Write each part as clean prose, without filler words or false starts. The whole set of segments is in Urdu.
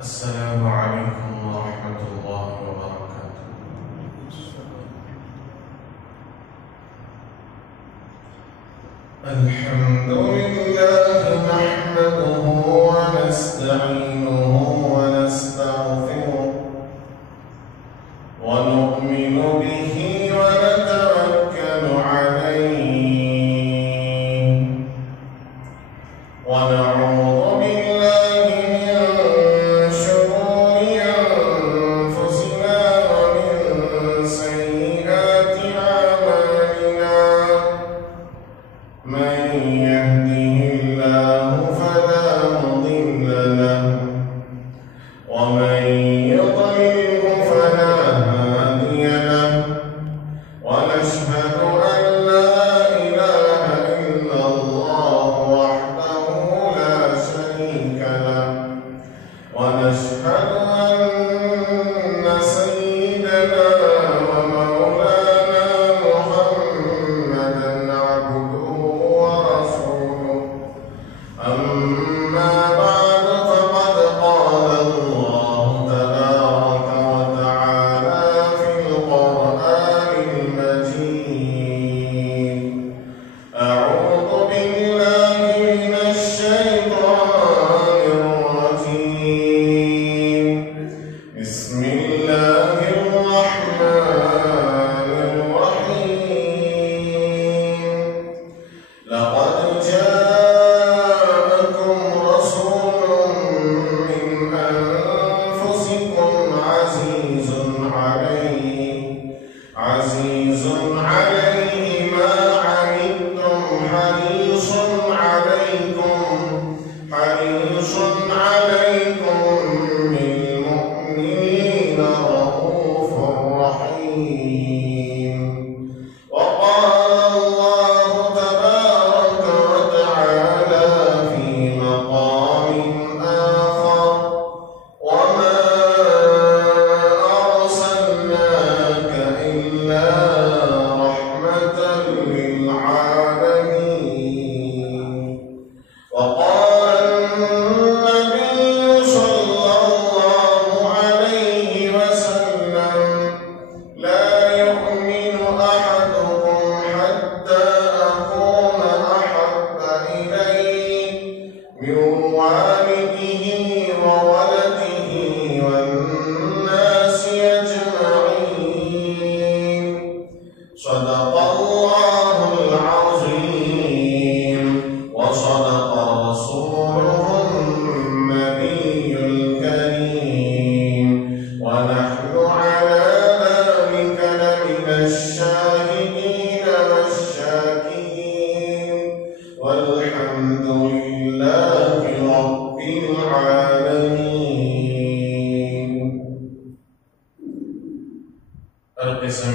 السلام عليكم ورحمة الله وبركاته. الحمد لله نحمده ونستعينه ونستغفره ونؤمن به ونتوكل عليه ونعوذ بالله من شرور أنفسنا ومن سيئات أعمالنا من يهده الله فلا مضل له ومن يضلله فلا هادي له ونشهد أن لا إله إلا الله وحده لا شريك له ونشهد أن سيدنا ومولانا محمدا عبده ورسوله. أما بعد فقد قال الله تبارك وتعالى في القرآن المجيد: أعوذ بالله من الشيطان الرجيم. بسم الله الرحمن الرحيم. لقد جاءكم رسول من أنفسكم عزيز عليه ما عنتم حريص عليكم بالمؤمنين رؤوف رحيم. وقال الله تبارك وتعالى في مقام آخر: وما أرسلناك إلا رحمة للعالمين. وقال النبي صلى الله عليه وسلم: لا يؤمن أحدكم حتى أكون أحب إليه من والده وولده والناس أجمعين. صدق الله العظيم وصدق رسوله النبي الكريم، ونحن على ذلك لمن الشاهدين والشاكرين، والحمد لله رب العالمين. القسم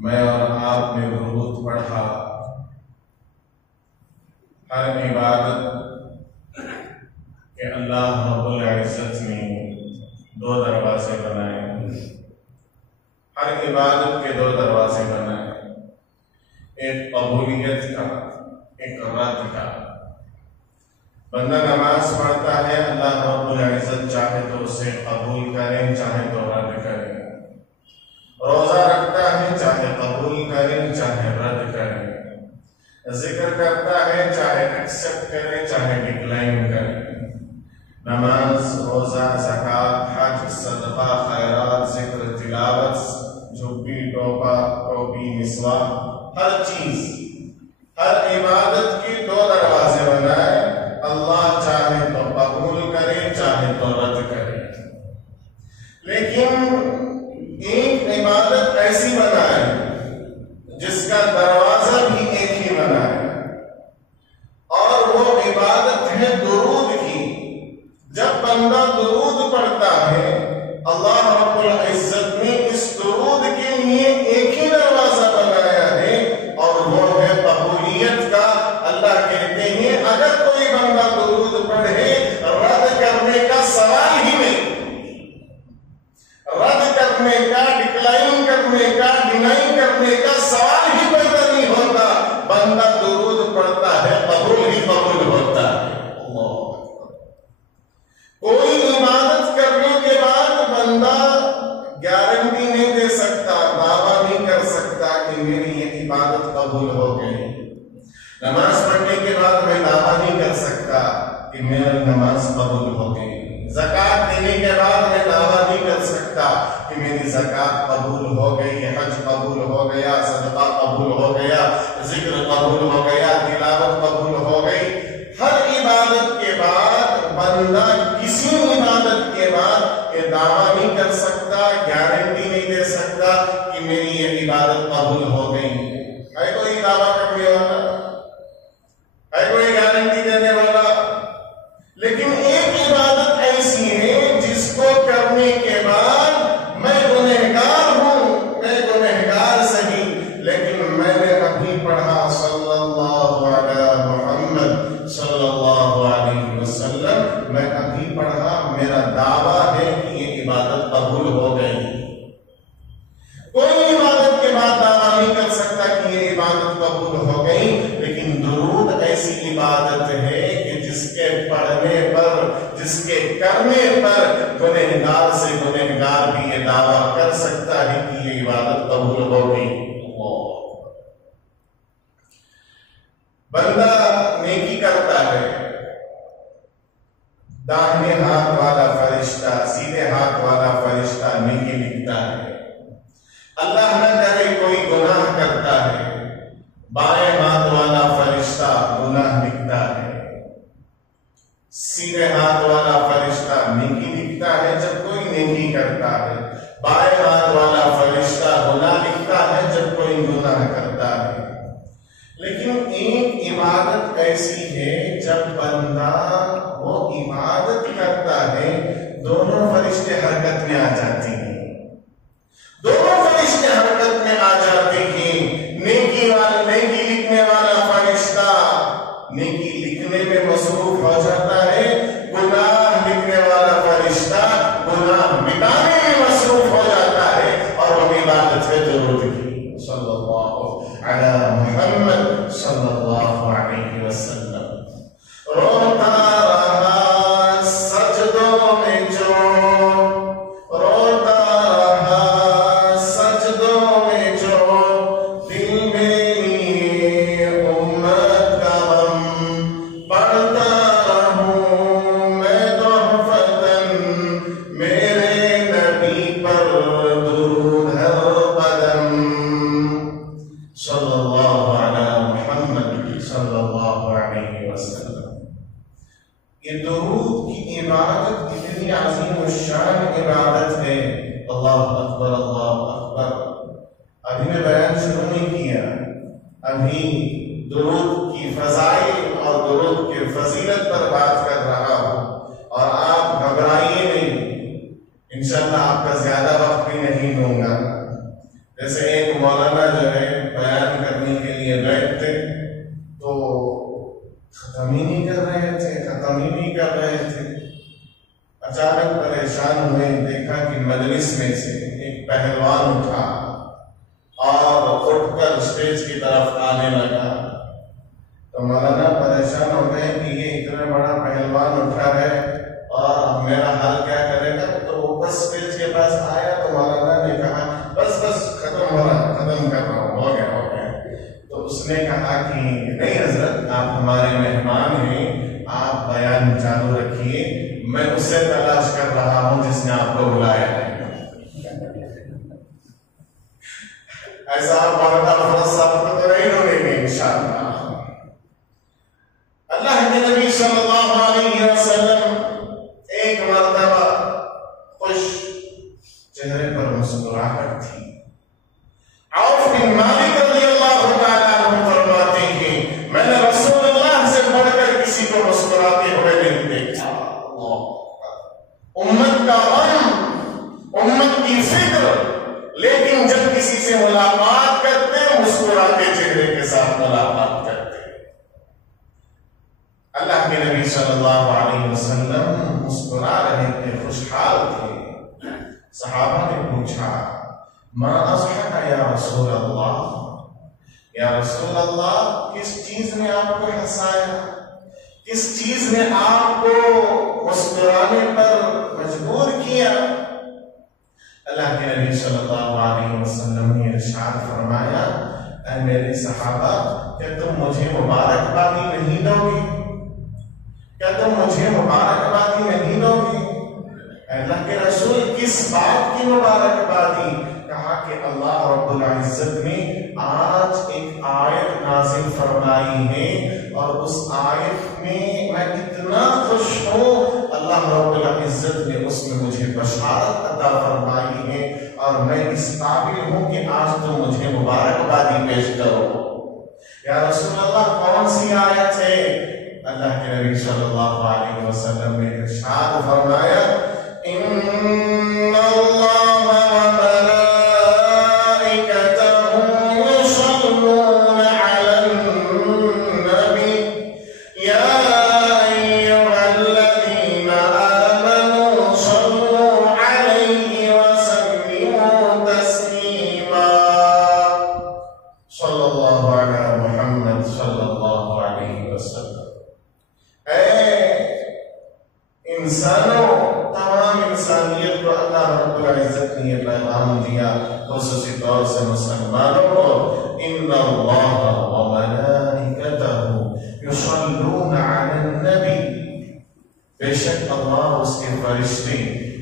میں اور آپ نے درود پڑھا، ہر عبادت کہ اللہ رب العزت نے دو دروازے بنائے، ہر عبادت کے دو دروازے بنائے، ایک قبولیت کا، ایک رد کا۔ بندہ نماز پڑھتا ہے، اللہ رب العزت چاہے تو اسے قبول کرے، چاہے تو رد کرے۔ روزہ رکھتا ہے، چاہے قبول کرے چاہے رد کرے۔ ذکر کرتا ہے، چاہے ایکسپٹ کرے چاہے ڈکلائن کرے۔ نماز، روزہ، زکوٰۃ، حج، صدقہ، خیرات، ذکر، تلاوت، جھپی، ٹوپی، مسواک، ہر چیز، ہر عبادت کے دو دروازے بنائے، اللہ چاہے تو قبول کرے چاہے تو رد کرے۔ لیکن ایک عبادت ایسی بنائے جس کا دروازہ بھی ایک ہی بنائے، اور وہ عبادت ہے درود کی۔ جب بندہ درود پڑھتا ہے، اللہ رب العزت نے اس درود کے لیے ایک ہی دروازہ بنایا ہے، اور وہ ہے قبولیت کا۔ اللہ کہتے ہیں اگر کوئی بندہ درود پڑھے، رد کرنے کا سوال ہی نہیں، رد کرنے کا، ڈکلائن کرنے کا، ڈینائی کرنے کا سوال ہی پیدا نہیں ہوتا۔ بندہ درود پڑھتا ہے، قبول ہی قبول ہوتا ہے۔ کوئی عبادت کرنے کے بعد بندہ گارنٹی نہیں دے سکتا، دعویٰ نہیں کر سکتا کہ میری یہ عبادت قبول ہو گئی۔ نماز پڑھنے کے بعد میں دعویٰ نہیں کر سکتا کہ میری نماز قبول ہو گئی۔ زکوٰۃ دینے کے بعد میں دعویٰ نہیں کر سکتا کہ میری زکوٰۃ قبول ہو گئی، حج قبول ہو گیا، صدقہ قبول ہو گیا، ذکر قبول ہو گیا، تلاوت قبول ہو گئی۔ ہر عبادت کے بعد بندہ کسی عبادت کے بعد یہ دعویٰ نہیں کر سکتا، گارنٹی نہیں دے سکتا کہ میری یہ عبادت قبول ہو گئی۔ ہے کوئی دعویٰ کرنے والا؟ ہے کوئی گارنٹی دینے والا؟ لیکن ایک عبادت ایسی ہے جس کو کرنے کے بعد میں گنہگار ہوں، میں گنہگار صحیح، لیکن میں نے ابھی پڑھا صلی اللہ علیہ محمد صلی اللہ علیہ وسلم، میں ابھی پڑھا، میرا دعویٰ ہے کہ یہ عبادت قبول ہو گئی۔ کوئی عبادت کے بعد دعویٰ نہیں کر سکتا کہ یہ عبادت قبول ہو گئی، لیکن درود ایسی عبادت ہے کہ جس کے پڑھنے پر، جس کے کرنے پر گنہگار سے گنہگار بھی یہ دعویٰ کر سکتا ہے کہ یہ عبادت قبول ہو گئی۔ بندہ نیکی کرتا ہے، داہنے ہاتھ والا فرشتہ، سیدھے ہاتھ والا فرشتہ نیکی لکھتا ہے۔ اللہ نہ کرے کوئی گناہ کرتا ہے، بائیں ہاتھ والا فرشتہ گناہ لکھتا ہے، سیدھے ہاتھ والا فرشتہ نیکی لکھتا ہے جب کوئی نیکی کرتا ہے، بائیں ہاتھ والا فرشتہ گناہ لکھتا ہے جب کوئی گناہ کرتا ہے۔ لیکن ایک عبادت ایسی ہے جب بندہ وہ عبادت کرتا ہے، دونوں فرشتے حرکت میں آ جاتے ہیں، دونوں فرشتے حرکت میں آ جاتے ہیں۔ نیکی لکھنے والا فرشتہ نیکی لکھنے میں مصروف ہو جاتا ہے، گناہ لکھنے والا فرشتہ گناہ مٹانے میں مصروف ہو جاتا ہے، اور وہ عبادت ہے درود کی۔ صلی اللہ علی محمد صلی اللہ علیہ وسلم۔ روتا رہا سجدوں میں جو، روتا رہا سجدوں میں جو، دل میں لیے امت کا غم، پڑھتا رہوں میں تحفتاً میرے نبی پر درود ہر قدم۔ صلی اللہ علی محمد صلی اللہ علیہ وسلم۔ یہ درود کی عبادت اتنی عظیم الشان عبادت ہے۔ اللہ اکبر، اللہ اکبر۔ ابھی میں بیان شروع نہیں کیا، ابھی درود کی فضائل اور درود کی فضیلت پر بات کر رہا ہوں، اور آپ گھبرائیے نہیں، انشاءاللہ آپ کا زیادہ وقت بھی نہیں دوں گا۔ جیسے ایک مولانا جو ہے بیان کرنے کے لیے بیٹھتے تو ختم ہی نہیں کر رہے تھے. اچانک پریشان ہوئے، دیکھا کہ مجلس میں سے ایک پہلوان اٹھا اور اٹھ کر اسٹیج کی طرف آنے لگا. تو مولانا پریشان ہو گئے کہ یہ اتنا بڑا پہلوان اٹھا ہے اور میرا حال کیا کرے گا. تو وہ بس اسٹیج کے پاس آیا تو مولانا نے کہا بس ختم کر رہا ہوں، ہو گیا. تو اس نے کہا کہ نہیں حضرت، آپ ہمارے مہمان ہیں، آپ بیان چالو رکھیے، میں اسے تلاش کر رہا ہوں جس نے آپ کو بلایا ہے. ایسا صاحب کو تو نہیں روکیں گے انشاءاللہ. اللہ کے نبی صلی اللہ علیہ وسلم ایک مرتبہ خوش چہرے پر مسکراہٹ تھی. عوف بن مالک رضی اللہ تعالیٰ عنہ فرماتے ہیں میں نے رسول اللہ سے بڑھ کر کسی کو مسکراتے ہوئے نہیں دیکھا. امت کا غم، امت کی فکر، لیکن جب کسی سے ملاقات کرتے مسکراتے چہرے کے ساتھ ملاقات کرتے. اللہ کے نبی صلی اللہ علیہ وسلم مسکرا رہے تھے، خوشحال تھے. صحابہ نے پوچھا ما اضحک یا رسول اللہ، یا رسول اللہ کس چیز نے آپ کو ہنسایا، کس چیز نے آپ کو مسکرانے پر مجبور کیا. اللہ کے نبی صلی اللہ علیہ وسلم نے ارشاد فرمایا اے میرے صحابہ، کیا تم مجھے مبارکبادی نہیں دو گے؟ اللہ کے رسول کس بات کی مبارکبادی؟ کہا کہ اللہ رب العزت نے آج ایک آیت نازل فرمائی ہے اور اس آیت میں اتنا خوش ہوں، اللہ رب العزت نے اس میں مجھے بشارت عطا فرمائی ہے اور میں اس قابل ہوں کہ آج تم مجھے مبارکبادی پیش کرو. یا رسول اللہ کون سی آیت ہے؟ اللہ کے نبی صلی اللہ علیہ وسلم نے ارشاد فرمایا ان اللہ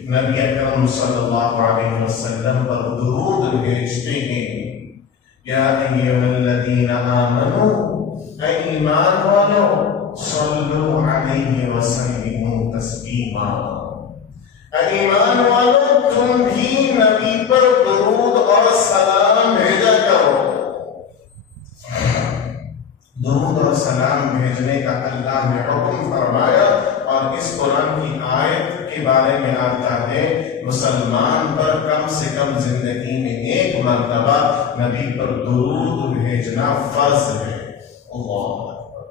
نبی اکرم صلی اللہ علیہ وسلم پر درود بھیجتے ہیں. یا ایھا الذین آمنوا، اے ایمان والو، صلو علیہ وسلموا تسلیما. اے ایمان والو تم بھی نبی پر درود اور سلام بھیجا کرو. درود اور سلام بھیجنے کا اللہ نے حکم فرمایا اور اس قرآن کی آیت کے بارے میں آتا ہے مسلمان پر کم سے کم زندگی میں ایک مرتبہ نبی پر درود بھیجنا فرض ہے. اللہ اکبر.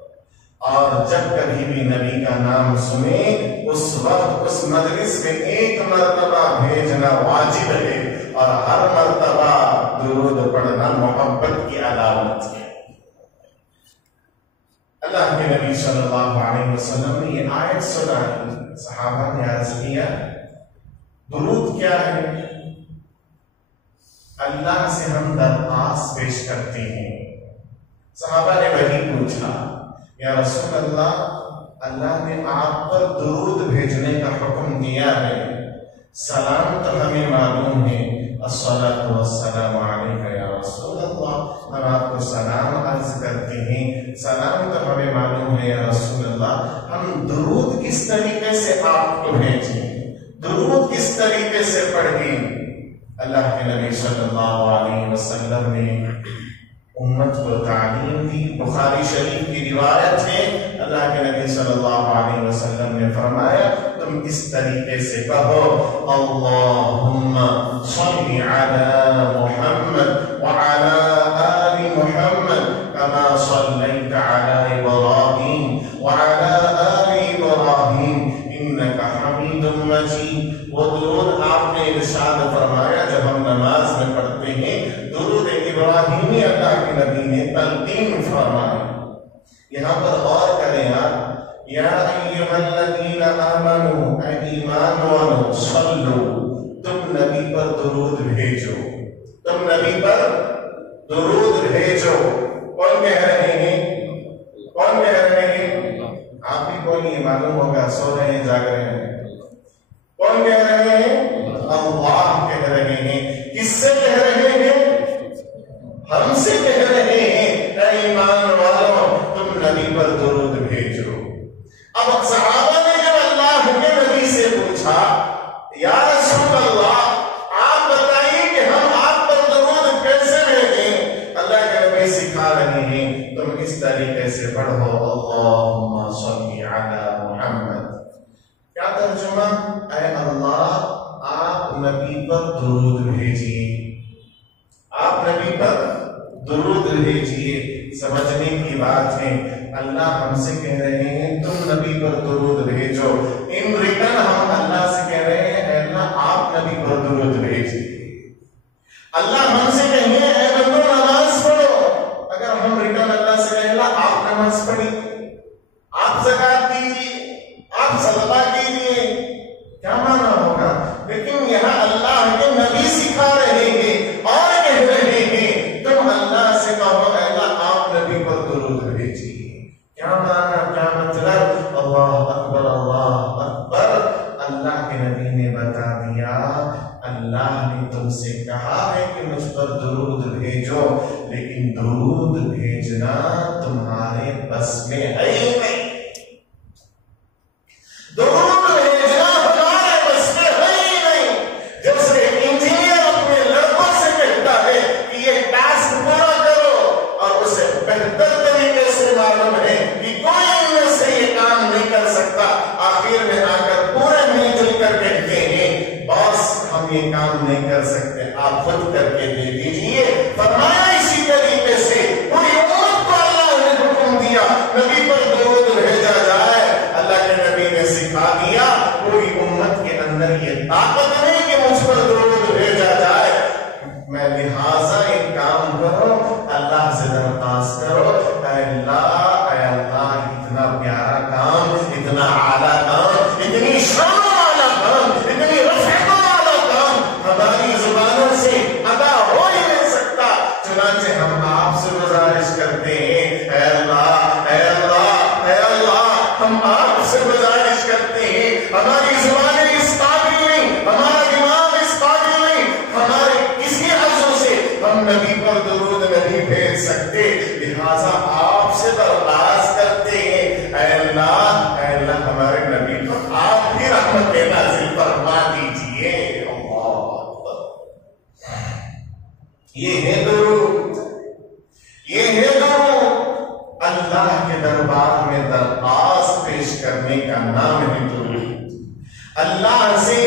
اور جب کبھی بھی نبی کا نام سنے اس وقت اس مجلس میں ایک مرتبہ بھیجنا واجب ہے اور ہر مرتبہ درود پڑھنا محبت کی علامت ہے. اللہ کے نبی صلی اللہ علیہ وسلم نے یہ آیت سنائی. صحابہ نے عرض کیا درود کیا ہے؟ اللہ سے ہم درخواست پیش کرتے ہیں. صحابہ نے وہی پوچھا یا رسول اللہ، اللہ نے آپ پر درود بھیجنے کا حکم دیا ہے، سلام تو ہمیں معلوم ہے، الصلاۃ والسلام علیک یا رسول اللہ، ہم آپ کو سلام عرض کرتے ہیں، سلام تو ہمیں معلوم ہے یا رسول اللہ، ہم درود کس طریقے سے آپ کو بھیجیں، درود کس طریقے سے پڑھیں؟ اللہ کے نبی صلی اللہ علیہ وسلم نے امت کو تعلیم دی. بخاری شریف کی روایت ہے اللہ کے نبی صلی اللہ علیہ وسلم نے فرمایا تم اس طریقے سے کہو اللہم صلی علی محمد وعلى آل محمد كما صليت على إبراهيم وعلى آل إبراهيم إنك حميد مجيد. وہ درود آپ نے ارشاد فرمایا جب ہم نماز میں پڑھتے ہیں درود ابراہیمی اللہ کے نبی نے تلقین فرمایا. یہاں پر غور کریں آپ. یا ایھا الذین آمنوا، اے ایمان والو، صلو، تم نبی پر درود بھیجو، تم نبی پر درود بھیجو. کون کہہ رہے ہیں؟ کون کہہ رہے ہیں؟ آپ بھی بولیے، معلوم ہوگا سو رہے ہیں جاگ رہے ہیں. کون کہہ رہے ہیں؟ اللہ کہہ رہے ہیں. کس سے کہہ رہے ہیں؟ ہم سے کہہ رہے ہیں اے ایمان والوں تم نبی پر درود بھیجو. اب صحابہ نے جب اللہ کے نبی سے پوچھا یا رسول اللہ آپ بتائیے کہ ہم آپ پر درود کیسے بھیجیں؟ اللہ کے نبی سکھا رہے ہیں تم اس طریقے سے پڑھو اللہم صلی علی محمد. کیا ترجمہ؟ اے اللہ آپ نبی پر درود بھیجیے، آپ نبی پر درود بھیجیے. سمجھنے کی بات ہے. اللہ ہم سے کہہ رہے ہیں تم نبی پر درود بھیجو. ان ریٹرن ہم اللہ سے کہہ رہے ہیں اے اللہ آپ نبی پر درود بھیجیے. اللہ ہم سے کہیں اے بندو نماز پڑھو. اگر ہم ریٹرن اللہ سے کہیں اللہ آپ نماز پڑھیے، آپ زکات دیجیے، آپ صدقہ کیجیے، کیا مانا ہوگا؟ لیکن یہاں اللہ کے نبی سکھا رہے ہیں اور کہہ رہے ہیں تم اللہ سے کہو اے اللہ آپ نبی پر درود بھیجیے. کیا مانا، کیا مطلب؟ اللہ اکبر، اللہ اکبر. اللہ کے نبی نے بتا دیا اللہ نے تم سے کہا ہے کہ مجھ پر درود بھیجو، لیکن درود بھیجنا تمہارے بس میں ہے ہی نہیں. درود بھیجنا ہمارے بس میں ہے ہی نہیں. جیسے انجینئر اپنے لڑکوں سے کہتا ہے کہ یہ ٹاسک پورا کرو اور اسے بہتر طریقے سے معلوم ہے کہ کوئی ان میں سے یہ کام نہیں کر سکتا، آخر میں آ کر پورے مل جل کر کہتے ہیں باس ہم یہ کام نہیں کر سکتے، آپ خود کر کے دے دیجئے. فرمایا اسی طریقے سے پوری امت کو اللہ نے حکم دیا نبی پر درود بھیجا جائے. اللہ کے نبی نے سکھا دیا پوری امت کے اندر یہ طاقت نہیں کہ مجھ پر درود بھیجا جائے. میں لہٰذا ایک کام کرو، اللہ سے درخواست کرو اے اللہ اتنا پیارا کام، اتنا اعلیٰ کام، اتنی شان والا کام، اتنی رفعت والا کام ہماری زبانوں سے ادا ہو ہی نہیں سکتا. چنانچہ ہم آپ سے گزارش کرتے ہیں اے اللہ، اے اللہ، اے اللہ، ہم آپ سے گزارش کرتے ہیں ہماری زبانیں اس قابل نہیں، ہمارا دماغ اس قابل نہیں، ہمارے کسی عزو سے ہم نبی پر درود نہیں بھیج سکتے. لہٰذا آپ سے درخواست کرتے ہیں اے اللہ ہمارے نبی پر آپ بھی رحمت نازل فرما دیجئے. اللہ اکبر. یہ ہے درود، یہ ہے درود. اللہ کے دربار میں درخواست پیش کرنے کا نام ہے درود. اللہ سے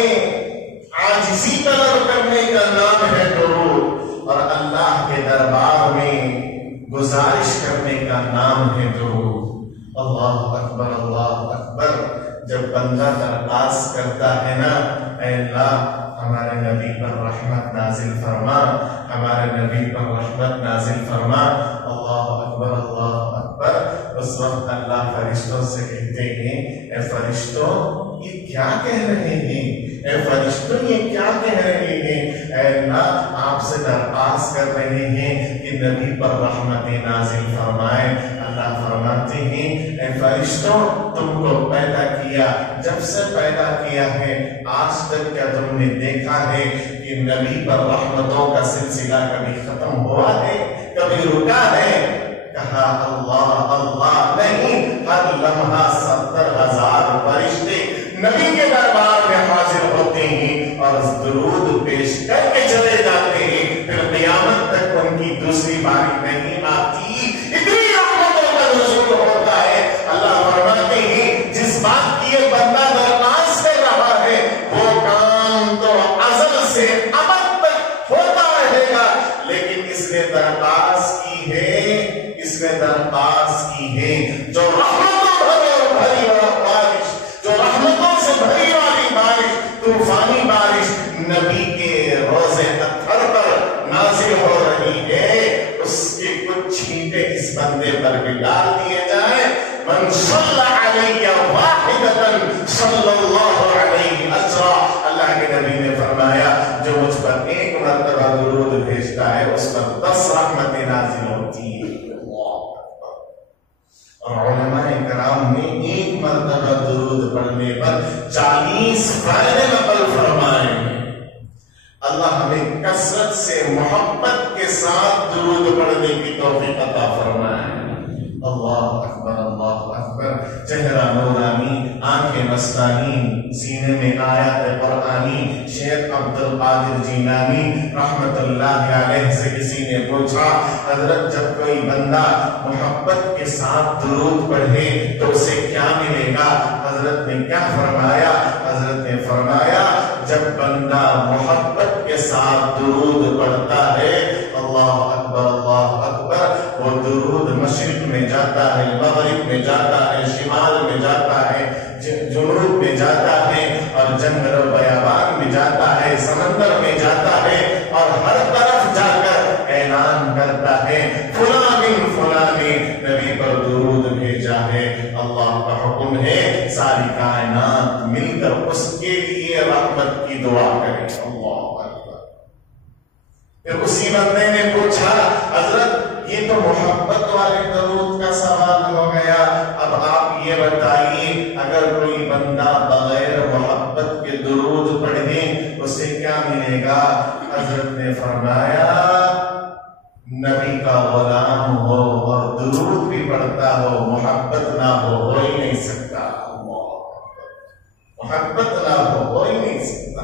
عاجزی طلب کرنے کا نام ہے درود. اور اللہ کے دربار میں گزارش کرنے کا نام ہے درود. اللہ اکبر، اللہ اکبر. جب بندہ درخواست کرتا ہے نا اے اللہ ہمارے نبی پر رحمت نازل فرما، ہمارے نبی پر رحمت نازل فرما، اللہ اکبر، اللہ اکبر. اس وقت اللہ فرشتوں سے کہتے ہیں اے فرشتوں یہ کیا کہہ رہے ہیں؟ اے فرشتوں یہ کیا کہہ رہے ہیں؟ اے اللہ آپ سے درخواست کر رہے ہیں کہ نبی پر رحمت نازل فرمائے. اللہ فرماتے ہیں اے فرشتوں تم کو پیدا کیا، جب سے پیدا کیا ہے آج تک کیا تم نے دیکھا ہے کہ نبی پر رحمتوں کا سلسلہ کبھی ختم ہوا ہے، کبھی رکا ہے؟ کہا اللہ اللہ نہیں، ہر لمحہ 70,000 فرشتے نبی کے دربار میں حاضر ہوتے ہیں اور درود پیش کر کے چلے جاتے ہیں. پھر قیامت تک ان کی دوسری باری نہیں آتی. اتنی رحمتوں کا نزول ہوتا ہے. اللہ فرماتے ہیں جس بات کی یہ بندہ درخواست کر رہا ہے وہ کام تو ازل سے ابد تک ہوتا رہے گا، لیکن اس نے ہے، اس نے درخواست کی ہے جو رحمتوں بھری بارش، جو رحمتوں سے بھری والی بارش، طوفانی بارش نبی کے روزے اطہر پر نازل ہو رہی ہے، اس کے کچھ چھینٹے اس بندے پر بھی ڈال دیے جائیں۔ من صلی علیہ واحدۃ صلی اللہ علیہ عشرا، اللہ کے نبی نے فرمایا جو مجھ پر ایک مرتبہ درود بھیجتا ہے اس پر 10 رحمتیں نازل ہوتی ہیں۔ اور علماء کرام نے ایک مرتبہ درود پڑھنے پر 40 فائدے نقل فرمائے ہیں۔ اللہ ہمیں کثرت سے محبت کے ساتھ درود پڑھنے کی توفیق عطا فرمائے۔ اللہ اکبر، اللہ اکبر، چہرہ نورانی، آنکھیں مستانی، سینے میں آیات قرآنی۔ شیخ عبد القادر جیلانی رحمت اللہ علیہ سے کسی نے پوچھا حضرت جب کوئی بندہ محبت کے ساتھ درود پڑھے تو اسے کیا ملے گا؟ حضرت نے کیا فرمایا؟ حضرت نے فرمایا جب بندہ محبت کے ساتھ درود پڑھتا ہے، اللہ اکبر اللہ اکبر، وہ درود مشرق میں جاتا ہے، مغرب میں جاتا ہے، شمال میں جاتا ہے، جنوب میں جاتا ہے، اور جنگل و بیابان میں جاتا ہے، سمندر میں جاتا ہے، اور ہر طرف جا کر اعلان کرتا ہے فلاں بن فلاں نے نبی پر درود بھیجا ہے۔ اللہ کا حکم ہے ساری کائنات مل کر اس کے لیے رحمت کی دعا کرے۔ اللہ اکبر۔ پھر اسی بندے نے پوچھا حضرت یہ تو محبت والے درود کا سوال ہو گیا، اب آپ یہ بتائیے اگر کوئی بندہ بغیر محبت کے درود پڑھے اسے کیا ملے گا؟ حضرت نے فرمایا نبی کا غلام ہو اور درود بھی پڑھتا ہو، محبت نہ ہو ہی نہیں سکتا۔ محبت نہ ہو ہی نہیں سکتا۔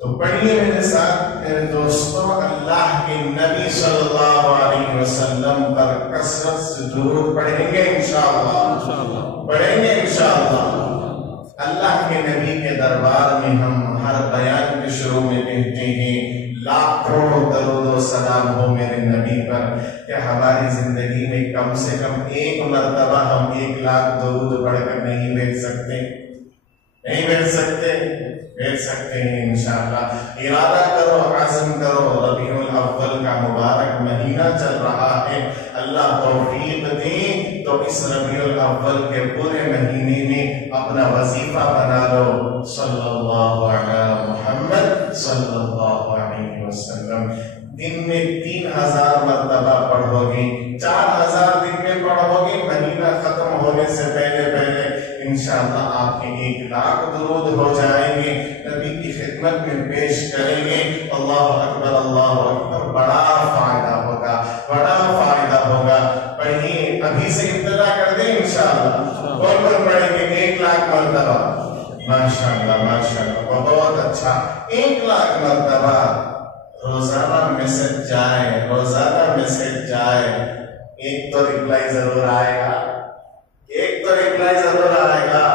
تو پڑھیے میرے ساتھ میرے دوستوں، اللہ کے نبی صلی اللہ علیہ وسلم پر کثرت سے درود پڑھیں گے انشاءاللہ، پڑھیں گے انشاءاللہ۔ اللہ کے نبی کے دربار میں ہم ہر بیان کے شروع میں کہتے ہیں لاکھوں درود و سلام ہو میرے نبی پر۔ کہ ہماری زندگی میں کم سے کم ایک مرتبہ ہم 1 لاکھ درود پڑھ کر نہیں بیٹھ سکتے؟ نہیں بیٹھ سکتے؟ بیٹھ سکتے ہیں انشاءاللہ۔ ارادہ کرو، عزم کرو، ربیع الاول کا مبارک مہینہ چل رہا ہے، اللہ توفیق دے تو اس ربیع الاول کے پورے مہینے میں اپنا وظیفہ بنا لو صلی اللہ علی محمد صلی اللہ علیہ وسلم۔ دن میں 3000 مرتبہ پڑھو گے، 4000 دن میں پڑھو گے، مہینہ ختم ہونے سے پہلے پہلے انشاءاللہ آپ کے 1 لاکھ درود ہو جائیں گے، نبی کی خدمت میں پیش کریں گے۔ اللہ اکبر اللہ اکبر، بڑا فائدہ ہوگا، بڑا فائدہ ہوگا۔ پڑھیے، ابھی سے ابتدا کر دیں انشاءاللہ۔ کون پڑھیں گے 1 لاکھ مرتبہ؟ ماشاءاللہ ماشاءاللہ، بہت اچھا۔ 1 لاکھ مرتبہ روزانہ میسج جائے، روزانہ میسج جائے، ایک تو ریپلائی ضرور آئے گا، ایک تو ریپلائی ضرور آئے گا۔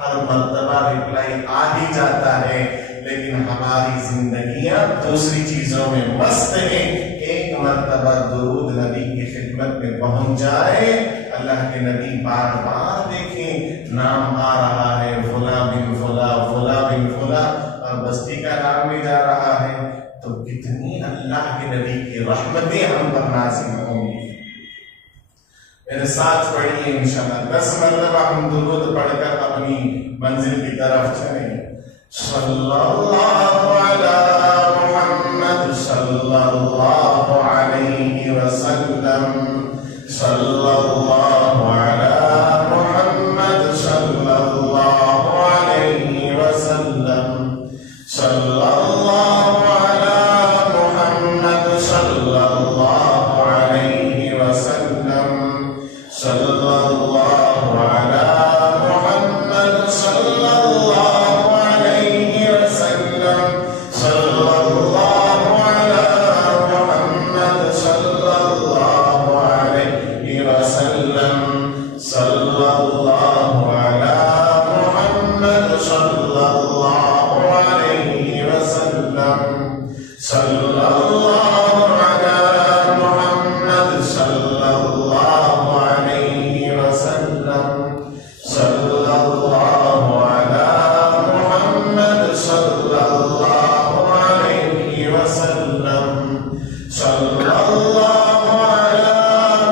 ہر مرتبہ ریپلائی آ ہی جاتا ہے، لیکن ہماری زندگیاں دوسری چیزوں میں مست ہیں۔ ایک مرتبہ درود نبی کی خدمت میں پہنچ جائے، اللہ کے نبی بار بار دیکھیں نام آ رہا ہے فلاں بن فلاں، فلاں بن فلاں، اور بستی کا نام بھی جا رہا ہے، تو کتنی اللہ کے نبی کی رحمتیں ہم پر نازل ہوں گی۔ میرے ساتھ پڑھیے انشاءاللہ، 10 مرتبہ ہم درود پڑھ کر اپنی منزل کی طرف چلیں۔ صلی اللہ علی محمد صلی اللہ علیہ وسلم، صلی اللہ علی محمد صلی اللہ علیہ وسلم، صلی اللہ علی محمد صلی اللہ علیہ وسلم، صلی اللہ علی محمد صلی اللہ علیہ وسلم، صلی اللہ علی محمد صلی اللہ علیہ وسلم، صلی اللہ علی محمد صلی اللہ علیہ وسلم، صلی اللہ علی صلی اللہ علی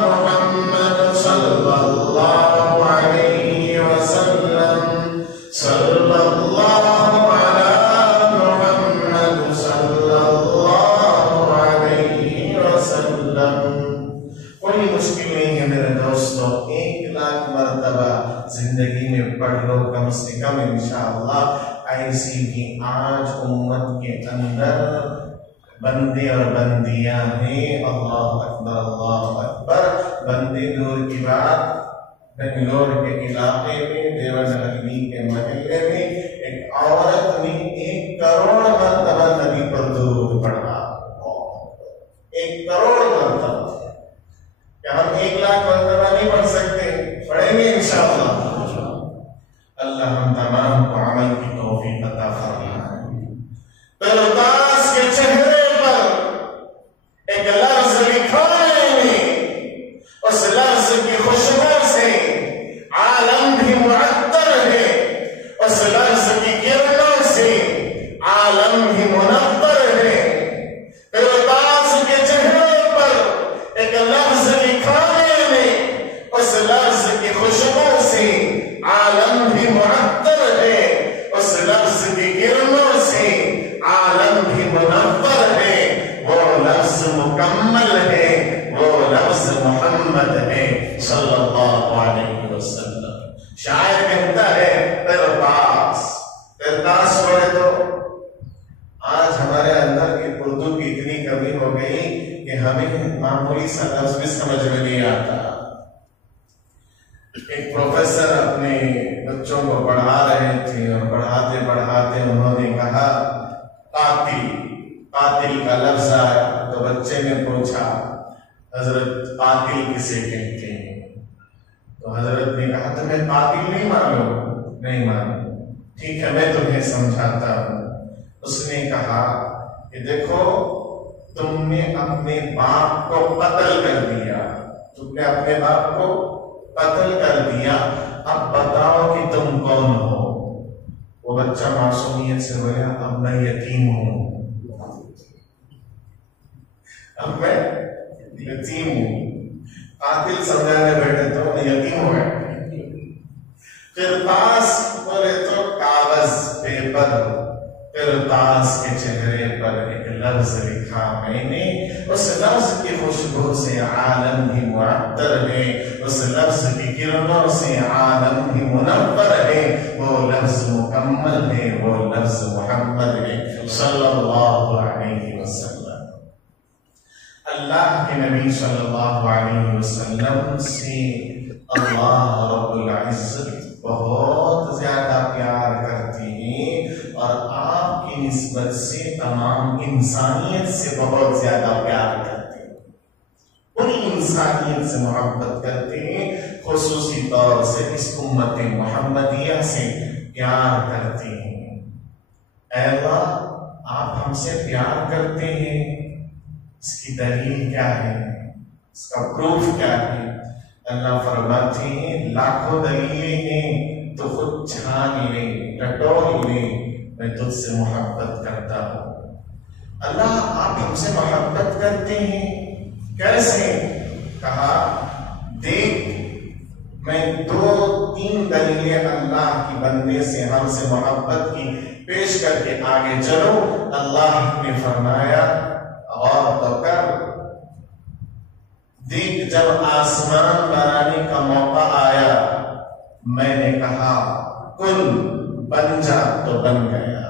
محمد صلی اللہ علیہ وسلم صلی اللہ علی محمد صلی اللہ علیہ وسلم۔ کوئی مشکل نہیں ہے میرے دوستو، 1,00,000 مرتبہ زندگی میں پڑھ لو کم سے کم انشاءاللہ۔ ایسی بھی آج امت کے اندر بندے اور بندیاں ہیں، اللہ اکبر۔ بندے دور کی بات، بنگلور کے علاقے میں دیونہگری کے محلے میں ایک عورت نے 1 کروڑ مرتبہ نبی پر درود پڑھا۔ 1 کروڑ مرتبہ۔ کیا ہم 1,00,000 مرتبہ نہیں پڑھ سکتے؟ پڑھیں گے انشاءاللہ۔ اللہ ہم تمام کو عمل کی توفیق عطا فرمائے۔ پرداس کے چہرے پر ایک لفظ لکھا ہے، اس لفظ کی خوشبو سے عالم بھی معطر ہے، اس لفظ کی کرنوں سے عالم بھی منور ہے۔ پرداس کے چہرے پر ایک لفظ لکھا ہے، اس لفظ کی خوشبو سے عالم بھی معطر ہے، اس لفظ کی کرنوں سے عالم بھی منور ہے۔ وہ لفظ مکمل ہے، وہ لفظ محمد ہے صلی اللہ علیہ وسلم۔ شاعر کہتا ہے پرداس پڑھے تو آج ہمارے اندر کی اردو کی اتنی کمی ہو گئی کہ ہمیں معمولی سا لفظ بھی سمجھ میں نہیں آتا۔ ایک پروفیسر اپنے بچوں کو پڑھا رہے تھے اور پڑھاتے پڑھاتے انہوں نے کہا قاتل کا لفظ آیا تو بچے نے پوچھا حضرت قاتل کسے کہتے ہیں؟ تو حضرت نے کہا تمہیں قاتل نہیں معلوم؟ نہیں معلوم، ٹھیک ہے میں تمہیں سمجھاتا ہوں۔ اس نے کہا کہ دیکھو تم نے اپنے باپ کو قتل کر دیا، تم نے اپنے باپ کو قتل کر دیا، اب بتاؤ کہ تم کون ہو؟ وہ بچہ معصومیت سے بولیا اب میں یتیم ہوں، اب میں یتیم ہوں۔ قاتل سمجھانے بیٹھے تو میں یتیم ہوں۔ قرطاس بولے تو کاغذ، پیپر، قرطاس کے چہرے پر ایک لفظ لکھا میں نے، اس لفظ کی خوشبو سے عالم بھی معطر ہے، اس لفظ کی کرنوں سے عالم بھی منور ہے، وہ لفظ مکمل ہے، وہ لفظ محمد ہے صلی اللہ علیہ وسلم۔ اللہ کے نبی صلی اللہ علیہ وسلم سے اللہ رب العزت بہت زیادہ پیار کرتے ہیں، اور آپ کی نسبت سے تمام انسانیت سے بہت زیادہ پیار کرتے ہیں، پوری انسانیت سے محبت کرتے ہیں، خصوصی طور سے اس امت محمدیہ سے پیار کرتے ہیں۔ اے اللہ آپ ہم سے پیار کرتے ہیں، اس کی دلیل کیا ہے، اس کا پروف کیا ہے؟ اللہ فرماتے ہیں لاکھوں دلیلیں ہیں تو خود چھان لے، ٹٹول لے، میں تجھ سے محبت کرتا ہوں۔ اللہ آپ ہم سے محبت کرتے ہیں کیسے؟ کہا دیکھ میں 2-3 دلیلیں اللہ کی بندے سے ہم سے محبت کی پیش کر کے آگے چلو۔ اللہ نے فرمایا غور تو کر، دیکھ جب آسمان بنانے کا موقع آیا میں نے کہا کن بن جا تو بن گیا،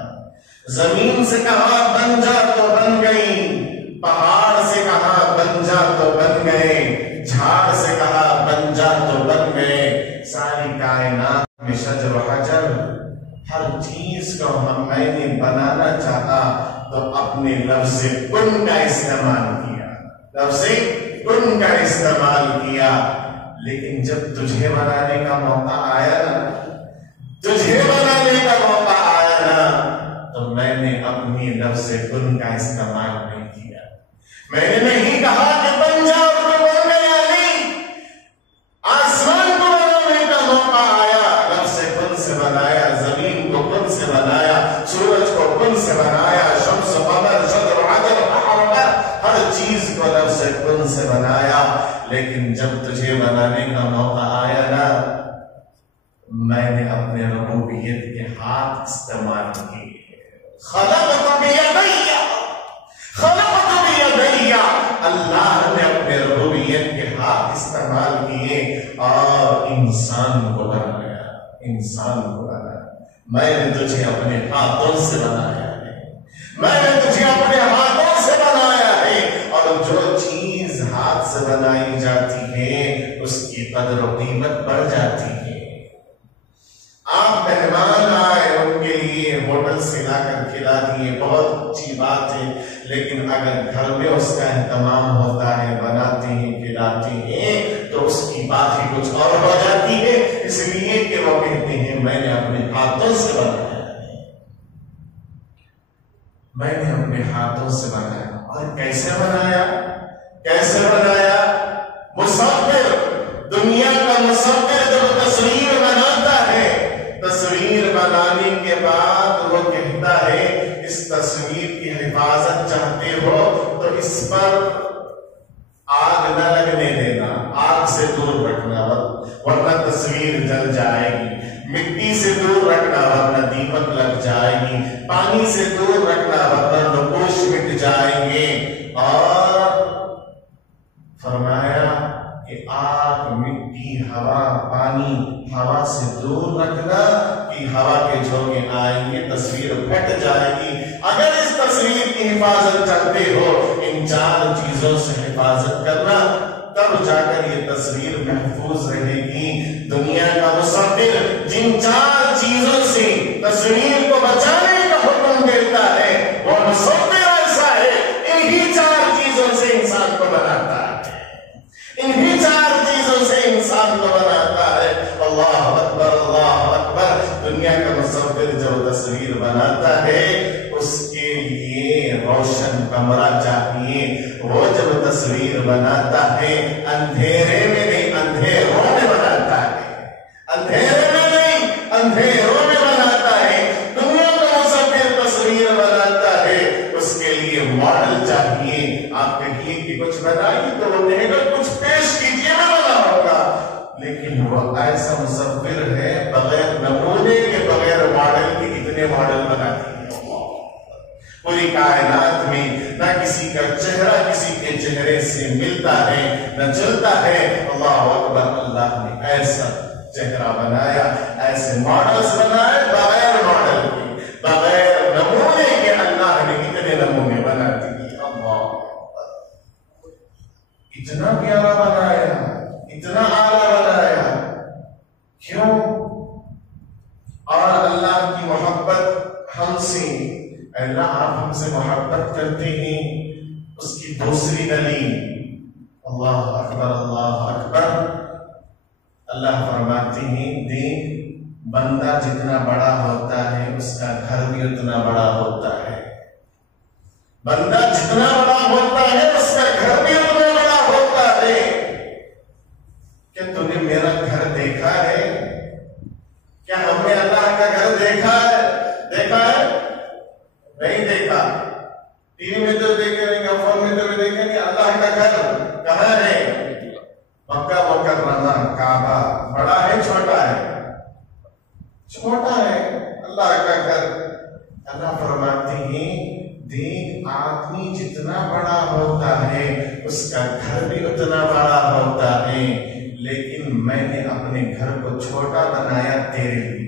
زمین سے کہا بن جا تو بن گئی، پہاڑ سے کہا بن جا تو بن گئے، جھاڑ سے کہا بن جا تو بن گئے، ساری کائنات میں شجر و حجر ہر چیز کو میں نے بنانا چاہا تو اپنے لفظ کن کا استعمال کیا، لفظ کن کا استعمال کیا، لیکن جب تجھے بنانے کا موقع آیا نا، تجھے بنانے کا موقع آیا نا، تو میں نے اپنی لفظ کن کا استعمال نہیں کیا۔ میں نے نہیں کہا کہ بن جا اور تو بن گیا، نہیں، آسمان کو بنانے کا موقع آیا لفظ کن سے بنایا، زمین کو کن سے بنایا، سورج کو کن سے بنایا، شمس قمر شجر عدد بحر ہر چیز چیز کو لفظ کن سے بنایا، لیکن جب تجھے بنانے کا موقع آیا نا، میں نے اپنے ربوبیت کے ہاتھ استعمال کیے. خلقت بیدی، خلقت بیدی، اللہ نے اپنے ربوبیت کے ہاتھ استعمال کیے اور انسان کو بنایا، انسان کو بنایا. میں نے تجھے اپنے ہاتھوں سے بنایا ہے، میں نے تجھے اپنے ہاتھوں سے بنایا ہے. اور جو چیز ہاتھ سے بنائی جاتی ہے اس کی قدر و قیمت بڑھ جاتی ہے. آپ مہمان آئے، ان کے لیے ہوٹل سے لا کر کھلا دیے، بہت اچھی بات ہے، لیکن اگر گھر میں اس کا اہتمام ہوتا ہے، بناتے ہیں، کھلاتے ہیں، تو اس کی بات ہی کچھ اور ہو جاتی ہے. اس لیے کہ وہ کہتے ہیں میں نے اپنے ہاتھوں سے بنایا، میں نے اپنے ہاتھوں سے بنایا. اور کیسے بنایا؟ کیسے بنایا؟ مصور، دنیا کا مصور جب تصویر بناتا ہے، تصویر بنانے کے بعد وہ کہتا ہے اس تصویر کی حفاظت چاہتے ہو تو اس پر آگ نہ لگنے دینا، آگ سے دور رکھنا ورنہ تصویر جل جائے گی. مٹی سے دور رکھنا ورنہ دیمک لگ جائے گی. پانی سے دور رکھنا ورنہ نقوش مٹ جائیں گے. اور فرمایا کہ آگ، مٹی، ہوا، پانی، ہوا سے دور رکھنا کہ ہوا کے جھونکے آئیں گے، تصویر پھٹ جائے گی. اگر اس تصویر کی حفاظت چاہتے ہو، ان 4 چیزوں سے حفاظت کرنا، تب جا کر یہ تصویر محفوظ رہے گی. دنیا کا مصور جن 4 چیزوں سے تصویر کو بچانے کا حکم دیتا ہے، وہ مصور ایسا ہے انہی 4 چیزوں سے انسان کو بناتا ہے، انہی 4 چیزوں سے انسان کو بناتا ہے. اللہ اکبر، اللہ اکبر. دنیا کا مصور جب تصویر بناتا ہے اس کے لیے روشن کمرہ چاہیے. وہ جب تصویر بناتا ہے اندھیرے میں نہیں، اندھیروں میں بناتا ہے، اندھیرے میں نہیں، اندھیروں میں بناتا ہے. دنیا کا مصور تصویر بناتا ہے، اس کے لیے ماڈل چاہیے. آپ کہیے کہ کچھ بنائیے تو وہ کہے گا کچھ پیش کیجیے، میں بناؤں گا. لیکن وہ ایسا مصور ہے بغیر نمونے کے، بغیر ماڈل کے اتنے ماڈل بناتی ہے. پوری کائنات میں نہ کسی کا چہرہ کسی کے چہرے سے ملتا ہے، نہ چلتا ہے. اللہ اکبر. اللہ نے ایسا چہرہ بنایا، ایسے ماڈلز بنائے بغیر ماڈل کے، بغیر نمونے کے. اللہ نے اتنے نمونے بنا دیے. اللہ اتنا پیارا بنایا، اتنا اعلیٰ بنایا. کیوں؟ اور اللہ کی محبت ہم سے، اللہ آپ ہم سے محبت کرتے ہیں، اس کی دوسری دلیل. اللہ اکبر، اللہ اکبر. اللہ فرماتے ہیں دیکھ، بندہ جتنا بڑا ہوتا ہے اس کا گھر بھی اتنا بڑا ہوتا ہے. بندہ جتنا بڑا ہوتا ہے اس کا گھر بھی اتنا بڑا ہوتا ہے. کیا تم نے میرا گھر دیکھا ہے؟ کیا ہم نے اللہ کا گھر دیکھا ہے؟ دیکھا ہے؟ نہیں دیکھا. ٹی وی میں تو دیکھے نہیں، فون میں تو بھی دیکھے نہیں. اللہ کا گھر کہاں ہے؟ مکہ مکرمہ، کعبہ. بڑا ہے چھوٹا ہے؟ چھوٹا ہے اللہ کا گھر. اللہ فرماتے ہیں دیکھ، آدمی جتنا بڑا ہوتا ہے اس کا گھر بھی اتنا بڑا ہوتا ہے، لیکن میں نے اپنے گھر کو چھوٹا بنایا تیرے لیے.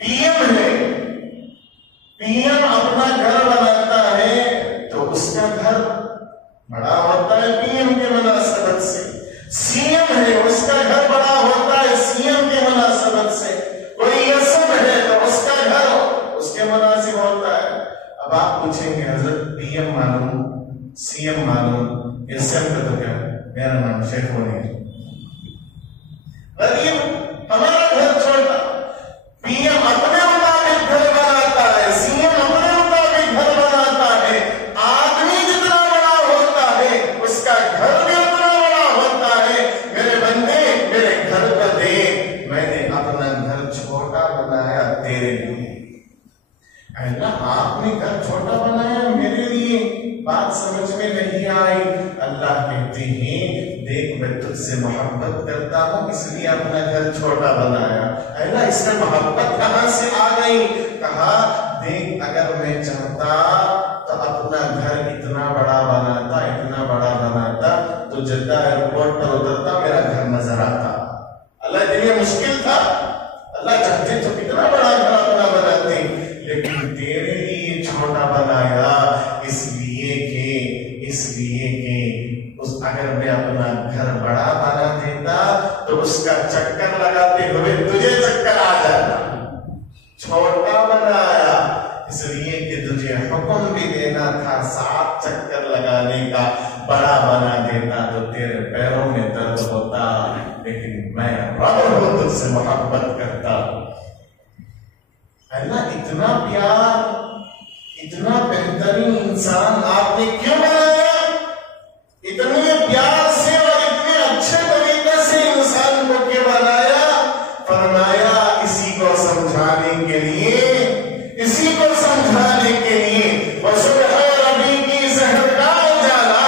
پی ایم ہے، پی ایم اپنا گھر بناتا ہے تو اس کا گھر بڑا ہوتا ہے پی ایم کے مناسبت سے. سی ایم ہے، اس کا گھر بڑا ہوتا ہے سی ایم کے مناسبت سے. کوئی ایس ایم ہے تو اس کا گھر اس کے مناسب ہوتا ہے. اب آپ پوچھیں گے حضرت پی ایم معلوم، سی ایم معلوم، ایس ایم کا تو کیا؟ میرا نام شیخ ہونی ہے. غریب، ہمارا گھر چھوٹا. پی ایم اپنے مطابق گھر بناتا ہے، سی ایم اپنے مطابق گھر بناتا ہے. آدمی جتنا بڑا ہوتا ہے اس کا گھر بھی اتنا بڑا ہوتا ہے. میرے بندے میرے گھر کو دیکھ، میں نے اپنا گھر چھوٹا بنایا تیرے لیے. اللہ آپ نے گھر چھوٹا بنایا میرے لیے، بات سمجھ سمجھ میں نہیں آئی. اللہ کہتے ہیں دیکھ میں تجھ سے محبت کرتا ہوں اس لیے اپنا گھر چھوٹا بنایا. اللہ اس میں محبت کہاں سے آ گئی؟ کہا دیکھ اگر میں چاہتا تو اپنا گھر اتنا بڑا بناتا تو جدہ ایئرپورٹ پر اترتا میرا گھر نظر آتا. اللہ کے لیے مشکل تھا. اللہ چاہتے تو کتنا بڑا گھر اپنا بناتے، لیکن تیرے لیے چھوٹا بنایا اس لیے کہ اگر میں اپنا گھر بڑا بنا دیتا تو اس کا چکر لگاتے ہوئے تجھے چکر آ جاتا. چھوٹا بنایا اس لیے کہ تجھے حکم بھی دینا تھا 7 چکر لگانے کا. بڑا بنا دیتا تو تیرے پیروں میں درد ہوتا، لیکن میں رب ہوں تجھ سے محبت کرتا. اللہ اتنا پیار، اتنا بہترین انسان آپ نے کیوں بنایا؟ اتنے پیار سے اور اتنے اچھے طریقے سے انسان کو کیوں بنایا؟ فرمایا اسی کو سمجھانے کے لیے وصبح ربی کی زہرگاہ اجالا،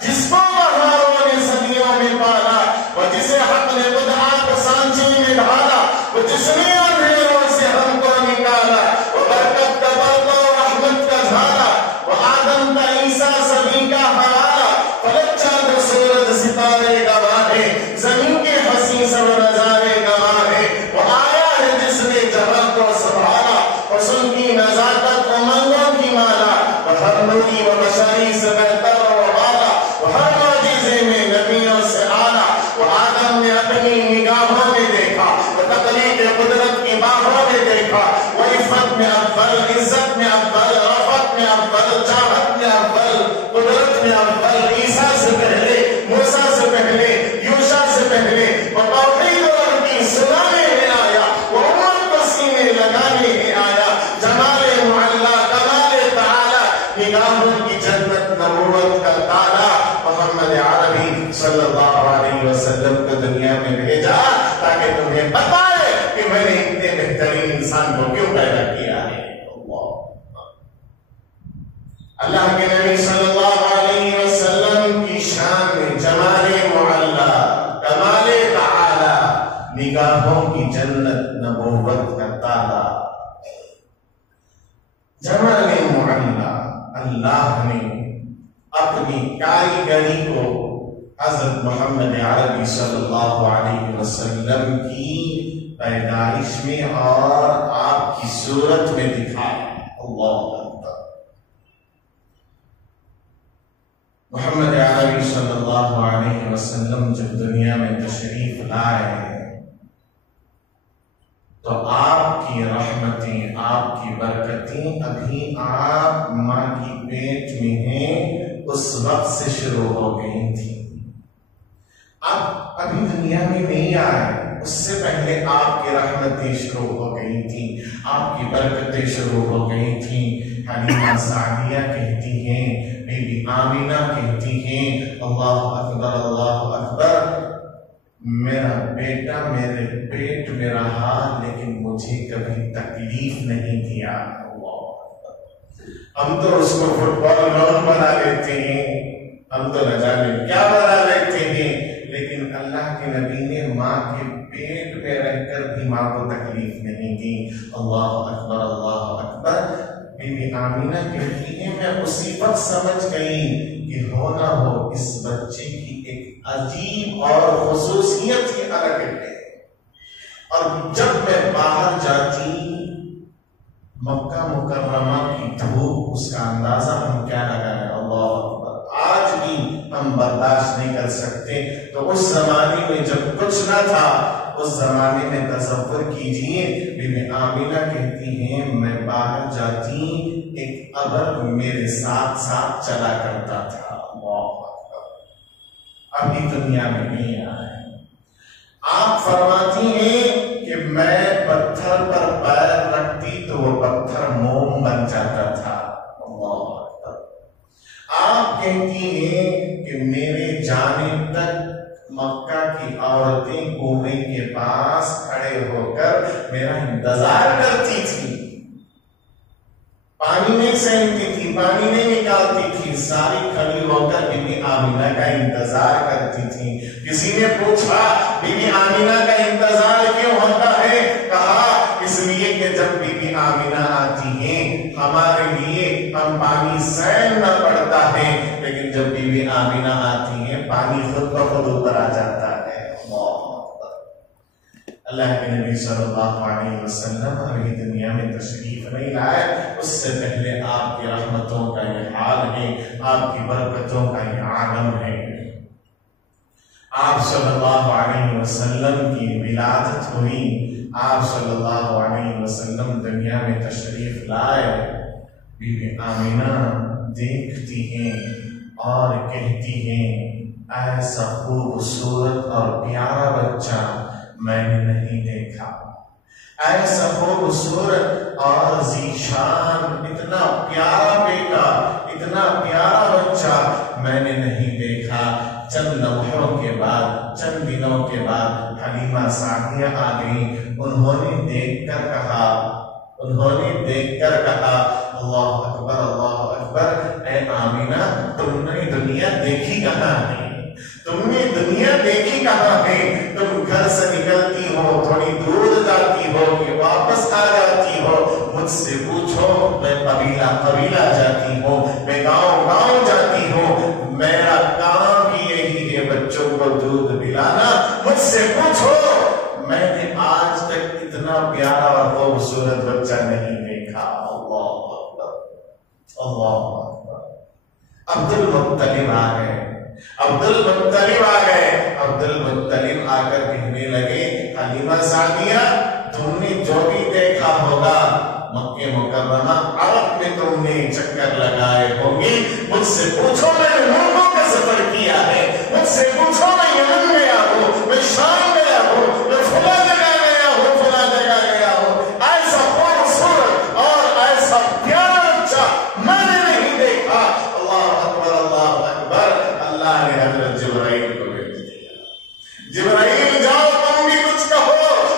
جس کو بہاروں نے صدیوں میں پالا، وہ جسے حق نے خود آپ سانچی میں ڈھالا، وہ جس نے اندھیروں سے ہم کو نکالا، وہ برکت کا برق و رحمت کا جھالا، وہ آدم کا عیسیٰ سبھی کا حوالہ، فلک چاند سورج ستارے گواہ ہے، زمین کے حسین سب نظارے گواہ ہے. وہ آیا ہے جس نے جہاں کو سنبھالا، حسن کی نزاکت امنگوں کی مالا، وہ ہر نوری و بشری سے بہتر و والا، وہ ہر معجزے میں نبیوں سے اعلیٰ. وہ آدم نے اپنی نگاہوں میں دیکھا، وہ تخلیق قدرت کی باہوں میں دیکھا، وہ عفت میں اول، عزت میں اول، رفعت میں اول، چاہت میں اول، قدرت میں اول. عیسیٰ سے پہلے، موسیٰ سے پہلے، یوشع سے پہلے وہ توحید اور کی سنانے میں آیا، وہ امت کو سینے لگانے میں آیا. جمال معلا، کمال تعالی، نگاہوں کی جنت، نبوت کا تالا، محمد عربی صلی اللہ علیہ وسلم کو دنیا میں بھیجا تاکہ تمہیں بتائے کہ میں نے اتنے بہترین انسان کو کیوں پیدا کیا ہے. اللہ کے نبی صلی اللہ علیہ وسلم کی شان میں جمال معلا، کمال تعالی، نگاہوں کی جنت، نبوت کا تالا. جمال معلا، اللہ نے اپنی کاریگری کو حضرت محمد عربی صلی اللہ علیہ وسلم کی پیدائش میں اور آپ کی صورت میں دکھایا. اللہ اکبر. محمد عربی صلی اللہ علیہ وسلم جب دنیا میں تشریف لائے تو آپ کی رحمتیں، آپ کی برکتیں ابھی آپ ماں کی پیٹ میں ہیں اس وقت سے شروع ہو گئی تھی. آپ ابھی دنیا میں نہیں آئے، اس سے پہلے آپ کی رحمتیں شروع ہو گئی تھیں، آپ کی برکتیں شروع ہو گئی تھیں. حلیمہ سعدیہ کہتی ہیں، بی بی آمینہ کہتی ہیں، اللہ اکبر اللہ اکبر، میرا بیٹا میرے پیٹ میں رہا لیکن مجھے کبھی تکلیف نہیں دیا. ہم تو اس کو فٹ بال گراؤنڈ بنا لیتے ہیں، ہم تو نہ جانے کیا بنا لیتے ہیں، لیکن اللہ کے نبی نے ماں کے پیٹ میں رہ کر بھی ماں کو تکلیف نہیں دی. اللہ اکبر اللہ اکبر. بی بی آمینہ کہتی ہیں میں اسی وقت سمجھ گئی کہ ہونا ہو اس بچے کی ایک عجیب اور خصوصیت ہی الگ ہے. اور جب میں باہر جاتی مکہ مکرمہ کی دھوپ، اس کا اندازہ ہم کیا لگائیں. اللہ اکبر. آج بھی ہم برداشت نہیں کر سکتے. تو اس زمانے میں جب کچھ نہ تھا، اس زمانے میں تصور کیجئے، بی بی آمینہ کہتی ہیں میں باہر جاتی ایک ابر میرے ساتھ ساتھ چلا کرتا تھا. اللہ اکبر. ابھی دنیا میں نہیں آئے. آپ فرماتی ہیں کہ میں پتھر پر پیر رکھتی تو وہ پتھر موم بن جاتا تھا. اللہ اکبر. آپ کہتی ہیں کہ میرے جانے تک مکہ کی عورتیں کنویں کے پاس کھڑے ہو کر میرا انتظار کرتی تھی. پانی نہیں سہنتی تھی، پانی نہیں نکالتی تھی، ساری کھڑی ہو کر بی بی آمینہ کا انتظار کرتی تھی۔ کسی نے پوچھا بی بی آمینہ کا انتظار کیوں ہوتا ہے؟ کہا اس لیے کہ جب بی بی آمینہ آتی ہیں ہمارے لیے ہم پانی سہنا پڑتا ہے، لیکن جب بی بی آمینہ آتی ہیں پانی خود بخود اوپر آ جاتا ہے۔ اللہ کے نبی صلی اللہ علیہ وسلم ابھی دنیا میں تشریف نہیں لائے، اس سے پہلے آپ کی رحمتوں کا یہ حال ہے، آپ کی برکتوں کا یہ عالم ہے۔ آپ صلی اللہ علیہ وسلم کی ولادت ہوئی، آپ صلی اللہ علیہ وسلم دنیا میں تشریف لائے، بی بی آمینہ دیکھتی ہیں اور کہتی ہیں ایسا خوبصورت اور پیارا بچہ میں نے نہیں دیکھا، ایسا خوبصورت اور ذیشان اتنا پیارا بیٹا، اتنا پیارا بچہ میں نے نہیں دیکھا۔ چند لمحوں کے بعد، چند دنوں کے بعد حلیمہ سعدیہ آ گئی، انہوں نے دیکھ کر کہا اللہ اکبر اللہ اکبر، اے آمینہ تم نے دنیا دیکھی کہاں ہے؟ تم نے دنیا دیکھی کہاں ہے؟ تم گھر سے نکلتی ہو، تھوڑی دور جاتی ہو کہ واپس آ جاتی ہو، مجھ سے پوچھو میں قبیلہ قبیلہ جاتی ہوں، میں گاؤں گاؤں جاتی ہوں، میرا کام ہی یہی ہے بچوں کو دودھ پلانا، مجھ سے پوچھو میں نے آج تک اتنا پیارا اور خوبصورت بچہ نہیں دیکھا۔ اللہ اکبر اللہ اکبر۔ عبد المطلب آ گئے، عبد المطلب آ کر کہنے لگے حلیمہ سعدیہ تم نے جو بھی دیکھا ہوگا مکہ مکرمہ عرب میں تم نے چکر لگائے ہوں گے، مجھ سے پوچھو میں نے ملکوں کا سفر کیا ہے، مجھ سے پوچھو میں یمن گیا ہوں، میں شام گیا ہوں، میں فلاں جگہ گیا ہوں، فلاں جگہ گیا ہوں، ایسا خوبصورت اور ایسا پیارا بچہ میں نے نہیں دیکھا۔ اللہ اکبر اللہ اکبر۔ اللہ نے حضرت جبرائیل کو بھیج دیا، جبرائیل جاؤ تم بھی کچھ کہو۔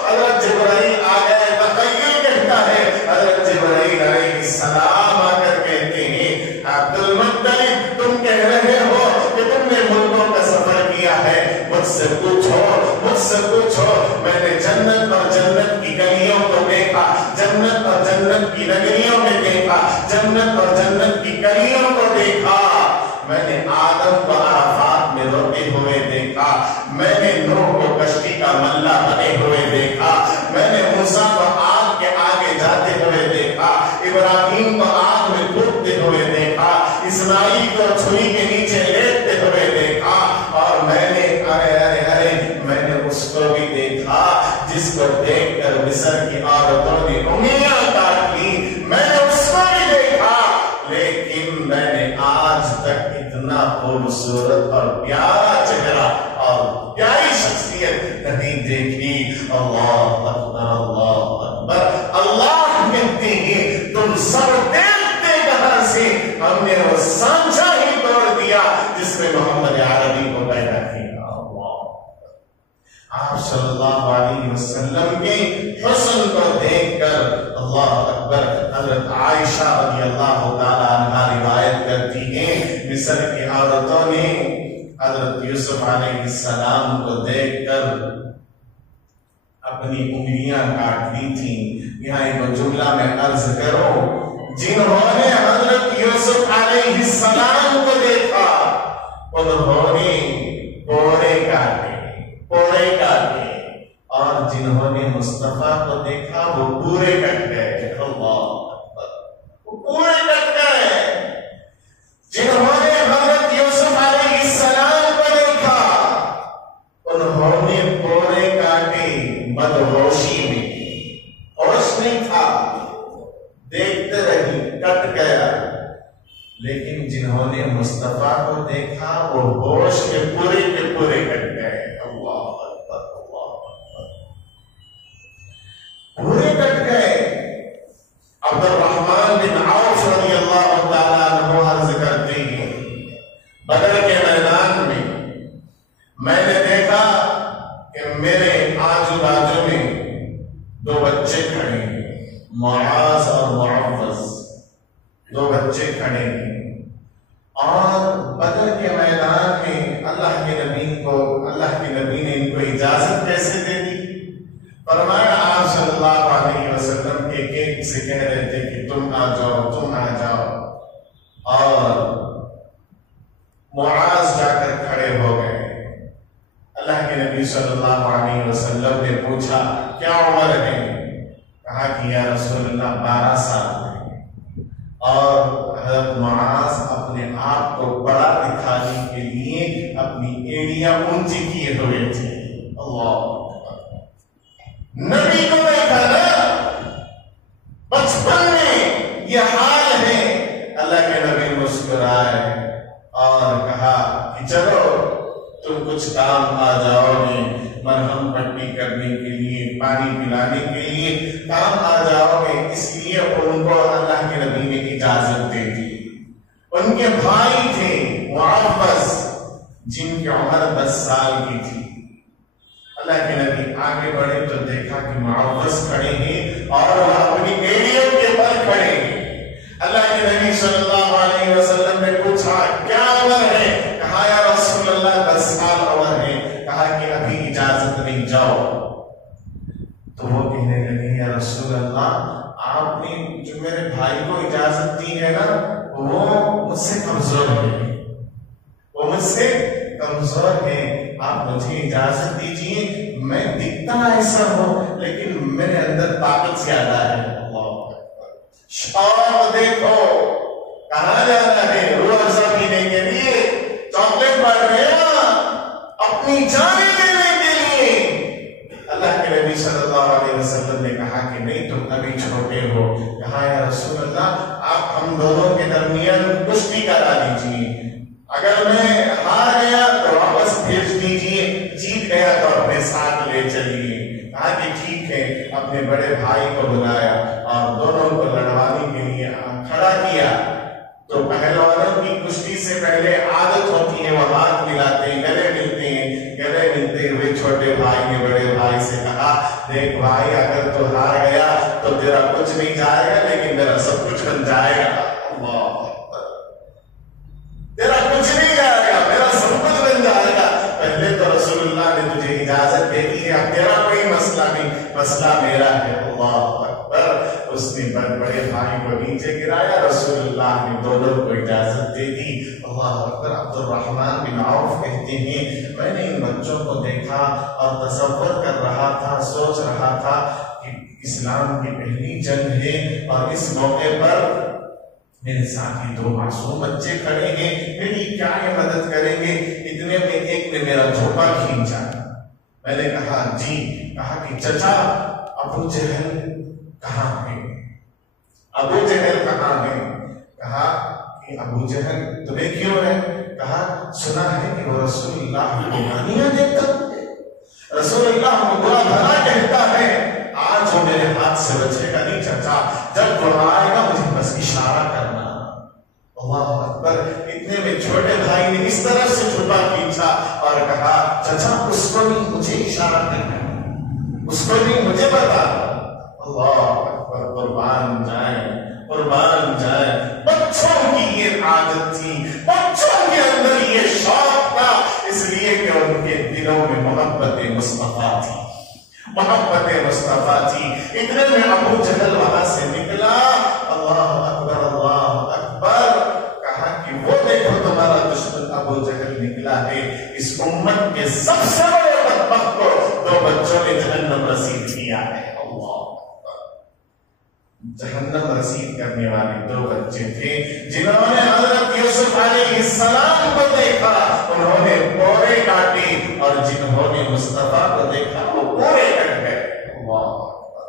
حضرت جبرائیل آ گئے، تخیل کہتا ہے حضرت جبرائیل علیہ السلام آ کر کہتے ہیں عبد المطلب تم کہہ رہے ہو کہ تم نے ملکوں کا سفر کیا ہے، مجھ سے پوچھو میں نے جنت اور جنت کی گلیوں کو دیکھا، جنت اور جنت کی نگریوں میں دیکھا، جنت اور جنت کی گلیوں کو دیکھا، میں نے آدم کو عرفات میں روتے ہوئے دیکھا، میں نے نوح کو کشتی کا ملہ بنے ہوئے دیکھا، میں نے موسیٰ کو آگ کے آگے جاتے ہوئے دیکھا، ابراہیم کو آگ میں کودتے ہوئے دیکھا، اسماعیل کو چھری کے نیچے لیٹتے ہوئے دیکھا، اور میں نے میں نے اس کو بھی دیکھا جس کو دیکھ کر مصر کی عورتوں نے انگلیاں کاٹ لی، میں نے اس کو بھی دیکھا، لیکن میں نے آج تک اتنا خوبصورت اور پیارا چہرہ اور پیاری شخصیت نہیں دیکھی۔ اللہ اکبر اللہ اکبر۔ اللہ کہتے ہیں تم سب دیکھتے کہاں سے؟ ہم نے وہ سانچہ ہی توڑ دیا جس میں محمد عربی کو پیدا کیا۔ آپ صلی اللہ علیہ وسلم کے حسن کو دیکھ کر اللہ اکبر حضرت عائشہ رضی اللہ تعالیٰ عنہ روایت کرتی ہیں مصر کی عورتوں نے حضرت یوسف علیہ السلام کو دیکھ کر اپنی انگلیاں کاٹ لی تھیں۔ یہاں ایک جملہ میں عرض کرو، جنہوں نے حضرت یوسف علیہ السلام کو دیکھا انہوں نے کوڑے کاٹے، اور جنہوں نے مصطفیٰ کو دیکھا وہ پورے کٹ گئے۔ اللہ اکبر، وہ پورے کٹ گئے۔ جنہوں نے حضرت یوسف علیہ السلام کو دیکھا انہوں نے پورے کاٹے، بدہوشی میں، ہوش نہیں تھا، دیکھتے رہی، کٹ گیا۔ لیکن جنہوں نے مصطفیٰ کو دیکھا وہ ہوش کے پورے کٹ گئے۔ اللہ اکبر اللہ اکبر، پورے کٹ گئے۔ عبد الرحمن بن عوف رضی اللہ تعالیٰ عنہ عرض کرتے ہیں بدر کے میدان میں نے دیکھا کہ میرے آجو بازو میں دو بچے کھڑے ہیں، معاذ اور معوذ، کو اجازت کیسے دے دی؟ فرمایا آپ صلی اللہ علیہ وسلم ایک ایک سے کہہ رہے تھے کہ تم آ جاؤ، تم آ جاؤ، اور معاذ جا کر کھڑے ہو گئے۔ اللہ کے نبی صلی اللہ علیہ وسلم نے پوچھا کیا عمر ہے؟ کہا کہ یا رسول اللہ 12 سال ہے۔ اور حضرت معاذ اپنے آپ کو بڑا دکھانے کے لیے اپنی ایڑیاں اونچی کیے ہوئے تھے۔ اللہ نبی کو دیکھا نا بچپن میں یہ حال ہے۔ اللہ کے نبی مسکرائے اور کہا کہ چلو تم کچھ کام آ جاؤ گے، مرہم پٹی کرنے کے لیے، پانی پلانے کے لیے کام آ جاؤ گے۔ اس لیے ان کو اللہ کے نبی نے اجازت دے دی۔ ان کے بھائی تھے معوذ، جن کی عمر 10 سال کی تھی۔ اللہ کے نبی آگے بڑھے تو دیکھا کہ معوذ کھڑے ہیں اور وہ اپنی ایڑیوں کے بل کھڑے ہیں۔ اللہ کے نبی صلی اللہ علیہ وسلم نے پوچھا کیا عمر ہے؟ کہا یا رسول اللہ 10 سال عمر ہے۔ کہا کہ ابھی اجازت نہیں، جاؤ۔ تو وہ کہنے لگے یا رسول اللہ آپ نے جو میرے بھائی کو اجازت دی ہے نا وہ مجھ سے کمزور ہے، وہ مجھ سے کمزور ہے، آپ مجھے اجازت دیجیے۔ میں دکھتا ایسا ہوں لیکن میرے اندر طاقت زیادہ ہے۔ شوق دیکھو، کہاں جانا ہے؟ روح افزا پینے کے لیے، چاکلیٹ بانٹ رہے ہیں اپنی جانیں دینے کے لیے۔ اللہ کے نبی صلی اللہ علیہ وسلم نے کہا کہ نہیں تم ابھی چھوٹے ہو۔ کہا یا رسول اللہ آپ ہم دونوں کے درمیان کشتی کرا دیجیے، اگر میں ہار گیا تو واپس بھیج دیجیے، جیت گیا تو اپنے ساتھ لے چلیے۔ کہا کہ ٹھیک ہے۔ اپنے بڑے بھائی کو بلایا اور دونوں کو لڑوانے کے لیے کھڑا کیا۔ تو پہلوانوں کی کشتی سے پہلے عادت ہوتی ہے وہ ہاتھ ملاتے ہیں، گلے ملتے ہیں۔ گلے ملتے ہوئے چھوٹے بھائی نے بڑے بھائی سے کہا دیکھ بھائی اگر تو ہار گیا تو تیرا کچھ نہیں جائے گا لیکن میرا سب کچھ بن جائے گا۔ اللہ تیرا کچھ نہیں جائے گا، میرا سب کچھ بن جائے گا۔ پہلے تو رسول اللہ نے تجھے اجازت دے دی ہے، اب تیرا کوئی مسئلہ نہیں، مسئلہ میرا ہے۔ اللہ اکبر۔ اس نے بڑے بھائی کو نیچے گرایا، رسول اللہ نے دونوں کو اجازت دے دی۔ اللہ اکبر۔ عبد الرحمن بن عوف کہتے ہیں میں نے ان بچوں کو دیکھا اور تصور کر رہا تھا، سوچ رہا تھا کہ اسلام کی پہلی جنگ ہے اور اس موقع پر میرے ساتھ 2 معصوم بچے کھڑے ہیں، میری کیا یہ مدد کریں گے؟ اتنے میں ایک نے میرا جھوٹا کھینچا۔ میں نے کہا جی۔ کہا کہ چچا ابو جہل کہاں ہے؟ ابو جہل کہاں ہے؟ کہا کہ ابو جہل تمہیں کیوں ہے؟ کہا سنا ہے کہ وہ رسول اللہ کو برائیاں دیتا ہے، رسول اللہ کو برا بھلا کہتا ہے۔ آج وہ میرے ہاتھ سے بچے گا نہیں چچا، جب وہ آئے گا مجھے بس اشارہ کرنا۔ اللہ اکبر۔ اتنے میں چھوٹے بھائی نے اس طرح سے چھپا کھینچا اور کہا چچا اس کو نہیں مجھے اشارہ کرنا، اس کو نہیں مجھے بتا۔ اللہ اکبر۔ قربان جائیں، قربان جائیں۔ بچوں کی یہ عادت تھی، بچوں کے اندر یہ شوق تھا، اس لیے کہ ان کے دلوں میں محبت مصطفیٰ تھی، محبت مصطفیٰ تھی۔ اتنے میں ابو جہل وہاں سے نکلا۔ اللہ اکبر، اللہ اکبر۔ کہا کہ وہ دیکھو تمہارا دشمن ابو جہل نکلا ہے، اس امت کے سب سے بڑے بدبخت کو 2 بچوں نے جہنم رسید کیا ہے۔ اللہ اکبر۔ جہنم رسید کرنے والے 2 بچے تھے جنہوں نے حضرت یوسف علیہ السلام کو دیکھا، انہوں نے پورے کاٹے، اور جنہوں نے مصطفیٰ کو دیکھا وہ پورے کٹ گئے۔ اللہ اکبر۔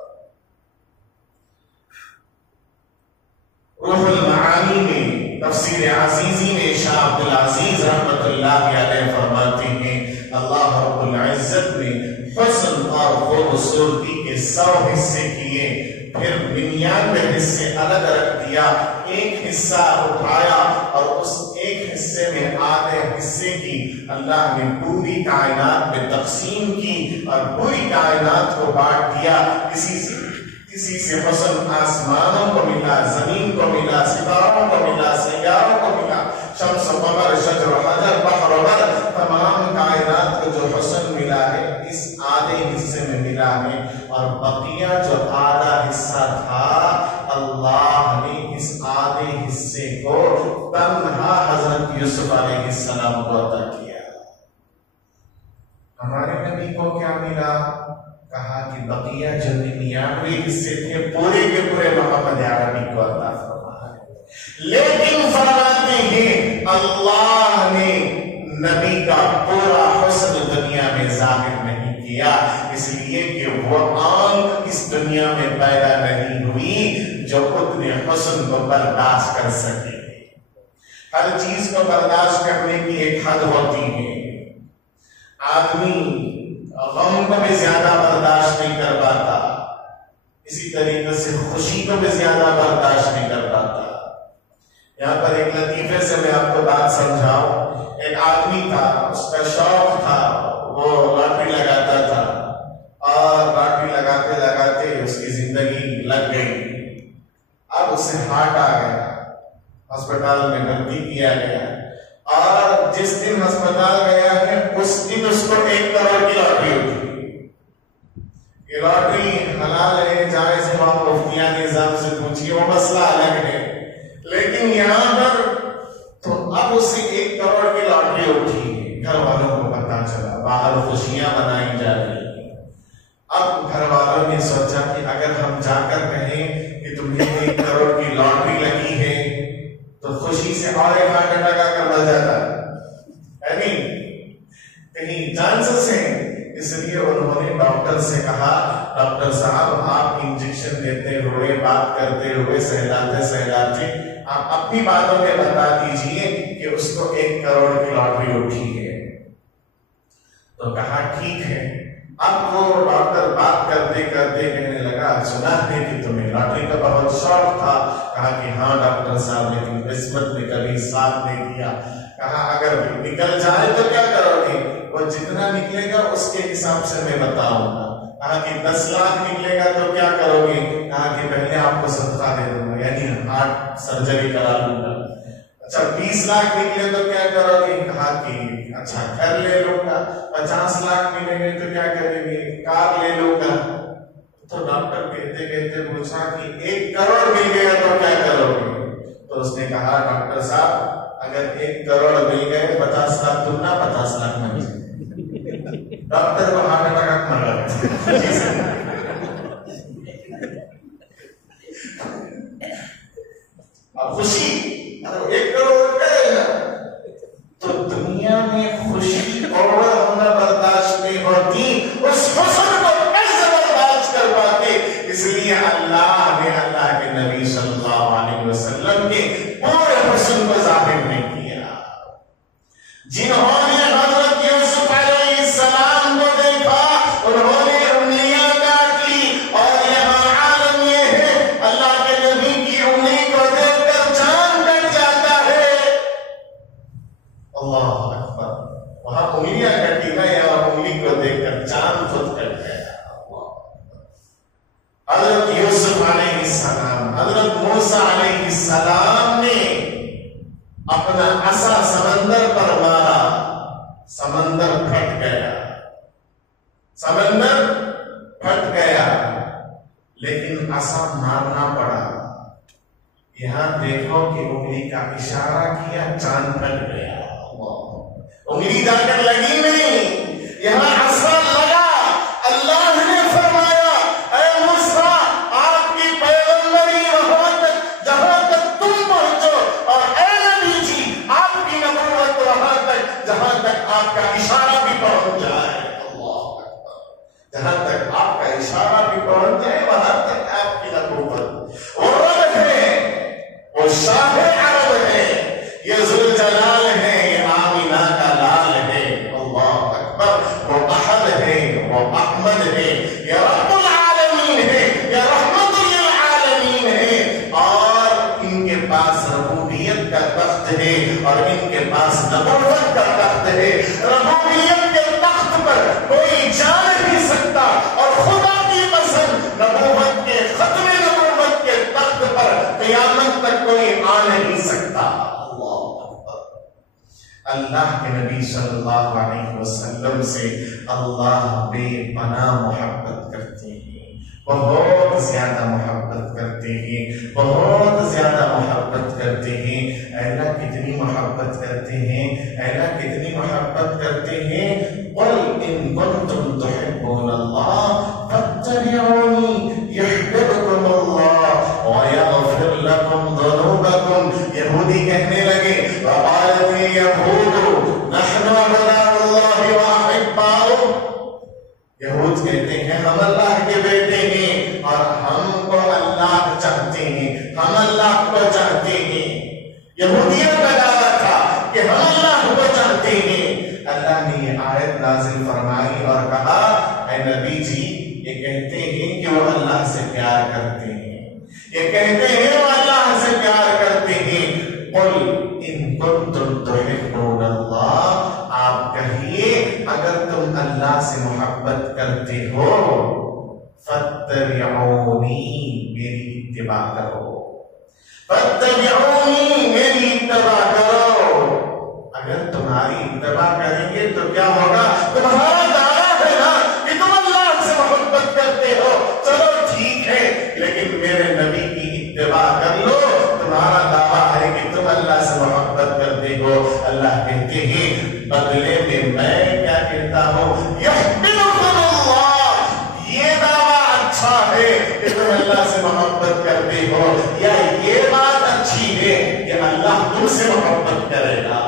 روح المعانی میں تفسیر عزیزی میں شاہ عبد العزیز رحمت اللہ علیہ فرماتے ہیں اللہ رب العزت نے حسن اور خوبصورتی کے 100 حصے کیے، پھر 99 حصے الگ رکھ دیا، ایک حصہ اٹھایا اور اس ایک حصے میں آدھے حصے کی اللہ نے پوری کائنات میں تقسیم کی اور پوری کائنات کو بانٹ دیا۔ اسی سے حسن آسمانوں کو ملا، زمین کو ملا، ستاروں کو ملا، سیاروں کو ملا، شمس و قمر، شجر و حجر، بحر و بر، تمام کائنات کو جو حسن ملا ہے السلام کو عطا کیا۔ ہمارے نبی کو کیا ملا؟ کہا کہ بقیہ جو 99 حصے تھے پورے کے پورے محمد عربی کو عطا فرمایا، لیکن فرماتے ہیں اللہ نے نبی کا پورا حسن دنیا میں ظاہر نہیں کیا، اس لیے کہ وہ آنکھ اس دنیا میں پیدا نہیں ہوئی جو اتنے حسن کو برداشت کر سکے۔ ہر چیز کو برداشت کرنے کی ایک حد ہوتی ہے۔ آدمی غم کو بھی زیادہ برداشت نہیں کر پاتا، اسی طریقے سے خوشی کو بھی زیادہ برداشت نہیں کر پاتا۔ یہاں پر ایک لطیفے سے میں آپ کو بات سمجھاؤں۔ ایک آدمی تھا، اس کا شوق تھا، وہ لاٹری لگاتا تھا، اور لاٹری لگاتے لگاتے اس کی زندگی لگ گئی۔ اب اسے ہارٹ آ گیا، ہسپتال میں بھرتی کیا گیا، اور جس دن ہسپتال گیا ہے اس دن اس کو 1 کروڑ کی لاٹری ہوتی۔ یہ لاٹری حلال ہے جائز ہے، وہاں مفتیان نظام سے پوچھیے، وہ مسئلہ الگ ہے، لیکن یہاں پر تو اب اسے 1 کروڑ کی لاٹری اٹھی۔ گھر والوں کو پتا چلا، باہر خوشیاں منائی جا رہی۔ اب گھر والوں نے سوچا کہ اگر ہم جا کر کہیں کہ تمہیں 1 کروڑ کی لاٹری لگی ہے تو خوشی سے اور ایک ہارٹ اٹیک آ کر مر جاتا ہے نہیں، کہیں چانسز ہیں۔ اس لیے انہوں نے ڈاکٹر سے کہا، ڈاکٹر صاحب آپ انجیکشن دیتے ہوئے، بات کرتے ہوئے، سہلاتے سہلاتے آپ اپنی باتوں میں بتا دیجئے کہ اس کو 1 کروڑ کی لاٹری اٹھی ہے۔ تو کہا ٹھیک ہے۔ اب وہ ڈاکٹر بات کرتے کرتے کہنے لگا، سنا ہے کہ تمہیں لاٹری کا بہت شوق تھا۔ کہا کہ ہاں ڈاکٹر صاحب، لیکن قسمت نے کبھی ساتھ نہیں دیا۔ کہا اگر نکل جائے تو کیا کرو گے؟ وہ جتنا نکلے گا اس کے حساب سے میں بتاؤں گا۔ کہا کہ 10 لاکھ نکلے گا تو کیا کرو گے؟ کہا کہ پہلے آپ کو صدقہ دے دوں گا، یعنی ہارٹ سرجری کرا لوں گا۔ اچھا 20 لاکھ نکلے تو کیا کرو گے؟ کہا کہ اچھا گھر لے لوں گا۔ 50 لاکھ ملیں گے تو کیا کریں گے؟ کار لے لوں گا۔ تو ڈاکٹر کہتے کہتے پوچھا کہ 1 کروڑ مل گیا تو کیا کرو گے؟ تو اس نے کہا ڈاکٹر صاحب اگر 1 کروڑ مل گئے 50 لاکھ تم نہ 50 لاکھ میں مل۔ ڈاکٹر کو ہارٹ اٹیک مر گیا۔ اب خوشی 1 کروڑ کرے گا تو دنیا میں خوشی اور ہونا برداشت نہیں ہوتی، اس حسن کو کیسے برداشت کر پاتے؟ اس لیے اللہ نے اللہ کے نبی صلی اللہ علیہ وسلم کے پورے حسن کو ظاہر نہیں کیا۔ جنہوں نے حضرت یوسف علیہ السلام کو دیکھا انہوں نے انگلیاں کاٹ لی، اور یہاں عالم یہ ہے اللہ کے نبی کی انگلی کو دیکھ کر جان کٹ جاتا ہے۔ اللہ اکبر، وہاں انگلیاں کٹی ہے یا انگلی کو دیکھ کر جان خود کٹ گیا۔ حضرت یوسف علیہ السلام، حضرت موسیٰ علیہ السلام نے اپنا عصا سمندر پر مارا، سمندر پھٹ گیا، سمندر پھٹ گیا، لیکن عصا مارنا پڑا۔ یہاں دیکھو کہ انگلی کا اشارہ کیا، چاند پھٹ گیا۔ انگلی جا کر لگی نہیں، یہاں عصا لگا۔ اللہ نے فرمایا اے موسیٰ آپ کی پیغمبری وہاں تک جہاں تک تم پہنچو، اور اے نبی جی آپ کی نبوت وہاں تک جہاں تک آپ کا اشارہ بھی پہنچ جائے۔ اللہ اکبر، جہاں تک آپ کا اشارہ بھی پہنچ جائے وہاں تک آپ کی نبوت۔ وہ رب ہے، وہ شاہ عرب ہے، یہ ذوالجلال ہے، یہ آمینہ کا لال ہے۔ اللہ اکبر، وہ احد ہے، وہ احمد ہے، یہ رب العالمین ہے، یہ رحمت للعالمین ہے، اور ان کے پاس ربوبیت کا تخت ہے اور ان کے پاس نبوت کا تخت ہے۔ ربوبیت کے تخت پر کوئی جا نہیں سکتا، اور خدا کی قسم نبوت کے ختم نبوت کے تخت پر قیامت تک کوئی آ نہیں سکتا۔ اللہ کے نبی صلی اللہ علیہ وسلم سے اللہ بے پناہ محبت کرتے ہیں، بہت زیادہ محبت کرتے ہیں، بہت زیادہ محبت کرتے ہیں۔ اللہ کتنی محبت کرتے ہیں، اللہ محبت کرتے ہیں قل ان کنتم تحبون اللہ فاتبعونی یحببکم اللہ ویغفر لکم ذنوبکم. یہودی کہنے لگے وقالت الیہود نحن ابناء اللہ واحباؤہ. یہود کہتے ہیں ہم اللہ کے بیٹے ہیں اور ہم کو اللہ چاہتے ہیں, ہم اللہ کو چاہتے ہیں. یہودیوں کا دعویٰ تھا کہ ہم اللہ کو چاہتے ہیں. اللہ نے یہ آیت نازل فرمائی اور کہا اے نبی جی یہ کہتے ہیں کہ وہ اللہ سے پیار کرتے ہیں, یہ کہتے ہیں وہ اللہ سے پیار کرتے ہیں. قل ان کنتم تحبون اللہ, آپ کہیے اگر تم اللہ سے محبت کرتے ہو فاتبعونی, میری اتباع کرو. فاتبعونی, میری اتباع کرو. اگر تمہاری اتباع کریں گے تو کیا ہوگا؟ تمہارا دعویٰ ہے نا کہ تم اللہ سے محبت کرتے ہو, چلو ٹھیک ہے, لیکن میرے نبی کی اتباع کر لو. تمہارا دعویٰ ہے کہ تم اللہ سے محبت کرتے ہو. اللہ کہتے ہیں بدلے میں کیا کہتا ہوں؟ یحببکم اللہ. یہ دعویٰ اچھا ہے کہ تم اللہ سے محبت کرتے ہو, یا یہ بات اچھی ہے کہ اللہ تم سے محبت کرے گا.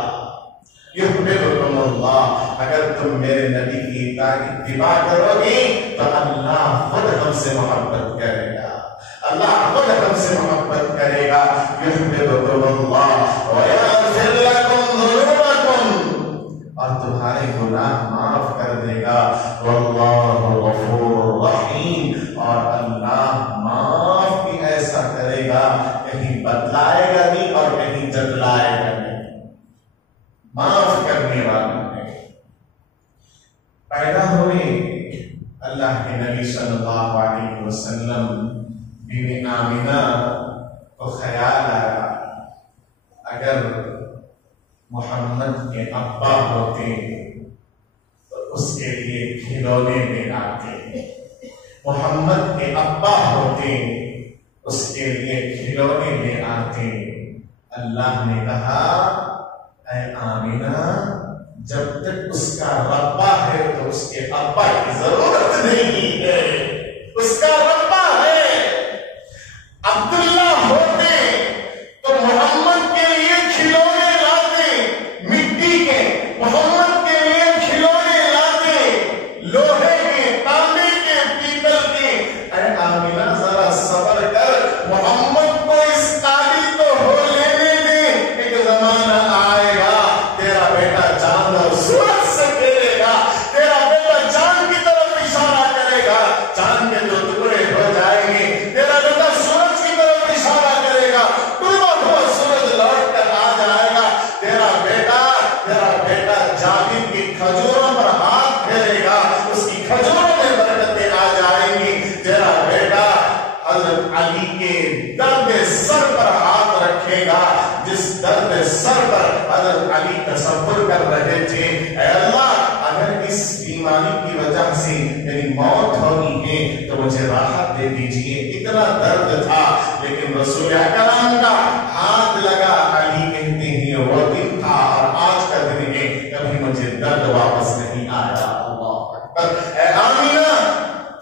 یحببکم اللہ, اگر تم میرے نبی کی اتباع کرو گے تو اللہ خود ہم سے محبت کرے گا, اللہ خود ہم سے محبت کرے گا. یحببکم اللہ ویغفر لکم ذنوبکم, اور تمہارے گناہ معاف کر دے گا. واللہ غفور رحیم, اور اللہ معاف بھی ایسا کرے گا کہیں بتلائے گا نہیں اور کہیں جتلائے گا نہیں, معاف کرنے والا ہے. پیدا ہوئے اللہ کے نبی صلی اللہ علیہ وسلم, بیوی آمینہ کو خیال آیا اگر محمد کے ابا ہوتے تو اس کے لیے کھلونے لے آتے. محمد کے ابا ہوتے اس کے لیے کھلونے لے آتے. اللہ نے کہا اے آمینہ جب تک اس کا ربا ہے تو اس کے ابا کی ضرورت نہیں ہے, اس کا ربا ہے. عبداللہ ہوتے تو محمد کے لیے کھلونے لاتے مٹی کے, محمد کے لیے کھلونے لاتے لوہے کے, تانبے کے, پیتل کے. اے آمینہ ذرا صبر کر, محمد کو اس قابل تو ہو لینے دے. ایک زمانہ آئے گا تیرا بیٹا چاند اور سورج سے کھیلے گا, تیرا بیٹا چاند کی طرف اشارہ کرے گا, چاند کے 2 ٹکڑے ہو جائیں گے. تیرا بیٹا سورج کی طرف اشارہ کرے گا, ڈوبا ہوا سورج لوٹ کر آ جائے گا. تیرا بیٹا جابر کی کھجوروں پر ہاتھ پھیرے گا, اس کی کھجوروں میں برکتیں آ جائیں گی. تیرا بیٹا حضرت علی کے درد سر پر ہاتھ رکھے گا, جس درد سر پر حضرت علی تصور کر رہے تھے. اے اللہ اگر اس بیماری کی وجہ سے میری موت ہونی ہے تو مجھے راحت دے دیجئے. اتنا درد تھا, لیکن رسول اکرم کا ہاتھ لگا. علی کہتے ہیں وہ دن تھا اور آج کا دن ہے, کبھی مجھے درد واپس نہیں آیا. اللہ اکبر. اے آمینہ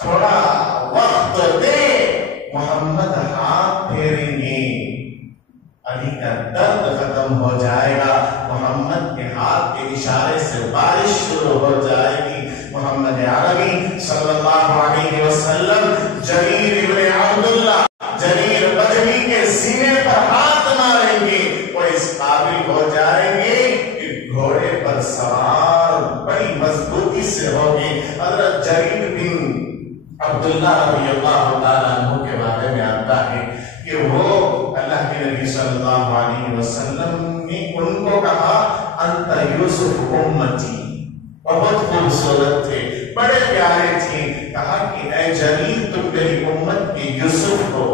تھوڑا وقت دے, محمد ہاتھ پھیریں گے, علی کا درد ختم ہو جائے گا. محمد کے ہاتھ کے اشارے سے بارش شروع ہو جائے گی. محمد عربی صلی اللہ علیہ وسلم جریر ابن عبداللہ, جریر بجلی کے سینے پر ہاتھ ماریں گے, وہ اس قابل ہو جائیں گے کہ گھوڑے پر سوار بڑی مضبوطی سے ہوگی. حضرت جریر بن عبداللہ رضی اللہ تعالیٰ عنہ کے بارے میں آتا ہے کہ وہ اللہ کے نبی صلی اللہ علیہ وسلم نے ان کو کہا انت یوسف امتی, بہت خوبصورت تھے, بڑے پیارے تھے. کہا کہ اے جلیل تم میری امت کے یوسف ہو.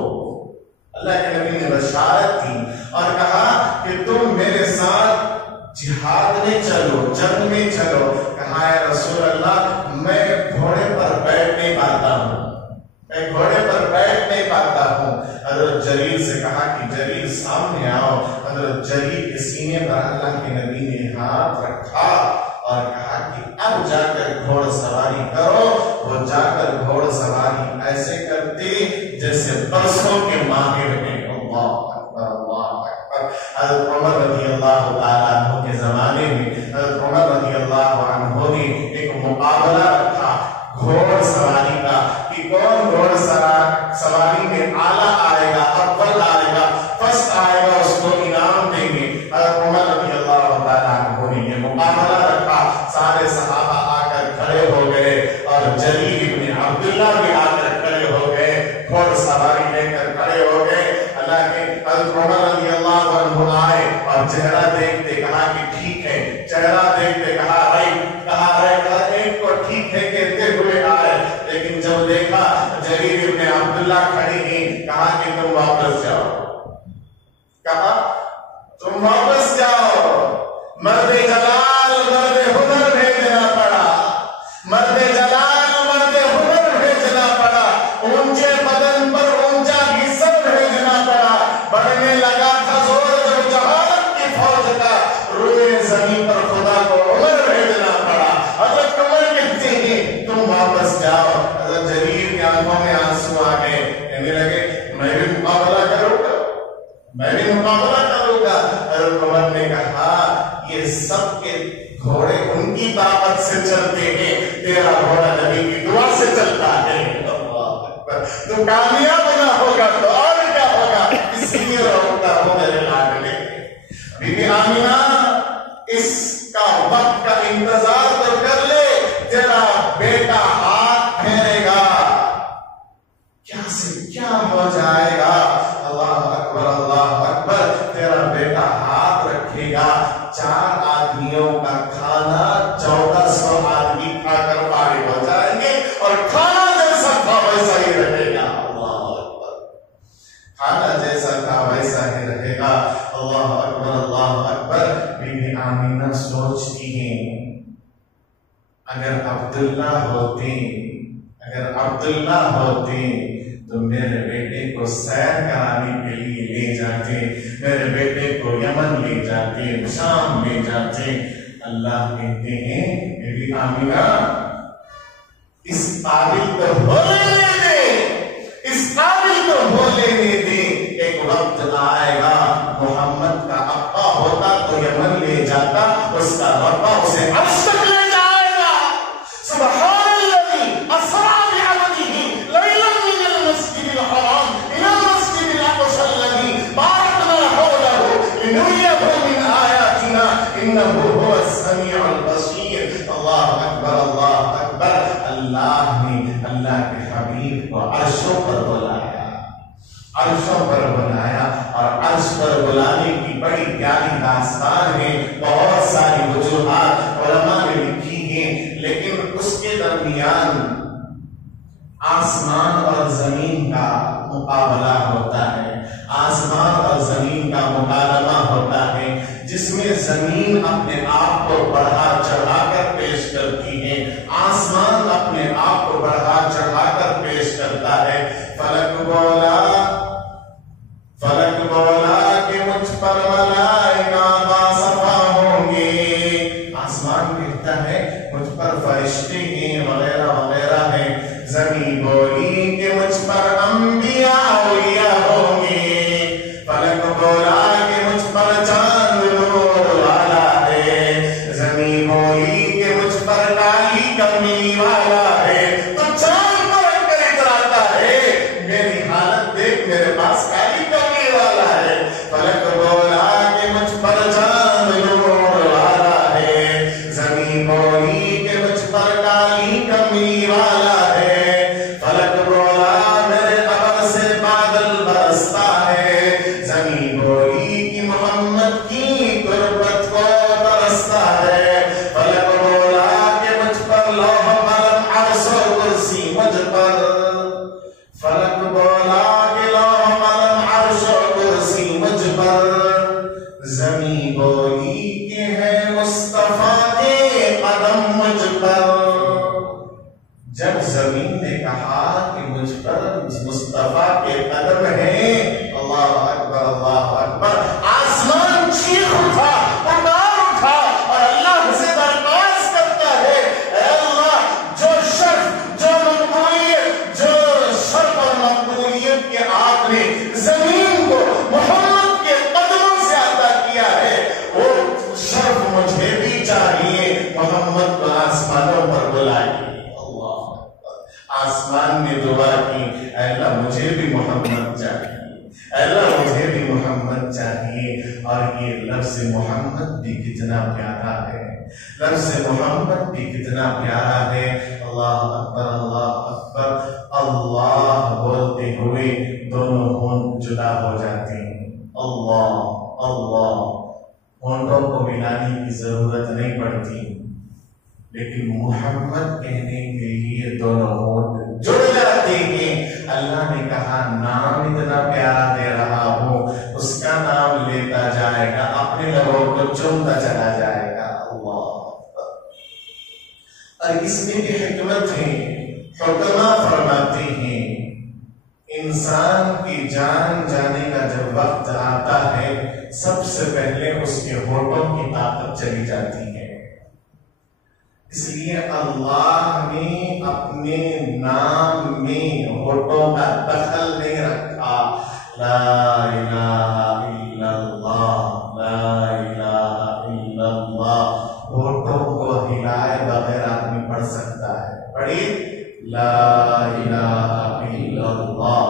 اللہ کے نبی نے بشارت دی اور کہا کہ تم میرے ساتھ جہاد میں چلو, جنگ میں چلو. کہا اے رسول اللہ میں گھوڑے پر بیٹھ نہیں پاتا ہوں, میں گھوڑے پر بیٹھ نہیں پاتا ہوں. حضرت جلیل سے کہا کہ جلیل سامنے آؤ. حضرت جلیل کے سینے پر اللہ کے نبی نے ہاتھ رکھا اور کہا کہ اب جا کر گھوڑ سواری کرو. وہ جا کر گھوڑ سواری ایسے کرتے جیسے برسوں کے ماہر ہیں. اللہ اکبر اللہ اکبر. حضرت عمر رضی اللہ تعالیٰ عنہ کے زمانے میں حضرت عمر رضی اللہ عنہ نے ایک مقابلہ رکھا گھوڑ سواری کا کہ کون گھوڑ سواری میں اعلیٰ آئے گا، اول آئے گا، فرسٹ آئے گا، اس کو انعام دیں گے. حضرت عمر رضی اللہ تعالیٰ عنہ نے یہ مقابلہ رکھا. سارے صحابہ آ کر کھڑے ہو گئے اور جریر ابن عبداللہ بھی آ کر کھڑے ہو گئے، گھوڑ سواری لے کر کھڑے ہو گئے. اللہ کے حضرت عمر رضی اللہ عنہ آئے اور چہرہ دیکھتے کہا کہ ٹھیک ہے، چہرہ دیکھتے کہا ایک کو ٹھیک ہے کہتے ہوئے آئے. لیکن جب دیکھا جریر ابن عبداللہ کھڑی ہیں، کہا کہ تم واپس جاؤ. کہا تم واپس جاؤ. مرد جلال مرد ہنر بھیجنا پڑا، مرد جلال مرد ہنر بھیجنا پڑا. اونچے بدن پر اونچا حصہ بھیجنا پڑا. بڑھنے لگا تھا زور جہالت کی فوج کا، روئے زمین پر خدا کو عمر بھیجنا پڑا. حضرت عمر کہتے ہیں تم واپس جاؤ. حضرت جریر کی آنکھوں میں آنسو آ گئے، کہنے لگے میں بھی مقابلہ کروں گا، میں بھی مقابلہ کروں گا. حضرت عمر نے کہا یہ سب کے گھوڑے ان کی طاقت سے چلتے ہیں، تیرا گھوڑا نبی کی دعا سے چلتا ہے. تو کامیاب نہ ہوگا تو اور کیا ہوگا، اس لیے روکتا ہوں میرے لاڈلے. بی بی آمینہ اس کا وقت کا انتظار تو کر لے، تیرا بیٹا ہاتھ پھیرے گا کیا سے کیا ہو جائے گا. اللہ اکبر اللہ اکبر. تیرا بیٹا ہاتھ رکھے گا، 4 آدمیوں کا کھانا 1400 آدمی کھا کر فارغ ہو جائیں گے، اور کھانا جیسا تھا ویسا ہی رہے گا. اللہ اکبر. کھانا جیسا تھا ویسا ہی رہے گا. اللہ اکبر اللہ اکبر. بی بی آمینہ سوچتی ہیں اگر عبداللہ ہوتے تو میرے بیٹے کو سیر کرانے کے لیے لے جاتے، میرے بیٹے کو یمن لے جاتے، شام لے جاتے. اللہ کہتے ہیں بی بی آمینہ اس قابل تو ہو لینے دے، اس قابل تو ہو لینے دے. ایک وقت آئے گا محمد کا ابا ہوتا تو یمن لے جاتا، اس کا ابا اسے عرش تک لے جائے گا. سبحان الذی اسریٰ بعبدہ لیلا من المسجد الحرام الی المسجد الاقصی الذی بارکنا حولہ لنریہ من آیاتنا انہ هو السمیع البصیر. اللہ اکبر اللہ اکبر. اللہ نے اللہ کے حبیب کو عرشوں پر بلایا، عرشوں پر بلایا، اور عرش پر بلانے کی بڑی پیاری داستان ہے. بہت ساری وجوہات علماء نے لکھی ہیں، لیکن اس کے درمیان آسمان اور زمین کا مقابلہ ہوتا ہے، آسمان اور زمین کا مکالمہ ہوتا ہے، جس میں زمین اپنے آپ کو بڑھا چڑھا کر پیش کرتی ہے، آسمان اپنے آپ کو بڑھا چڑھا کر پیش کرتا ہے. فلک بولا کہ مجھ پر ملائکہ باصفا ہوں گے. آسمان کہتا ہے مجھ پر فرشتے ہیں وغیرہ وغیرہ ہیں. زمین بولی کہ مجھ پر انبیاء اولیاء ہوں گے. فلک بولا کہ مجھ پر چاند نور والا ہے. زمین بولی کہ مجھ پر کالی کملی والا ہے. تو چاند پر رکھ کر اتراتا ہے، میری حالت دیکھ میرے پاس کالی کملی والا ہے. فلک بولا کہ مجھ پر چاند نور والا ہے. زمین بولی کہ مجھ پر کالی کملی والا ہے. فلک بولا میرے ابر سے بادل برستا ہے. زمین بولی کہ محمد کی قربت کو ترستا ہے. فلک بولا کہ مجھ پر لوح قلم عرش و کرسی مجھ پر. فلک بولا کہ لوح قلم عرش و کرسی مجھ پر. زمین بولی کہ ہے مصطفیٰ کے قدم کتنا پیارا ہے، لفظ محمد بھی کتنا پیارا ہے۔ اللہ اکبر اللہ اکبر، اللہ بولتے ہوئے دونوں ہونٹ جدا ہو جاتے ہیں۔ اللہ اللہ، ہونٹوں کو ملانے کی ضرورت نہیں پڑتی، لیکن محمد کہنے کے لیے دونوں ہونٹ جڑ جاتے ہیں۔ اللہ نے کہا نام اتنا پیارا دے رہا ہوں، اس کا نام لیتا جائے گا، اپنے لبوں کو چومتا چلا جائے گا۔ اللہ، اور اس میں بھی حکمت ہے۔ حکماء فرماتے ہیں انسان کی جان جانے کا جب وقت آتا ہے، سب سے پہلے اس کے ہونٹوں کی طاقت چلی جاتی ہے۔ اس لیے اللہ نے اپنے نام میں ہونٹوں کا دخل نہیں رکھا۔ لا الہ الا اللہ، لا الہ الا اللہ، ہونٹوں کو ہلائے بغیر آدمی پڑھ سکتا ہے۔ پڑھی لا الہ الا اللہ،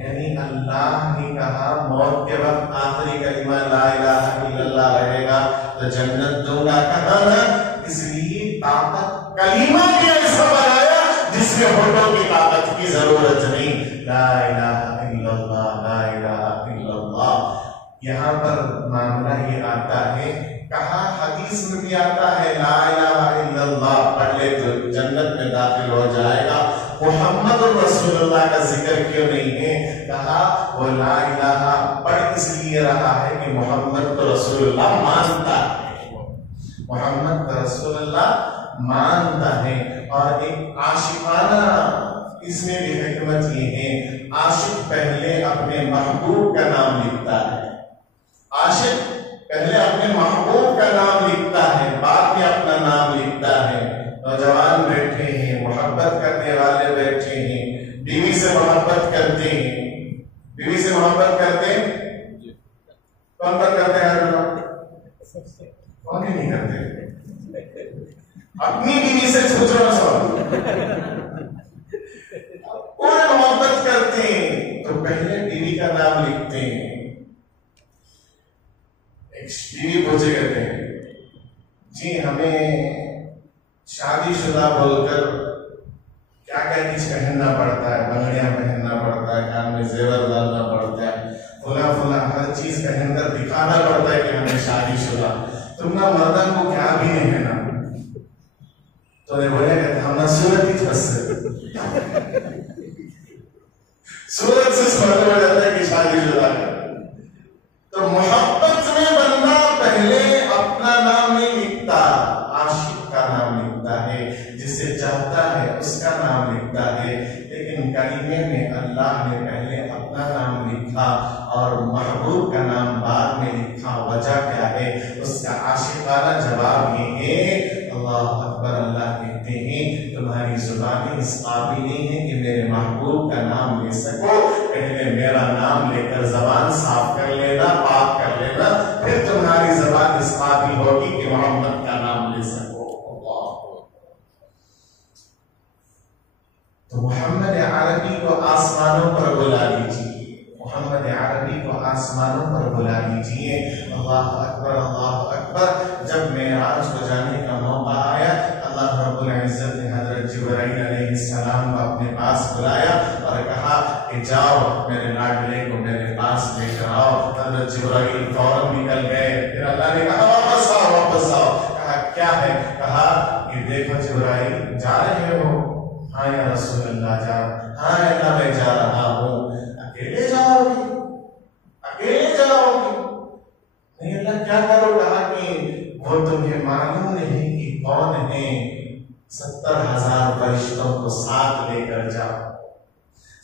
یعنی اللہ نے کہا موت کے وقت آخری کلمہ لا الہ الا اللہ رہے گا تو جنت دوں گا، کہا نا۔ اس لیے طاقت کلمہ بھی ایسا بنایا جس میں ہونٹوں کی طاقت کی ضرورت نہیں۔ لا الہ الا اللہ، لا الہ الا اللہ۔ یہاں پر معاملہ یہ آتا ہے، کہا حدیث میں بھی آتا ہے لا الہ الا اللہ پڑھ لے تو جنت میں داخل ہو جائے گا۔ محمد رسول اللہ کا ذکر کیوں نہیں ہے؟ کہا وہ لا الہ پڑھ اس لیے رہا ہے کہ محمد تو رسول اللہ مانتا ہے، محمد کا رسول اللہ مانتا ہے۔ اور ایک عاشقانہ اس میں بھی حکمت یہ ہے، عاشق پہلے اپنے محبوب کا نام لکھتا ہے، عاشق پہلے اپنے محبوب کا نام لکھتا ہے، بعد میں اپنا نام لکھتا ہے۔ نوجوان بیٹھے ہیں، محبت کرنے والے بیٹھے ہیں، بیوی سے محبت کرتے ہیں، بیوی سے محبت کرتے ہیں، کون پر کرتے ہیں؟ کون ہی نہیں کرتے؟ اپنی بیوی سے پوچھو نا سوال، پورے محبت کرتے ہیں تو پہلے بیوی کا نام لکھتے ہیں۔ ایک بیوی پوچھے کہتے ہیں جی ہمیں شادی شدہ بول کر کیا کیا چیز پہننا پڑتا ہے، بنگڑیاں پہننا پڑتا ہے، کان میں زیور ڈالنا پڑتا ہے، فلاں فلاں ہر چیز پہن کر دکھانا پڑتا ہے کہ ہمیں شادی شدہ، تم نہ مردن کو کیا بھی نہیں ہے نا، تو نے بولے کہ ہم نہ صورت ہی پھنس صورت سے سمجھ میں جاتا ہے کہ شادی شدہ ہے۔ تو محبت میں بندہ پہلے اپنا نام نہیں لکھتا، عاشق کا نام لکھتا ہے، جسے چاہتا ہے اس کا نام لکھتا ہے۔ لیکن کلمے میں اللہ نے پہلے اپنا نام لکھا اور محبوب کا نام بعد میں لکھا۔ وجہ کیا ہے؟ اس کا عاشقانہ جواب یہ ہے، اللہ اکبر، اللہ کہتے ہیں تمہاری زبانیں اس قابل نہیں ہے کہ میرے محبوب کا نام لے سکو، پہلے میرا نام لے کر زبان صاف کر لینا، پاک کر لینا، پھر تمہاری زبان اس قابل ہوگی کہ محمد کا نام لے سکو۔ تو محمد عربی کو آسمانوں پر بلا لیجیے، محمد عربی کو آسمانوں پر بلا لیجیے۔ اللہ اکبر اللہ اکبر۔ جب معراج کو جانے کا موقع آیا، اللہ رب العزت نے حضرت جبرائیل علیہ السلام کو اپنے پاس بلایا اور کہا کہ جاؤ میرے لاڈلے کو میرے پاس لے کر آؤ۔ حضرت جبرائیل فوراً نکل گئے، پھر اللہ نے کہا واپس آؤ واپس آؤ۔ کہا کیا ہے؟ کہا کہ دیکھو جبرائیل جا رہے ہو؟ ہاں یا رسول اللہ جا، ہاں اللہ میں جا رہا ہوں۔ اکیلے جاؤ گے؟ اکیلے جاؤ گے؟ نہیں اللہ کیا کرو؟ کہا کہ وہ تمہیں معلوم نہیں کہ کون ہے، 70,000 فرشتوں کو ساتھ لے کر جاؤ،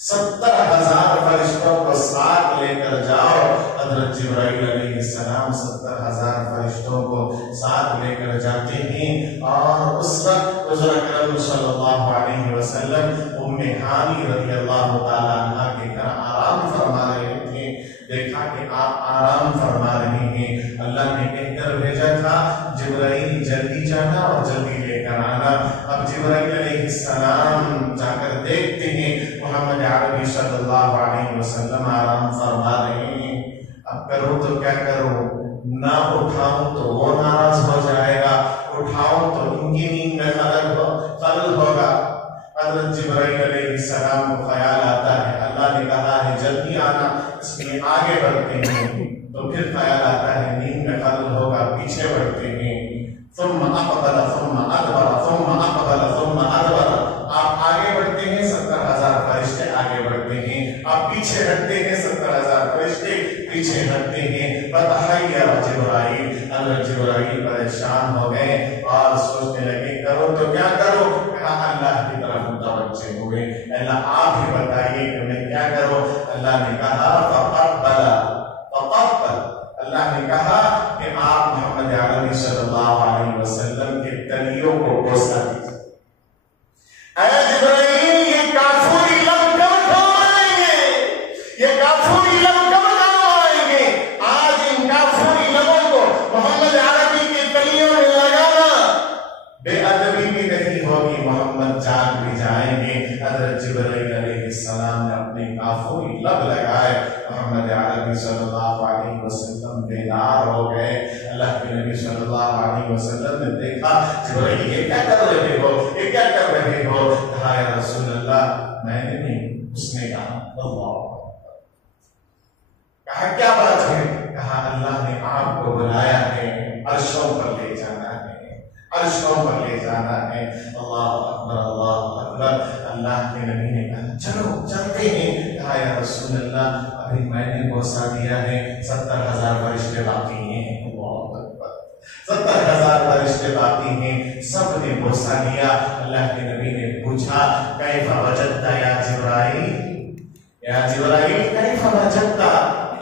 70,000 فرشتوں کو ساتھ لے کر جاؤ۔ حضرت جبرائیل علیہ السلام 70,000 فرشتوں کو ساتھ لے کر جاتے ہیں، اور اس وقت حضور اکرم صلی اللہ علیہ وسلم ام ہانی رضی اللہ تعالیٰ عنہ کے گھر آرام فرما رہے تھے۔ دیکھا کہ آپ آرام فرما رہے ہیں، اللہ نے کہہ کر بھیجا تھا جبرائیل جلدی جانا اور جلدی لے کر آنا۔ اب جبرائیل علیہ السلام جا کر دیکھتے ہیں محمد عربی صلی اللہ علیہ وسلم آرام فرما رہے ہیں۔ اب کروں تو کیا کروں؟ نہ اٹھاؤں تو وہ ناراض ہو جائے گا، اٹھاؤں تو ان کی نیند میں خلل ہوگا۔ حضرت جبرائیل علیہ السلام کو خیال آتا ہے اللہ نے کہا ہے جلدی آنا، اس لیے آگے بڑھتے ہیں، تو پھر خیال آتا ہے نیند میں خلل ہوگا، پیچھے بڑھتے ہیں۔ ثم اقبل ثم ادبر ثم اقبل ثم ادبر، آپ آگے بڑھتے ہیں 70,000 فرشتے آگے بڑھتے ہیں، آپ پیچھے ہٹتے ہیں 70,000 فرشتے پیچھے ہٹتے ہیں۔ فتحیر جبرائیل، حضرت جبرائیل پریشان ہو گئے اور سوچنے لگے کرو تو کیا کرو؟ کہا اللہ کی طرف متوجہ ہوئے، اللہ آپ ہی بتائیے کہ میں کیا کروں؟ اللہ نے کہا فقبل، اللہ نے کہا کہ آپ محمد عربی صلی اللہ علیہ وسلم کے تلیوں کو بوسہ دیجیے۔ اے جبرائیل، یہ کافوری لب کب کام آئیں گے؟ یہ کافوری لب کب کام آئیں گے؟ آج ان کافوری لبوں کو محمد عربی کے تلیوں میں لگانا بے ادبی بھی نہیں ہوگی، محمد جان بھی جائیں گے۔ حضرت جبرائیل علیہ السلام نے اپنے کافوری لب لگائے، محمد عربی صلی اللہ علیہ وسلم بیدار ہو گئے۔ اللہ کے نبی صلی اللہ علیہ وسلم نے دیکھا جبرائیل یہ کیا کر رہے ہو، یہ کیا کر رہے ہو؟ کہا یا رسول اللہ میں نے نہیں، اس نے کہا اللہ۔ کہا کیا بات ہے؟ کہا اللہ نے آپ کو بلایا ہے، عرشوں پر لے جانا ہے، عرشوں پر لے جانا ہے۔ اللہ اکبر اللہ اکبر۔ اللہ کے نبی نے کہا چلو چلتے ہیں۔ کہا یا رسول اللہ ابھی میں نے بوسہ دیا ہے، 70,000 فرشتے باقی ہیں۔ اللہ اکبر، 70,000 فرشتے باقی ہیں، سب نے بوسہ دیا۔ اللہ کے نبی نے پوچھا کیف وجدت یا جبرائیل، یا جبرائیل کیف وجدت،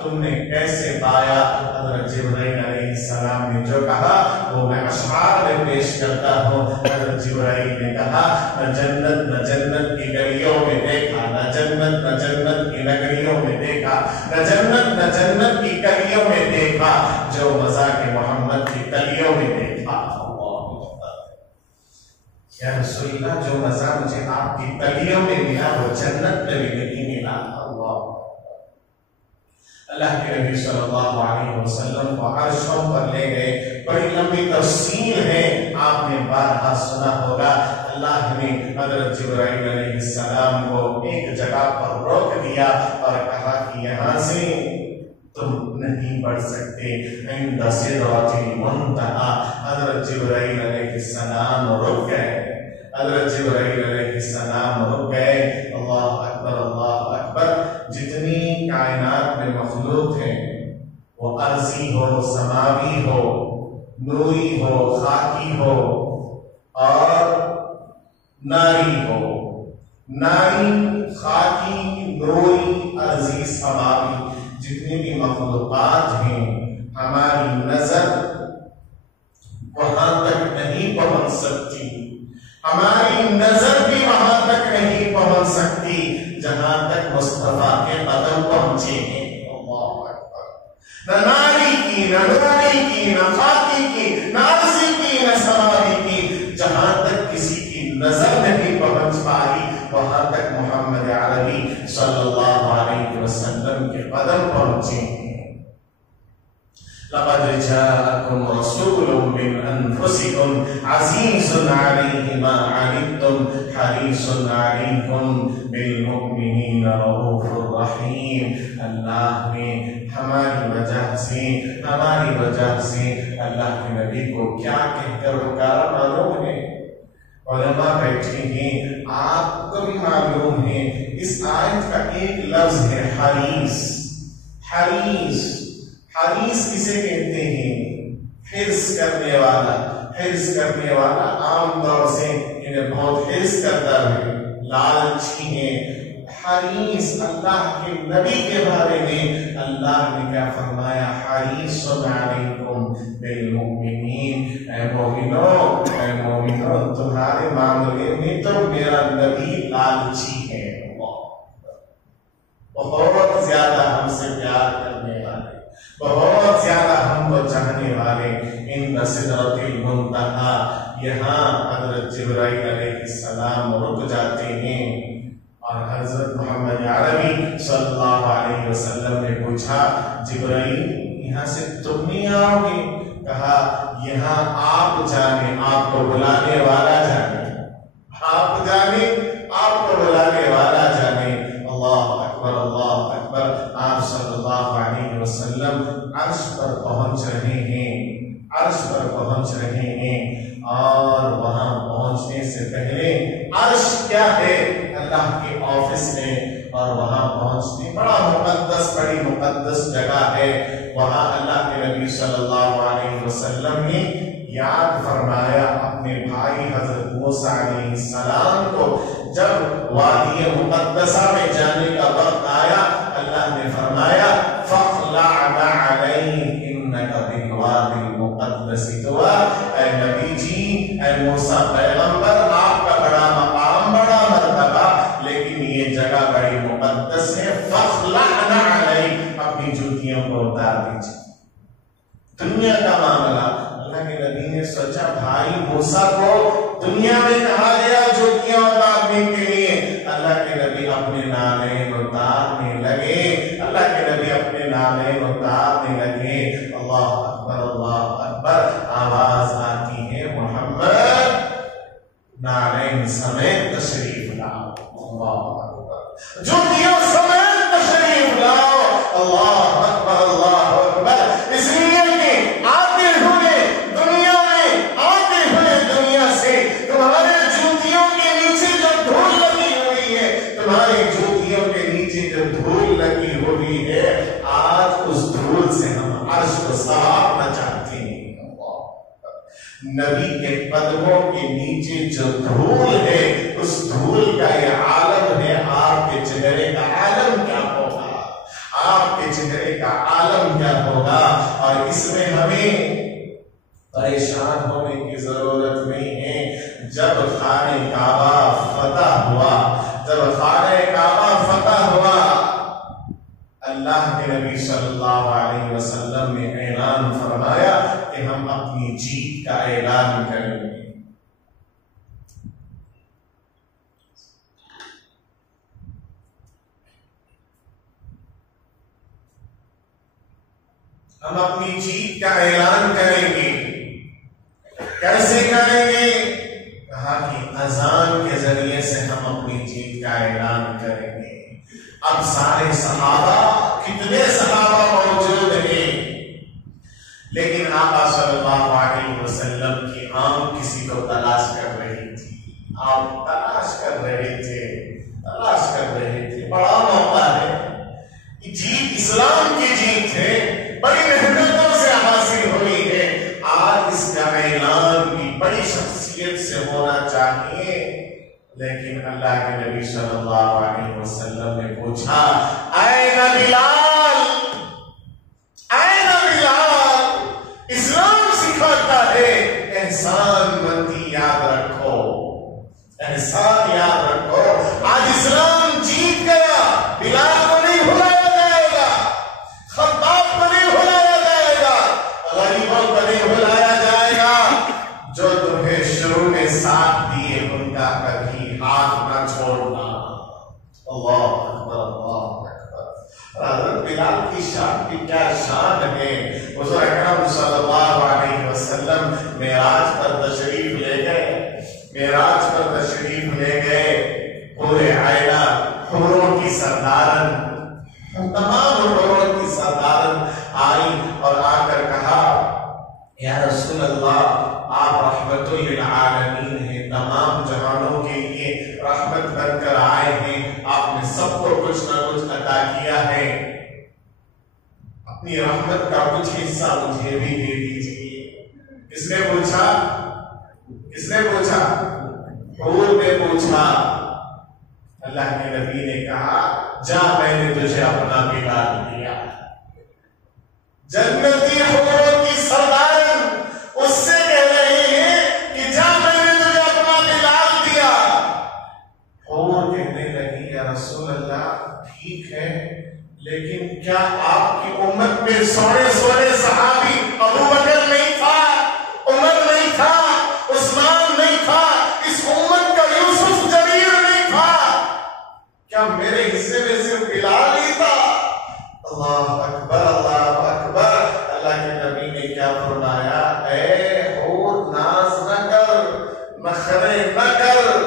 تم نے کیسے پایا؟ حضرت جبرائیل علیہ السلام نے جو کہا وہ میں اشعار میں پیش کرتا ہوں۔ حضرت جبرائیل نے کہا نہ جنت کی گلیوں میں دیکھا، نہ جنت کی نگریوں میں دیکھا، نہ جنت کی گلیوں میں دیکھا جو مزہ کے محمد کی گلیوں میں دیکھا۔ یا رسول اللہ جو مزہ مجھے آپ کی گلیوں میں ملا وہ جنت میں بھی نہیں ملا۔ اللہ کے نبی صلی اللہ علیہ وسلم کو عرشوں پر لے گئے، بڑی لمبی تفصیل ہے، آپ نے بارہا سنا ہوگا۔ اللہ نے حضرت جبرائیل علیہ السلام کو ایک جگہ پر روک دیا اور کہا کہ یہاں سے تم نہیں بڑھ سکتے، عند سدرۃ المنتہی۔ حضرت جبرائیل علیہ السلام رک گئے، حضرت جبرائیل علیہ السلام رک گئے۔ اللہ اکبر اللہ اکبر۔ جتنی کائنات میں مخلوق ہیں وہ ارضی ہو، سماوی ہو، نوری ہو، خاکی ہو اور ناری ہو، ناری، خاکی، نوری، ارضی، سماوی، جتنی بھی مخلوقات ہیں ہماری نظر وہاں تک نہیں پہنچ سکتی، ہماری نظر بھی وہاں تک نہیں پہنچ سکتی جہاں تک مصطفیٰ کے قدم پہنچے ہیں۔ اللہ اکبر۔ نہ ناری کی، نہ نوری کی، نہ خاکی کی، نہ ارضی کی، نہ سماوی کی، جہاں تک کسی کی نظر نہیں پہنچ پائی وہاں تک محمد عربی صلی اللہ علیہ وسلم کے قدم پہنچے ہیں۔ لقد جاءكم رسول من أنفسكم عزيز عليه ما عنتم حريص عليكم بالمؤمنين رؤوف رحيم۔ اللہ نے ہماری وجہ سے اللہ کے نبی کو کیا کہہ کر پکارا معلوم ہے؟ علماء بیٹھے ہیں، آپ کو بھی معلوم ہے اس آیت کا ایک لفظ ہے حریص۔ حریص، حریص کسے کہتے ہیں؟ حرص کرنے والا، حرص کرنے والا عام طور سے انہیں بہت حرص کرتا ہے، لالچی ہے۔ حریص اللہ کے نبی کے بارے میں اللہ نے کیا فرمایا؟ حریص علیکم بالمؤمنین، اے مومنو تمہارے معاملے میں تو میرا نبی لالچی ہے، بہت زیادہ ہم سے پیار کرنے والے، بہت زیادہ ہم کو چاہنے والے۔ عند سدرۃ المنتہی، یہاں حضرت جبرائیل علیہ السلام رک جاتے ہیں اور حضرت محمد عربی صلی اللہ علیہ وسلم نے پوچھا جبرائیل یہاں سے تم نہیں آؤ گے؟ کہا یہاں آپ جانے، آپ کو بلانے والا جانے، آپ جانے آپ کو بلانے والا جانے۔ اللہ اکبر اللہ اکبر۔ آپ صلی اللہ علیہ وسلم عرش پر پہنچ رہے ہیں، عرش پر پہنچ رہے ہیں، اور وہاں پہنچنے سے پہلے عرش کیا ہے؟ اللہ کے آفس ہے، اور وہاں پہنچنے بڑا مقدس، بڑی مقدس جگہ ہے۔ وہاں اللہ کے نبی صلی اللہ علیہ وسلم نے یاد فرمایا اپنے بھائی حضرت موسیٰ علیہ السلام کو، جب وادی مقدسہ میں جانے کا وقت آیا، اللہ نے فرمایا فَاخْلَعْ نَعْلَيْكَ إِنَّكَ بِالْوَادِ الْمُقَدَّسِ طُوًى۔ اے نبی جی، اے موسیٰ پیغمبر، آپ کا بڑا مقام، بڑا مرتبہ، لیکن یہ جگہ بڑی مقدس ہے۔ فَاخْلَعْ نَعْلَيْكَ، اپنی جوتیوں کو اتار دیجیے۔ دنیا کا معاملہ، اللہ کے نبی نے سوچا بھائی موسیٰ کو دنیا میں کہا گیا جوتیاں اتارنے کے لیے، اللہ کے نبی اپنے نالین اتارنے لگے، اللہ کے نبی اپنے نالین اتارنے لگے۔ اللہ اکبر اللہ اکبر، آواز آتی ہے محمد نالین سمیت تشریف لاؤ۔ اللہ اکبر، جوتیوں سمیت تشریف لاؤ۔ اللہ اکبر اللہ اکبر، اس لیے کہ آتے ہوئے دنیا میں، آتے ہوئے دنیا سے تمہارے جوتیوں کے نیچے جو دھول لگی ہوئی ہے، تمہاری جوتیوں کے نیچے جو دھول لگی ہوئی ہے، آج اس دھول سے ہم عرش کو صافنا چاہتے ہیں۔ نبی کے قدموں کے نیچے جو دھول ہے، اس دھول کا یہ عالم ہے، آپ کے چہرے کا عالم کیا ہوگا، آپ کے چہرے کا عالم کیا ہوگا۔ اور اس میں ہمیں پریشان ہونے کی ضرورت نہیں ہے۔ جب خانہ کعبہ فتح ہوا، جب خانہ کعبہ فتح ہوا، اللہ کے نبی صلی اللہ علیہ وسلم نے اعلان فرمایا کہ ہم اپنی جیت کا اعلان کریں گے۔ ہم اپنی جیت کا اعلان کریں گے۔ کیسے کریں گے؟ کہا کہ اذان کے ذریعے سے ہم اپنی جیت کا اعلان کریں گے۔ اب سارے صحابہ، کتنے صحابہ موجود ہیں، لیکن آقا صلی اللہ علیہ وسلم کی آنکھ کسی کو تلاش کر رہی تھی، آپ تلاش کر رہے تھے، تلاش کر رہے تھے۔ بڑا موقع ہے، جیت اسلام کی جیت ہے، بڑی محنتوں سے حاصل ہوئی ہے۔ آج اس کا اعلان بھی بڑی شخصیت سے ہونا چاہیے، لیکن اللہ کے نبی صلی اللہ علیہ وسلم نے پوچھا اے بلال، اے بلال، اسلام سکھاتا ہے احسان مندی یاد رکھو، احسان یاد رکھو۔ آج اسلام جیت گیا، بلال کو نہیں بھلایا جائے گا، خطاب کو نہیں بھلایا جائے گا، غریبوں کو نہیں بھلایا جائے گا۔ جو تمہیں شروع میں ساتھ دیے ان کا کبھی ہاتھ نہ چھوڑنا۔ اللہ اکبر اللہ اکبر۔ حضرت بلال کی شان کی کیا شان ہے۔ حضور اکرم صلی اللہ علیہ وسلم معراج پر تشریف لے گئے، معراج پر تشریف لے گئے، پورے عائلہ، حوروں کی سردارن، تمام حوروں کی سردارن آئی اور آ کر کہا یا رسول اللہ، آپ رحمت للعالمین ہیں، تمام جہانوں کے لیے رحمت بن کر آئے ہیں، آپ نے سب کو کچھ نہ کچھ عطا کیا ہے، اپنی رحمت کا کچھ حصہ مجھے بھی دے دیجیے۔ کس نے پوچھا؟ کس نے پوچھا؟ حور نے پوچھا۔ اللہ کے نبی نے کہا جا، میں نے تجھے اپنا بلال دیا۔ جنتی حوروں کی سردار اس سے کہہ رہے ہیں کہ جا، میں نے تجھے اپنا بلال دیا۔ حور کہنے لگی یا رسول اللہ ٹھیک ہے، لیکن کیا آپ کی امت میں سونے سونے صحابی ابو بکر نہیں تھا، عمر نہیں تھا، عثمان نہیں تھا، اس امت کا یوسف جریر نہیں تھا؟ کیا میرے حصے میں صرف بلال ہی تھا؟ اللہ اکبر اللہ اکبر۔ نخرے نہ کر،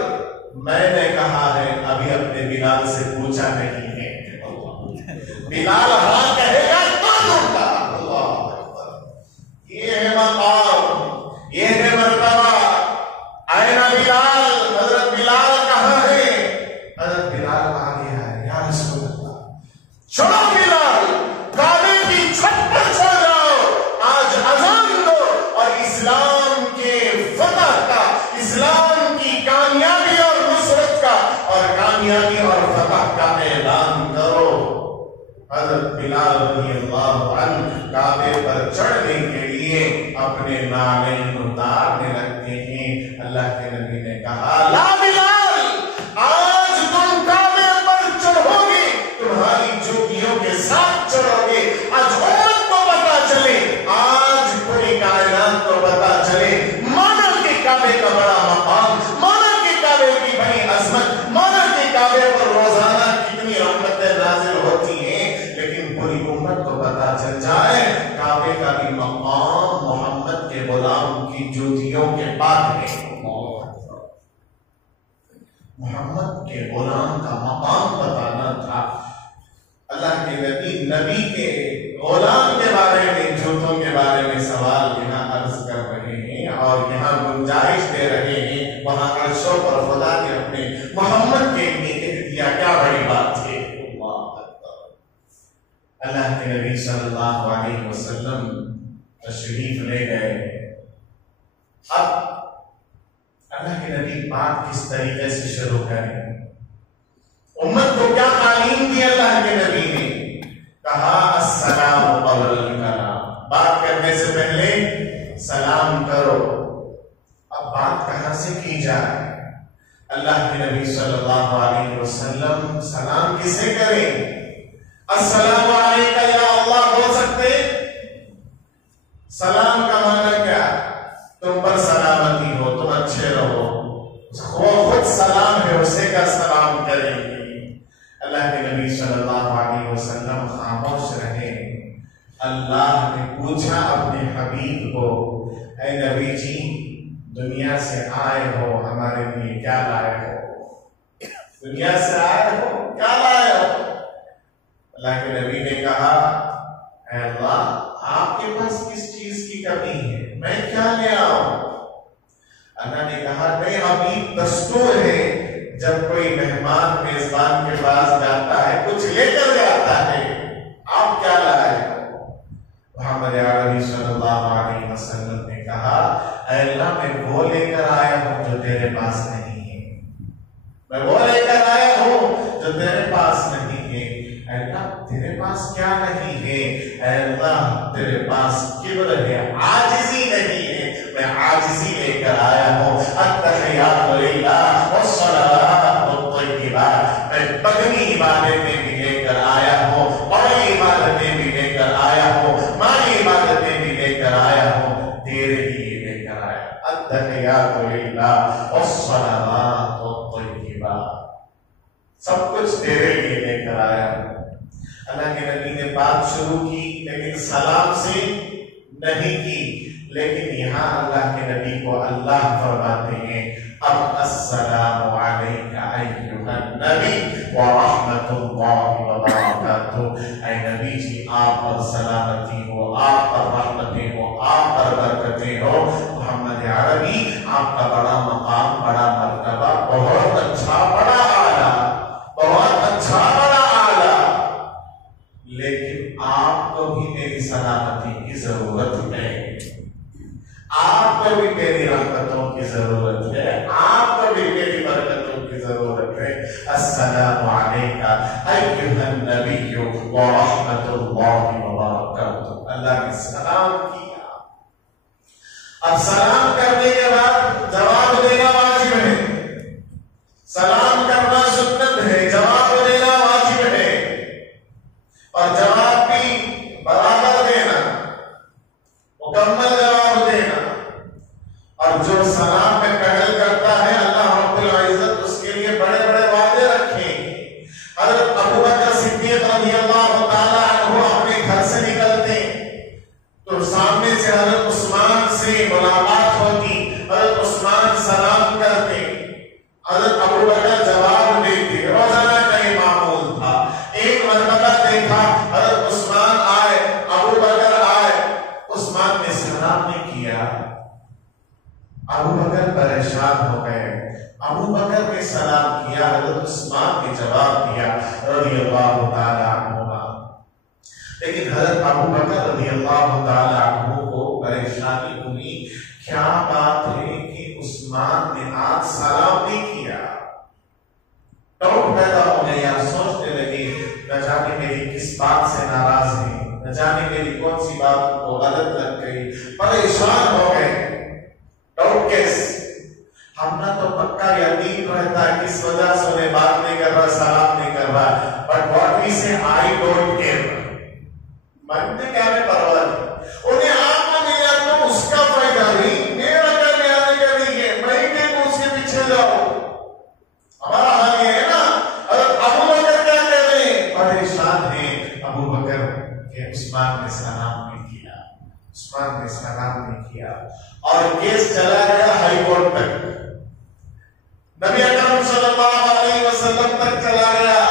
میں نے کہا ہے ابھی اپنے بلال سے پوچھا نہیں ہے، بلال ہاں کہے گا تو دوں گا۔ اللہ اکبر، یہ ہے مقام، یہ ہے مرتبہ۔ آئے بلال، حضرت بلال کہاں ہے؟ حضرت بلال آ گیا ہے، یا رسول اللہ چھوڑو بلال، کعبے کی چھت پر سو جاؤ، آج اذان دو اور اسلام کے فتح کا، اسلام کی کامیابی اور نصرت کا اور کامیابی اور فتح کا اعلان کرو۔ حضرت بلال رضی اللہ عنہ کعبے پر چڑھنے کے لیے اپنے نالین اتارنے لگتے ہیں۔ اللہ کے نبی نے کہا لا بلال، آج تم کعبے پر چڑھو گے، تمہاری جوتیوں کے ساتھ چڑھو گے، آج امت کو پتا چلے، آج پوری کائنات کو پتا چلے مانا کہ کعبے کا بڑا مقام، مانا کہ کعبے کی بڑی عظمت، مانا کہ کعبے پر روزانہ کتنی رحمتیں نازل ہوتی ہیں، لیکن پوری امت کو پتا چل جائے کعبے کا بھی مقام محمد کے غلام کی جوتیوں کے بعد ہے۔ محمد کے غلام کا مقام بتانا تھا۔ اللہ کے نبی کے غلام کے بارے میں، جوتوں کے بارے میں سوال یہاں عرض کر رہے ہیں اور یہاں گنجائش دے رہے ہیں، وہاں عرشوں پر خدا نے اپنے محمد کے لیے کہہ دیا، کیا بڑی بات ہے۔ اللہ کے نبی صلی اللہ علیہ وسلم تشریف لے گئے۔ اب اللہ کے نبی بات کس طریقے سے شروع کریں؟ امت کو کیا تعلیم دی اللہ کے نبی نے؟ کہا السلام قبل الکلام، بات کرنے سے پہلے سلام کرو۔ اب بات کہاں سے کی جائے؟ اللہ کے نبی صلی اللہ علیہ وسلم سلام کسے کریں؟ السلام علیکم یا اللہ بول سکتے؟ سلام کا معنی کیا؟ تم پر سلامتی ہو، تم اچھے رہو، وہ خود سلام ہے، اسے کا سلام کریں گے۔ اللہ کے نبی صلی اللہ علیہ وسلم خاموش رہے۔ اللہ نے پوچھا اپنے حبیب کو، اے نبی جی دنیا سے آئے ہو، ہمارے لیے کیا لائے ہو؟ دنیا سے آئے ہو، کیا لائے ہو؟ اللہ کے نبی نے کہا اے اللہ آپ کے پاس کس چیز کی کمی ہے، میں کیا لے آؤں؟ اللہ نے کہا نہیں حبیب، دستور ہے جب کوئی مہمان میزبان کے پاس جاتا ہے کچھ لے کر جاتا ہے، آپ کیا لائے؟ محمد عربی صلی اللہ علیہ وسلم نے کہا اے اللہ میں وہ لے کر آیا ہوں جو تیرے پاس نہیں ہے، میں وہ لے کر آیا ہوں جو تیرے پاس نہیں ہے۔ اے اللہ تیرے پاس کیا نہیں ہے؟ اے اللہ تیرے پاس کبر ہے، عاجزی نہیں ہے، میں عاجزی لے کر آیا ہوں۔ التحیات للہ والصلوات والطیبات، میں بدنی عبادتیں بھی لے کر آیا ہوں، قولی عبادتیں بھی لے کر آیا ہوں، مالی عبادتیں بھی لے کر آیا ہوں، تیرے لیے لے کر آیا۔ التحیات للہ والصلوات والطیبات، سب کچھ تیرے لیے لے کر آیا ہوں۔ اللہ کے نبی نے بات شروع کی لیکن سلام سے نہیں کی، لیکن یہاں اللہ کے نبی کو اللہ فرماتے ہیں اب السلام علیکہ ایھا النبی ورحمۃ اللہ وبرکاتہ۔ اے نبی جی آپ پر سلامتی ہو، آپ پر رحمتیں ہو، آپ پر برکتیں ہو۔ محمد عربی آپ کا بڑا مقام، بڑا مرتبہ، بہت اچھا، بڑا اعلیٰ، بہت اچھا، بڑا اعلیٰ، لیکن آپ کو بھی میری سلامتی کی ضرورت ہے، آپ کو بھی میری رحمتوں کی ضرورت ہے، آپ کو بھی میری برکتوں کی ضرورت ہے۔ السلام علیکہ ایھا النبی ورحمۃ اللہ وبرکاتہ۔ اللہ نے سلام کیا۔ اب سلام کرنے کے بعد جواب دینا واجب ہے، سلام کرنا سنت ہے، جواب دینا واجب ہے، اور جواب بھی برابر دینا، مکمل جواب دینا۔ اور جو سلام میں پہل کرتا ہے اللہ رب العزت اس کے لیے بڑے بڑے وعدے رکھتے پریشان ہو گئے. ابو بکر نے سلام کیا, حضرت عثمان نے جواب دیا رضی اللہ تعالیٰ عنہ. لیکن حضرت ابو بکر رضی اللہ تعالیٰ عنہ کو پریشانی ہوئی, کیا بات ہے کہ عثمان نے آج سلام نہیں کیا. ڈاؤٹ پیدا ہو گیا, سوچنے لگے نہ جانے میری کس بات سے ناراض ہے, نہ جانے میری کون سی بات کو غلط لگ گئی. پریشان ہو گئے. ڈاؤٹ کیس, ہم نہ تو پکا یقین رہتا ہے کس وجہ سے انہیں بات نہیں کر رہا, سلام نہیں کر رہا, بٹ واٹ وی سے آئی ڈونٹ کیئر. مانتے کیا میں پرواہ نہیں, انہیں آپ کو ملا تو اس کا فائدہ نہیں, میرا کرنے آنے کا نہیں ہے, میں کہ اس کے پیچھے جاؤ. ہمارا حال یہ ہے نا. ابو بکر کیا کہہ رہے ہیں, پریشان ہیں ابو بکر کہ عثمان نے سلام نہیں کیا, عثمان نے سلام نہیں کیا. اور کیس چلا گیا ہائی کورٹ تک, نبی اکرم صلی اللہ علیہ وسلم تک چلا گیا,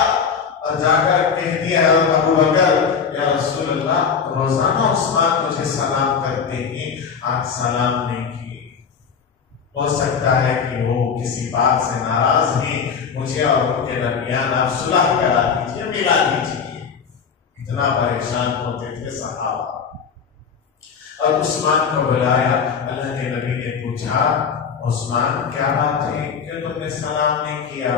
اور جا کر کہہ دیا ابو بکر یا رسول اللہ روزانہ عثمان مجھے سلام کرتے ہیں, آج سلام نہیں کیے. ہو سکتا ہے کہ وہ کسی بات سے ناراض ہیں, مجھے اور ان کے درمیان آپ صلح کرا دیجیے, ملا دیجیے. اتنا پریشان ہوتے تھے صحابہ. اور عثمان کو بلایا, اللہ کے نبی نے پوچھا عثمان کیا بات ہے, کیوں تم نے سلام نہیں کیا؟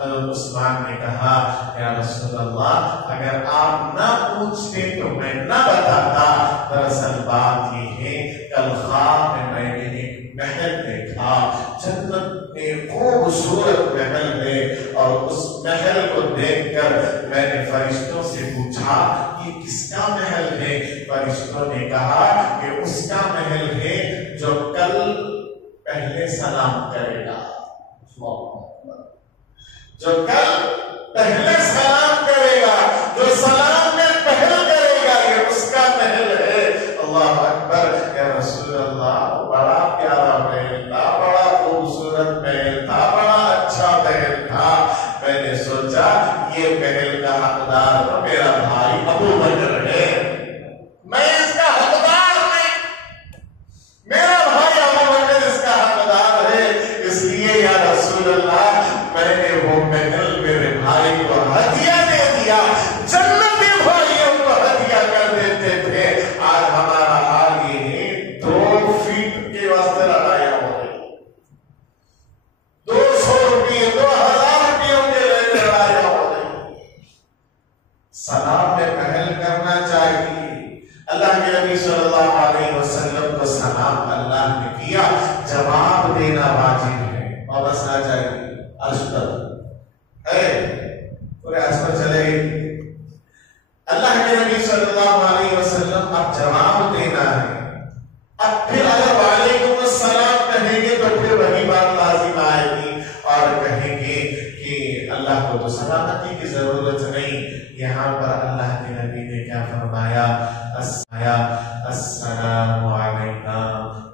حضرت عثمان نے کہا یا رسول اللہ اگر آپ نہ پوچھتے تو میں نہ بتاتا. دراصل بات یہ ہے, کل خواب میں نے ایک محل دیکھا, جنت میں خوبصورت محل ہے, اور اس محل کو دیکھ کر میں نے فرشتوں سے پوچھا یہ کس کا محل ہے؟ فرشتوں نے کہا کہ اس کا محل ہے جو کل پہلے سلام کرے گا, جو کل پہلے سلام کرے گا, جو سلام میں پہل کرے گا, یہ اس کا محل ہے. اللہ اکبر. یا رسول اللہ بڑا پیارا محل تھا, بڑا خوبصورت محل تھا, بڑا اچھا محل تھا. میں نے سوچا یہ محل کا حقدار تو میرا بھائی ابو بکر ہے, میں اس کا حقدار نہیں, میرا بھائی ابو بکر اس کا حقدار ہے. اس لیے یا رسول اللہ میں نے وہ محل میرے بھائی کو ہدیہ دے دیا. جنتی بھائیوں کو ہدیہ کر دیتے تھے. آج ہمارا حال یہ ہے 2 فیٹ کے واسطے لڑائیاں ہو رہی, 200 روپئے 2000 روپیوں کے لیے لڑائیاں ہو رہی. سلام میں پہل کرنا چاہیے. اللہ کے نبی صلی اللہ علیہ وسلم کو سلام اللہ نے کیا, جواب دینا واجب ہے. اور بس آ جائے عرش پر, پورے عرش پر چلے گی. اللہ کے نبی صلی اللہ علیہ وسلم اب جواب دینا ہے. اب پھر اگر وعلیکم السلام کہیں گے تو پھر وہی بات لازم آئے گی, اور کہیں گے کہ اللہ کو تو سلامتی کی ضرورت نہیں. یہاں پر اللہ کے نبی نے کیا فرمایا, السلام علینا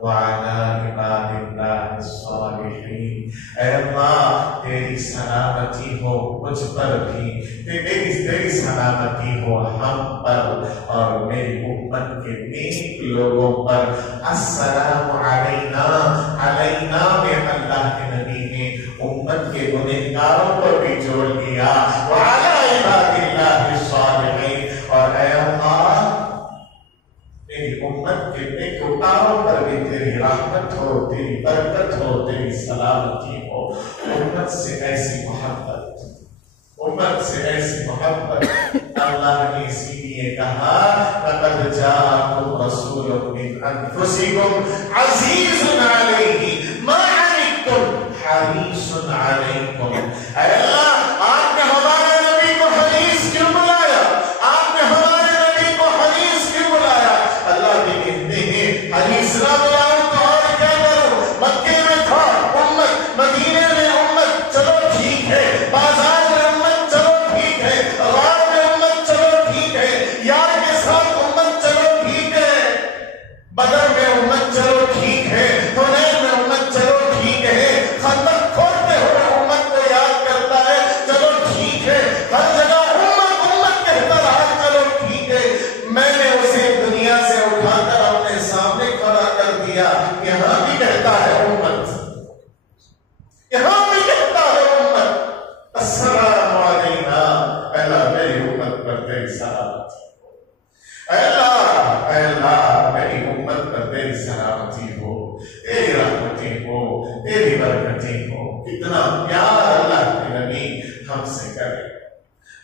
وعلی عباد اللہ الصالحین. اے اللہ تیری سلامتی ہو مجھ پر بھی, تیری سلامتی ہو ہم پر اور میری امت کے نیک لوگوں پر. السلام علینا, علینا میں اللہ کے نبی نے امت کے گنہگاروں پر بھی جوڑ دیا, وعلی عباد اللہ الصالحین. اور اے اللہ میری امت کے نیکوکاروں پر بھی تیری رحمت ہو, تیری برکت ہو, تیری سلامتی ہو. امت سے ایسی محبت, امت سے ایسی محبت. اللہ نے اسی لیے کہا لقد جاءکم رسول من انفسکم عزیز علیہ ما عنتم حریص علیکم. اے اللہ آپ نے ہمارے نبی کو حریص کیوں بلایا, آپ نے ہمارے نبی کو حریص کیوں بلایا؟ اللہ بھی کہتے ہیں حریص نہ بلاؤں تو اور کیا کروں. مکے میں تھا امت, مدینے میں امت, چلو ٹھیک ہے, بازار میں امت, چلو ٹھیک ہے, غار میں امت, چلو ٹھیک ہے, یار کے ساتھ امت, چلو ٹھیک ہے, بدر میں امت, چلو ٹھیک ہے, حنین میں امت, چلو ٹھیک ہے, خندق کھولتے ہوئے امت کو یاد کرتا ہے, یہاں بھی کہتا ہے امت السلام علینا، اللہ میری امت پر تیری سلامتی ہو، اے اللہ میری امت پر تیری سلامتی ہو، تیری رحمتیں ہو، تیری برکتیں ہو۔ کتنا پیار اللہ کے نبی ہم سے کرے،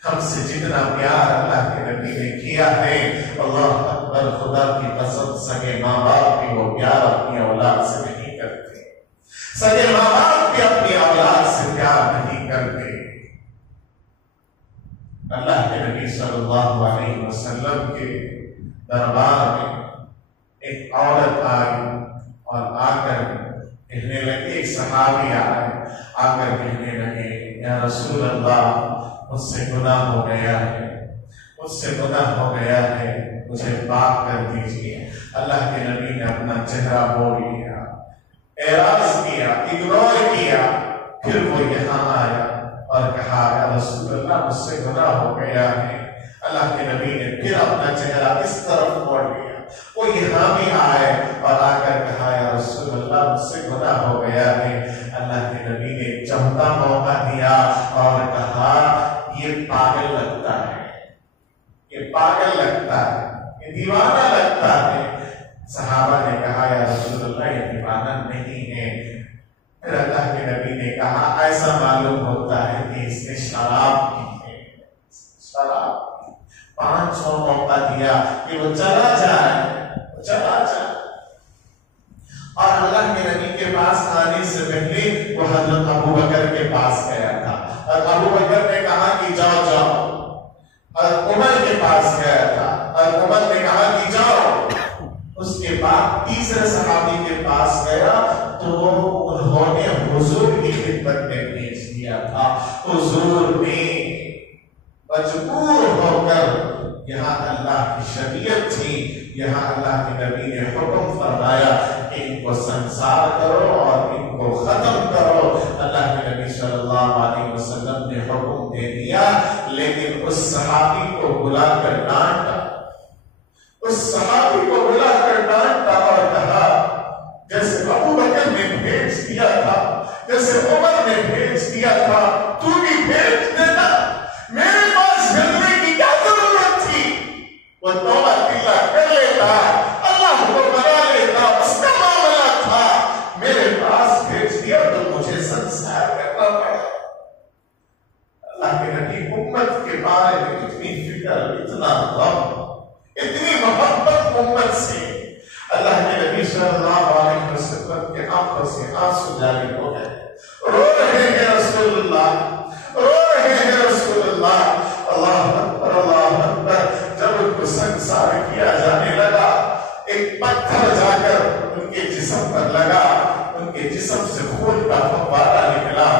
ہم سے جتنا پیار اللہ کے نبی نے کیا ہے، اللہ اکبر، خدا کی قسم، سگے ماں باپ بھی وہ پیار اپنی اولاد سے نہیں کرتے، سگے ماں باپ بھی اپنی اولاد سے پیار نہیں کرتے۔ اللہ کے نبی صلی اللہ علیہ وسلم کے دربار میں ایک عورت آئی اور آ کر کہنے لگی، ایک صحابی آئے، آ کر کہنے لگے، یا رسول اللہ مجھ سے گناہ ہو گیا ہے، مجھ سے گناہ ہو گیا ہے، مجھے پاک کر دیجیے۔ اللہ کے نبی نے اپنا چہرہ موڑ لیا، اعراض کیا، اگنور کیا، پھر وہ یہاں آیا اور کہا، یا رسول اللہ مجھ سے گناہ ہو گیا ہے۔ اللہ کے نبی نے پھر اپنا چہرہ اس طرف موڑ لیا، وہ یہاں بھی آئے اور آ کر کہا، یا رسول اللہ مجھ سے گناہ ہو گیا ہے۔ اللہ کے نبی نے چوتھا موقع دیا اور کہا، یہ پاگل لگتا ہے، یہ پاگل لگتا ہے، یہ دیوانہ لگتا ہے۔ صحابہ نے کہا، یا رسول اللہ یہ دیوانہ نہیں ہے۔ پھر اللہ کے نبی نے کہا، ایسا معلوم ہوتا ہے کہ اس نے شراب پی ہے، شراب۔ 500 موقع دیا کہ وہ چلا جائے، وہ چلا جائے۔ اور اللہ کے نبی کے پاس آنے سے پہلے وہ حضرت ابو بکر کے پاس گیا تھا، اور ابو بکر نے کہا کہ جاؤ جاؤ، اور عمر کے پاس گیا تھا، اور عمر نے کہا کہ جاؤ۔ اس کے بعد تیسرے صحابی کے پاس گیا تو انہوں نے حضور کی خدمت میں بھیج دیا تھا۔ حضور نے مجبور ہو کر، یہاں اللہ کی شریعت تھی، یہاں اللہ کے نبی نے حکم فرمایا کہ ان کو سنسار کرو اور ان کو ختم کرو۔ اللہ کے نبی صلی اللہ علیہ وسلم نے حکم دے دیا، لیکن اس صحابی کو بلا کر ڈانٹا، اس صحابی کو بلا کر ڈانٹا اور کہا، جیسے ابو بکر نے بھیج دیا تھا، جیسے عمر نے بھیج دیا تھا، تو بھی بھیج دینا، میرے پاس جلنے کی کیا ضرورت تھی؟ وہ توبہ قلہ کر لیتا، اللہ کو بنا لیتا، اس کا معاملہ تھا، میرے پاس بھیج دیا تو مجھے سنسار کرنا پڑا۔ اللہ کے نبی امت کے بارے میں اتنی فکر، اتنا غم، اتنی محبت امت سے۔ اللہ کے نبی صلی اللہ علیہ وسلم کے آنکھوں سے آنسو جاری ہو گئے، رو رہے ہیں رسول اللہ، رو رہے ہیں رسول اللہ۔ اللہ اکبر، اللہ اکبر۔ جب ان کو سنسار کیا جانے لگا، ایک پتھر جا کر ان کے جسم پر لگا، ان کے جسم سے خون کا فوارہ نکلا،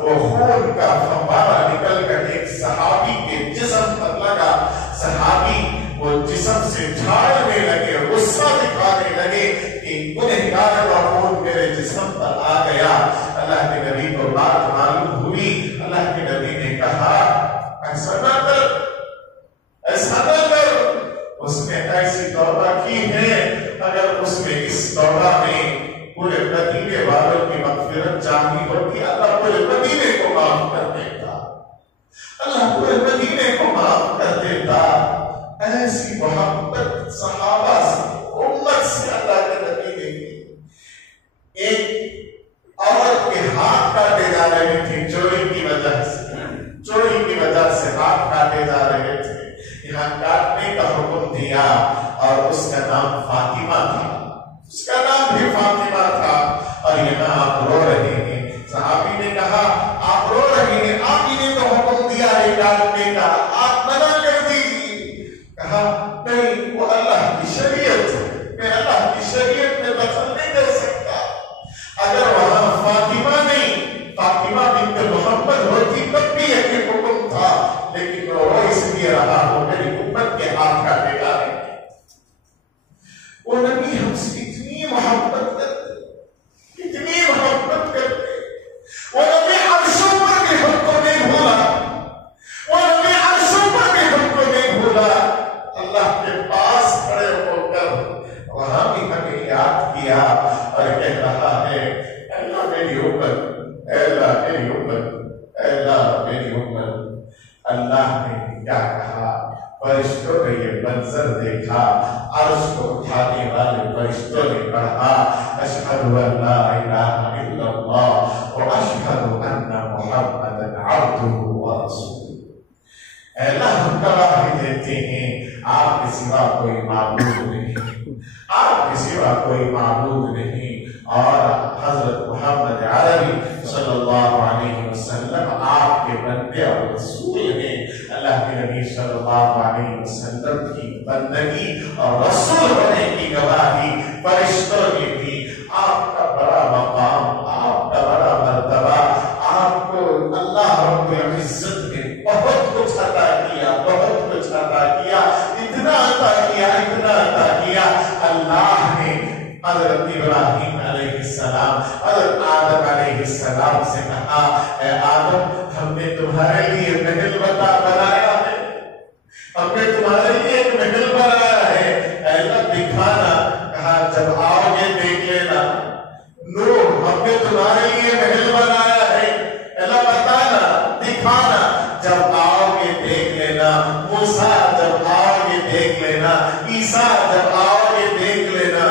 وہ خون کا فوارہ نکل کر ایک صحابی کے جسم پر لگا۔ صحابی وہ جسم سے جھاڑنے لگے، غصہ دکھانے لگے کہ گنہگار کا خون میرے جسم پر آ گیا۔ اللہ کے نبی کو بات معلوم ہوئی، اللہ کے نبی نے کہا، ایسا نہ کر، ایسا نہ کر، اس نے ایسی توبہ کی ہے، اگر اس نے اس توبہ میں پورے مدینے والوں کی مغفرت چاہی ہوتی، اللہ پورے مدینے کو معاف کر دیتا، اللہ پورے مدینے کو معاف کر دیتا۔ ایسی محبت صحابہ سے، امت سے اللہ کے نبی نے کی۔ ایک عورت کے ہاتھ کاٹے جا رہے تھے چوری کی وجہ سے، چوری کی وجہ سے ہاتھ کاٹے جا رہے تھے، یہاں کاٹنے کا حکم دیا، اور اس کا نام فاطمہ تھا، اس کا نام بھی فاطمہ تھا، اور یہاں آپ رو رہے ہیں۔ صحابی نے کہا، آپ رو رہے ہیں، آپ ہی نے تو حکم دیا ہے کاٹنے کا، آپ منع کر دیجیے۔ کہا، نہیں، وہ اللہ کی شریعت ہے، میں اللہ کی شریعت میں دخل نہیں کر سکتا۔ اگر وہاں فاطمہ نہیں، فاطمہ بنت محمد ہوتی تب بھی ایک حکم تھا، لیکن وہ اس لیے رہا، وہ میری امت کے ہاتھ کاٹے جا رہے ہیں۔ وہ نبی ہم سے اتنی محبت کرتے، اتنی محبت کرتے، وہ نبی عرشوں پر بھی ہم کو نہیں بھولا، وہ نبی عرشوں پر بھی ہم کو نہیں بھولا۔ اللہ کے پاس کھڑے ہو کر وہاں بھی ہمیں یاد کیا اور کہہ رہا ہے، اے اللہ میری امت، اے اللہ اشہد ان محمدا عبدہ ورسولہ۔ اے اللہ ہم گواہی دیتے ہیں آپ کے سوا کوئی معبود نہیں، آپ کے سوا کوئی معبود نہیں، اور حضرت محمد عربی صلی اللہ علیہ وسلم آپ کے بندے اور رسول ہیں۔ اللہ کے نبی صلی اللہ علیہ وسلم کی بندگی اور رسول ہونے کی گواہی فرشتوں نے دی۔ آپ کا بڑا مقام، آپ کا بڑا مرتبہ، آپ کو اللہ رب العزت نے بہت کچھ عطا کیا، بہت کچھ عطا کیا، اتنا عطا کیا، اتنا عطا کیا۔ اللہ نے حضرت ابراہیم علیہ السلام، حضرت آدم علیہ السلام سے کہا اے آدم ہم نے تمہارے لیے محل بنایا ہے، ہم نے تمہارے لیے ایک محل بنایا ہے، اے اللہ دکھانا۔ کہا جب آؤ گے دیکھ لینا۔ نوح ہم نے تمہارے لیے محل بنایا ہے، اللہ بتانا دکھانا، جب آؤ گے دیکھ لینا۔ موسیٰ جب آؤ گے دیکھ لینا، عیسیٰ جب آؤ گے دیکھ لینا۔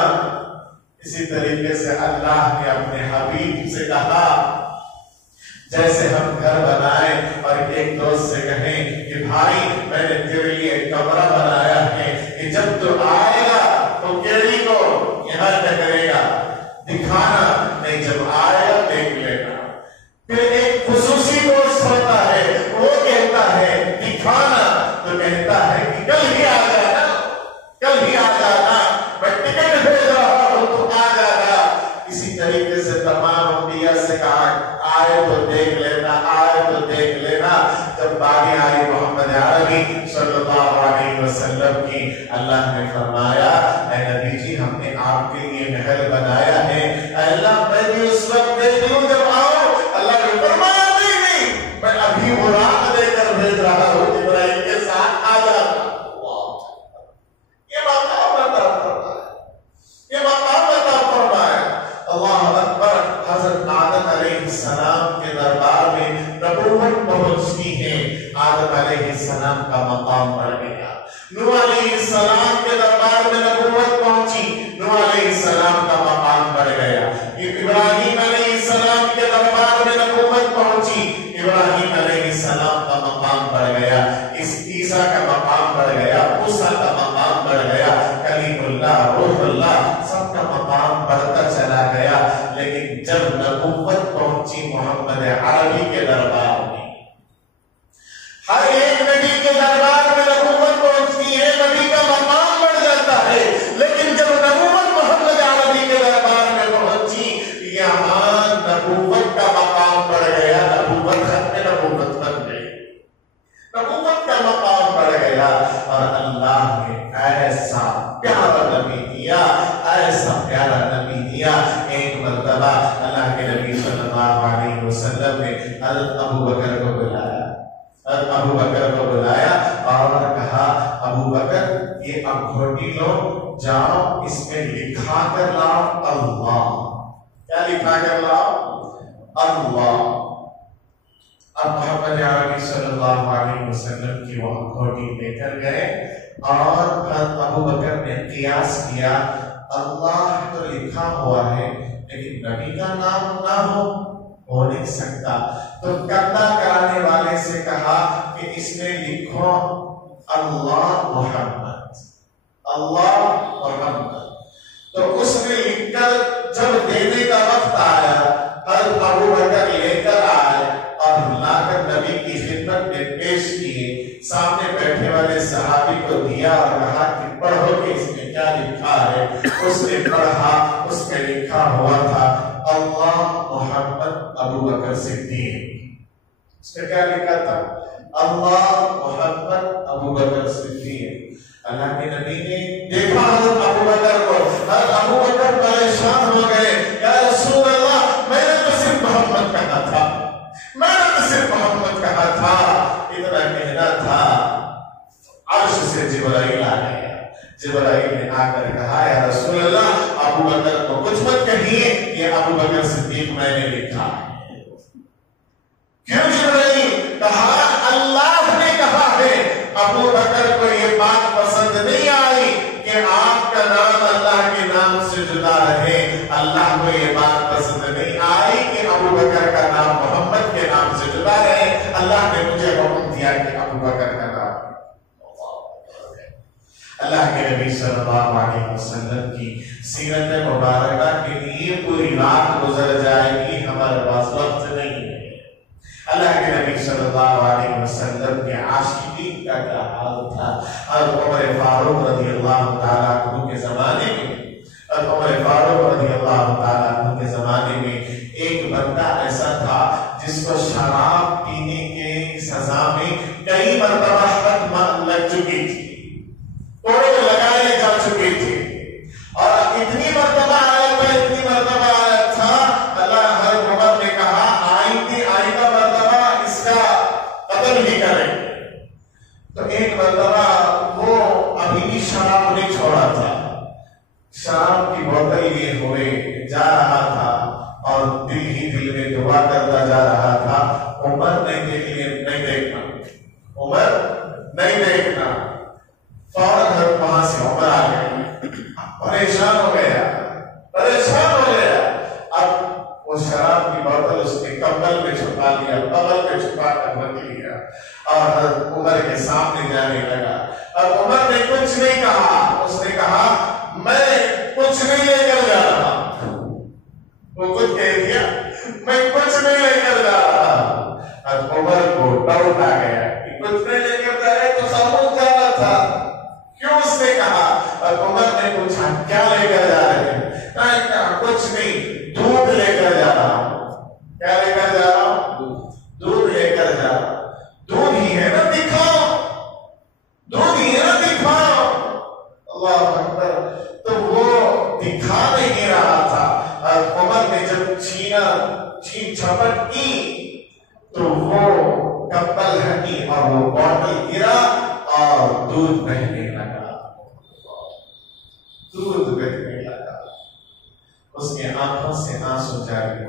اسی طریقے سے اللہ نے اپنے حبیب سے کہا جیسے ہم گھر بنائیں اور ایک دوست سے کہیں کہ بھائی میں نے تیرے لیے ایک کمرہ بنایا ہے کہ جب تو آئے گا تو کیڑی کو یہاں کیا کرے گا دکھانا، نہیں جب آئے گا دیکھ لینا۔ پھر ایک خصوصی دوست ہوتا ہے، وہ کہتا ہے دکھانا، تو کہتا ہے کہ کل ہی آ جانا، کل ہی آ جانا، میں ٹکٹ بھیج رہا ہوں تو آ جانا۔ اسی طریقے سے تمام انبیاء سے کہا آئے تو دیکھ لینا، آئے تو دیکھ لینا۔ جب باری آئی محمد عربی صلی اللہ علیہ وسلم کی، اللہ نے فرمایا اے نبی جی ہم نے آپ کے لیے محل بنایا ہے۔ اے اللہ میں بھی اس وقت دیکھ لوں جب آؤ۔ اللہ نے فرمایا نہیں میں ابھی برات لے کر بھیج رہا ہوں، ابراہیم کے ساتھ آ جانا۔ یہ مقام عطا فرمایا، یہ مقام عطا فرمایا۔ اللہ اکبر۔ حضرت آدم علیہ السلام کے دربار میں نبوت پہنچتی ہے، آدم علیہ السلام کا مقام بڑھ گیا۔ نوح علیہ السلام کے دربار میں نبوت پہنچی، نوح علیہ السلام کا مقام بڑھ گیا۔ ابراہیم علیہ السلام کے دربار میں نبوت پہنچی، ابراہیم علیہ السلام کا مقام بڑھ گیا۔ عیسیٰ کا مقام بڑھ گیا، موسیٰ کا مقام بڑھ گیا، کلیم اللہ، روح اللہ، سب کا مقام بڑھتا چلا گیا۔ لیکن جب نبوت پہنچی محمد عربی کے دربار میں، ہر ایک نبی کے دربار میں نبوت پہنچتی ہے، نبی کا مقام بڑھ جاتا ہے۔ لیکن جب نبوت محمد عربی کے دربار میں پہنچی، یہاں نبوت کا مقام بڑھ گیا، نبوت ختم نبوت بن گئی، نبوت کا مقام بڑھ گیا۔ اور اللہ نے ایسا پیارا نبی دیا، ایسا پیارا نبی دیا۔ ایک مرتبہ اللہ کے نبی صلی اللہ علیہ وسلم نے حضرت ابو بکر کو بلایا، ابو بکر کو بلایا اور کہا ابو بکر یہ انگوٹھی لو، جاؤ اس میں لکھا کر لاؤ اللہ۔ کیا لکھا کر لاؤ؟ اللہ۔ اب محمد عربی صلی اللہ علیہ وسلم کی وہ انگوٹھی لے کر گئے اور ابو بکر نے قیاس کیا، اللہ تو لکھا ہوا ہے لیکن نبی کا نام نہ ہو نہیں سکتا۔ تو گندہ کرانے والے سے کہا کہ اس میں لکھو اللہ محمد، اللہ محمد۔ تو اس نے لکھ کر جب دینے کا وقت آیا، حضرت ابو بکر لے کر آئے اور لا کر نبی کی خدمت میں پیش کیے، سامنے بیٹھے والے صحابی کو دیا اور کہا کہ پڑھو کہ اس میں کیا لکھا ہے۔ اس نے پڑھا، اس میں لکھا ہوا تھا اللہ محمد ابو بکر صدیق۔ اس میں کیا لکھا تھا؟ اللہ محمد ابو بکر صدیق۔ اللہ کے نبی نے دیکھا حضرت ابو بکر کو، حضرت ابو بکر پریشان ہو گئے، یا رسول اللہ میں نے تو صرف محمد کہا تھا، میں نے تو صرف محمد کہا تھا، اتنا کہنا تھا۔ عرش سے جبرائیل آ گیا، جبرائیل نے آ کر کہا یا رسول اللہ ابو بکر کو کچھ مت کہیے، یہ ابو بکر صدیق میں نے لکھا ہے۔ کیوں جبرائیل؟ کہا اللہ نے کہا ہے۔ ابو بکر کو یہ بات پسند نہیں آئی کہ آپ کا نام اللہ کے نام سے جدا رہے، اللہ کو یہ بات اللہ علیہ وسلم کے عاشقین کا کیا حال تھا۔ حضرت عمر فاروق رضی اللہ تعالیٰ عنہ کے زمانے میں ایک بندہ ایسا تھا جس کو شراب پینے کے سزا میں کئی مرتبہ حد لگ چکی تھی، توڑے لگائے جا چکے تھے، اور اتنی مرتبہ آیا تھا، اللہ حضرت عمر نے کہا آئندہ مرتبہ اس کا قتل ہی کریں۔ تو ایک مرتبہ وہ ابھی بھی شراب نہیں چھوڑا تھا، شراب کی بوتل لیے ہوئے جا رہا تھا اور دل ہی دل میں دعا کرتا جا رہا تھا، عمر نہیں دیکھنا۔ فوراً حضرت وہاں سے عمر آ گئے، پریشان ہو گیا۔ اب وہ شراب کی بوتل اس نے کمبل میں چھپا لیا، بغل میں چھپا کر رکھ لیا اور حضرت عمر کے سامنے جانے لگا۔ اب عمر نے کچھ نہیں کہا، اس نے کہا میں کچھ نہیں لے کر جا رہا۔ وہ کچھ کہہ دیا، میں کچھ نہیں لے کر جا رہا۔ اب عمر کو ڈاؤٹ آ گیا کہ کچھ نہیں لے کر جا رہے تو خاموش جا رہا تھا، کیوں اس نے کہا؟ اب عمر نے پوچھا کیا لے کر جا رہے ہیں؟ کچھ نہیں، دودھ لے کر جا رہا ہوں۔ کیا لے کر جا رہا ہوں؟ دودھ لے کر جا رہا ہوں۔ دودھ ہی ہے نا، دکھاؤ، دودھ ہی ہے نا، دکھاؤ۔ اللہ اکبر۔ تو وہ دکھا نہیں رہا تھا۔ عمر نے جب چھین چھپٹ کی تو وہ کمبل ہٹی اور وہ بوتل گرا اور دودھ بہنے لگا۔ اس کے آنکھوں سے آنسو جاری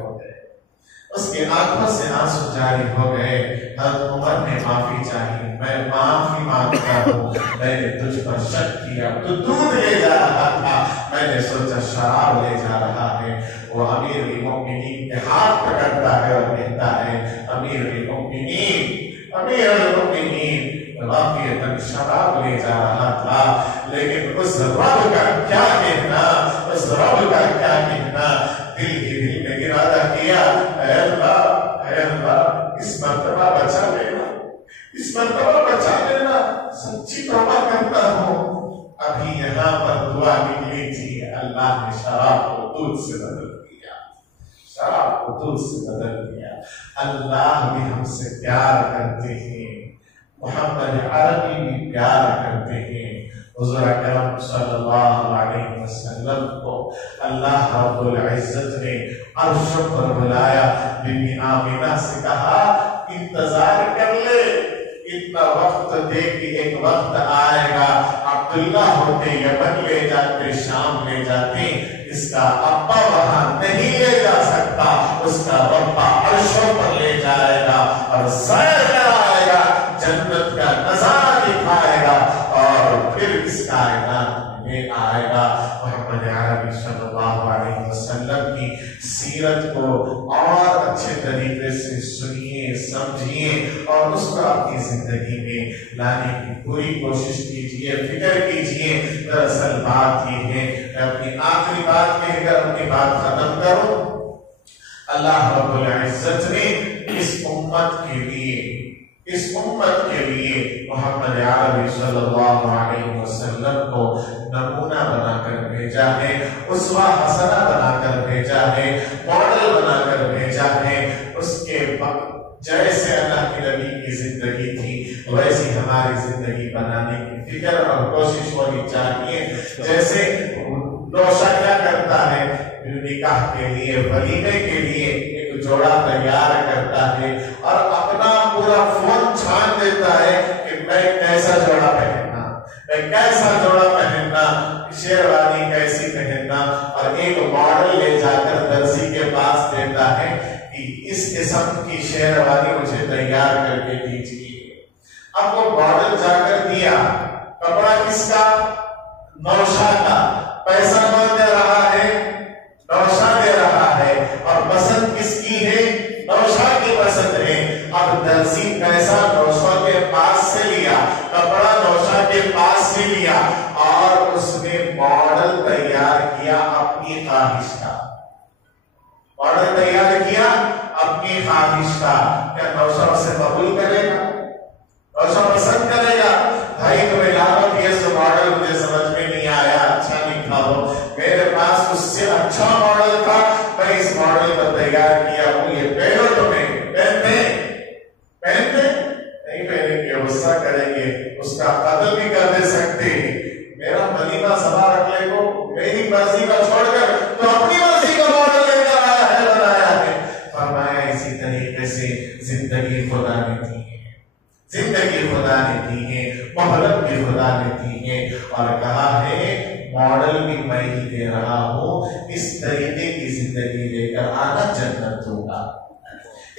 ہو گئے، حضرت عمر نے معافی چاہی، میں معافی مانگتا ہوں، میں نے تجھ پر شک کیا، تو دودھ لے جا رہا تھا، میں نے سوچا شراب لے جا رہا ہے۔ وہ امیر المؤمنین کے ہاتھ پکڑتا ہے اور کہتا ہے امیر المؤمنین واقعتاً شراب لے جا رہا تھا، لیکن اس رب کا کیا کہنا، دل ہی دل میں ارادہ کیا، اے اللہ اس مرتبہ بچا لینا، سچی توبہ کرتا ہوں۔ ابھی یہاں پر دعا نکلی تھی، اللہ نے شراب کو دودھ سے بدل دیا۔ اللہ بھی ہم سے پیار کرتے ہیں، محمد عربی بھی پیار کرتے ہیں۔ حضور اکرم صلی اللہ علیہ وسلم کو اللہ رب العزت نے عرش پر بلایا، بی بی آمینہ سے کہا انتظار کر لے، اتنا وقت دے کہ ایک وقت آئے گا عبداللہ ہوتے یمن لے جاتے، شام لے جاتے، اس کا ابا وہاں نہیں لے جا سکتا، اس کا ابا عرشوں پر لے جائے گا اور سیر کرائے گا، جنت کا نظارہ دکھائے گا اور پھر اس کائنات میں آئے گا۔ محمد عربی صلی اللہ علیہ وسلم کی سیرت کو اور اچھے طریقے سے سنیے، سمجھیے اور اس کو اپنی زندگی میں لانے کی پوری کوشش کیجیے، فکر کیجیے۔ دراصل بات یہ ہے، میں اپنی آخری بات کہہ کر اپنی بات ختم کروں۔ اللہ رب العزت نے اس امت کے لیے محمد عربی صلی اللہ علیہ وسلم کو نمونہ بنا کر بھیجا ہے، اسوہ حسنہ بنا کر بھیجا ہے، ماڈل بنا کر بھیجا ہے۔ اس کے جیسے اللہ کے نبی کی زندگی تھی ویسی ہماری زندگی بنانے کی فکر اور کوشش ہونی چاہیے۔ جیسے نوشہ کیا کرتا ہے، نکاح کے لیے، ولیمے کے لیے ایک جوڑا تیار کرتا ہے اور اپنا پورا فون چھان دیتا ہے کہ میں کیسا جوڑا پہننا، شیروانی کیسی پہننا، اور ایک ماڈل لے جا کر درزی کے پاس دیتا ہے کہ اس قسم کی شیروانی مجھے تیار کر کے دیجیے۔ اب وہ ماڈل جا کر دیا، کپڑا کس کا؟ نوشہ کا۔ پیسہ کون دے رہا ہے؟ نوشہ دے رہا ہے۔ اور پسند کس کی ہے؟ نوشہ کی پسند ہے۔ اب درزی پیسہ نوشہ کے پاس سے لیا، کپڑا نوشہ کے پاس سے لیا اور اس نے ماڈل تیار کیا اپنی خواہش کا، ماڈل تیار کیا اپنی خواہش کا کیا نوشہ اسے قبول کرے گا؟ نوشہ پسند کرے گا؟ بھائی تمہیں لاگت یہ سو ماڈل مجھے سمجھ میں نہیں آیا، اچھا نہیں تھا، ہو میرے پاس اس سے اچھا ماڈل تھا، میں اس ماڈل کو تیار کیا ہوں، یہ پہنو تمہیں، پہنتے نہیں پہنیں گے، غصہ کریں گے، اس کا قتل بھی کر دے سکتے ہیں۔ میرا ملیمہ سبا رکھنے کو میری مرضی کا چھوڑ کر تو اپنی مرضی کا ماڈل لے کر آیا ہے، بنایا ہے۔ فرمایا اسی طریقے سے زندگی خدا نے دی ہے، زندگی خدا نے دی ہے، مہلت بھی خدا نے دی ہے، اور کہا ہے ماڈل بھی میں ہی دے رہا ہوں، اس طریقے کی زندگی لے کر آنا جنت ہوگا،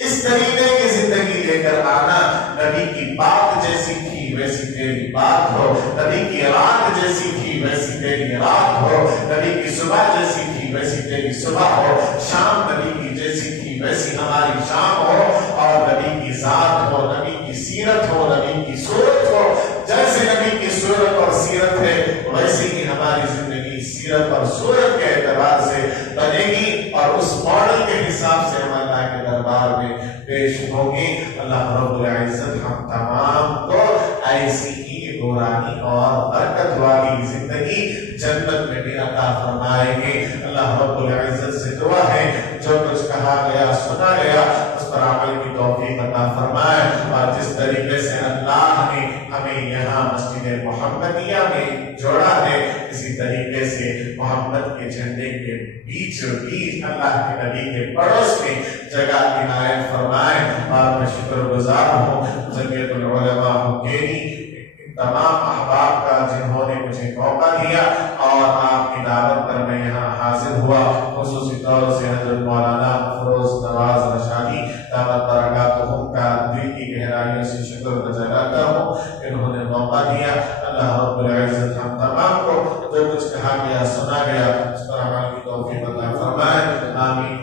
اس طریقے کی زندگی لے کر آنا۔ نبی کی بات جیسی تھی ویسی تیری بات ہو، نبی کی رات جیسی تھی ویسی تیری رات ہو، نبی کی صبح جیسی تھی ویسی تیری صبح ہو، شام نبی کی جیسی تھی ویسی ہماری شام ہو، اور نبی کی ذات ہو، نبی کی سیرت ہو، نبی کی صورت ہو، جیسے نبی کی صورت اور سیرت ہے ویسے ہی ہماری زندگی سیرت اور صورت کے اعتبار سے بنے گی، اور اس ماڈل کے حساب سے ہم اللہ کے دربار میں پیش ہوگی۔ اللہ رب العزت ہم تمام کو ایسی ہی نورانی اور برکت والی زندگی جنت میں بھی عطا فرمائیں گے۔ اللہ رب العزت سے دعا ہے جو کچھ کہا گیا سنا گیا اس پر عمل کی توفیق عطا فرمائے، اور جس طریقے سے اللہ نے ہمیں یہاں مسجد محمدیہ میں جوڑا ہے اسی طریقے سے محمد کے جھنڈے کے بیچ اللہ کے نبی کے پڑوس میں جگہ عنایت فرمائے، اور میں شکر گزار ہوں جمعیت العلماء حکیمی تمام احباب کا جنہوں نے مجھے موقع دیا اور آپ کی دعوت پر میں یہاں حاضر ہوا، خصوصی طور سے حضرت مولانا فروز نواز رشادی دعوت برکاتہم کا دل کی گہرائیوں سے شکر گزار کرتا ہوں، انہوں نے موقع دیا۔ اللہ رب العزت ہم تمام کو جو کچھ کہا گیا سنا گیا اس پر عمل کی توفیق عطا فرمائے، آمین۔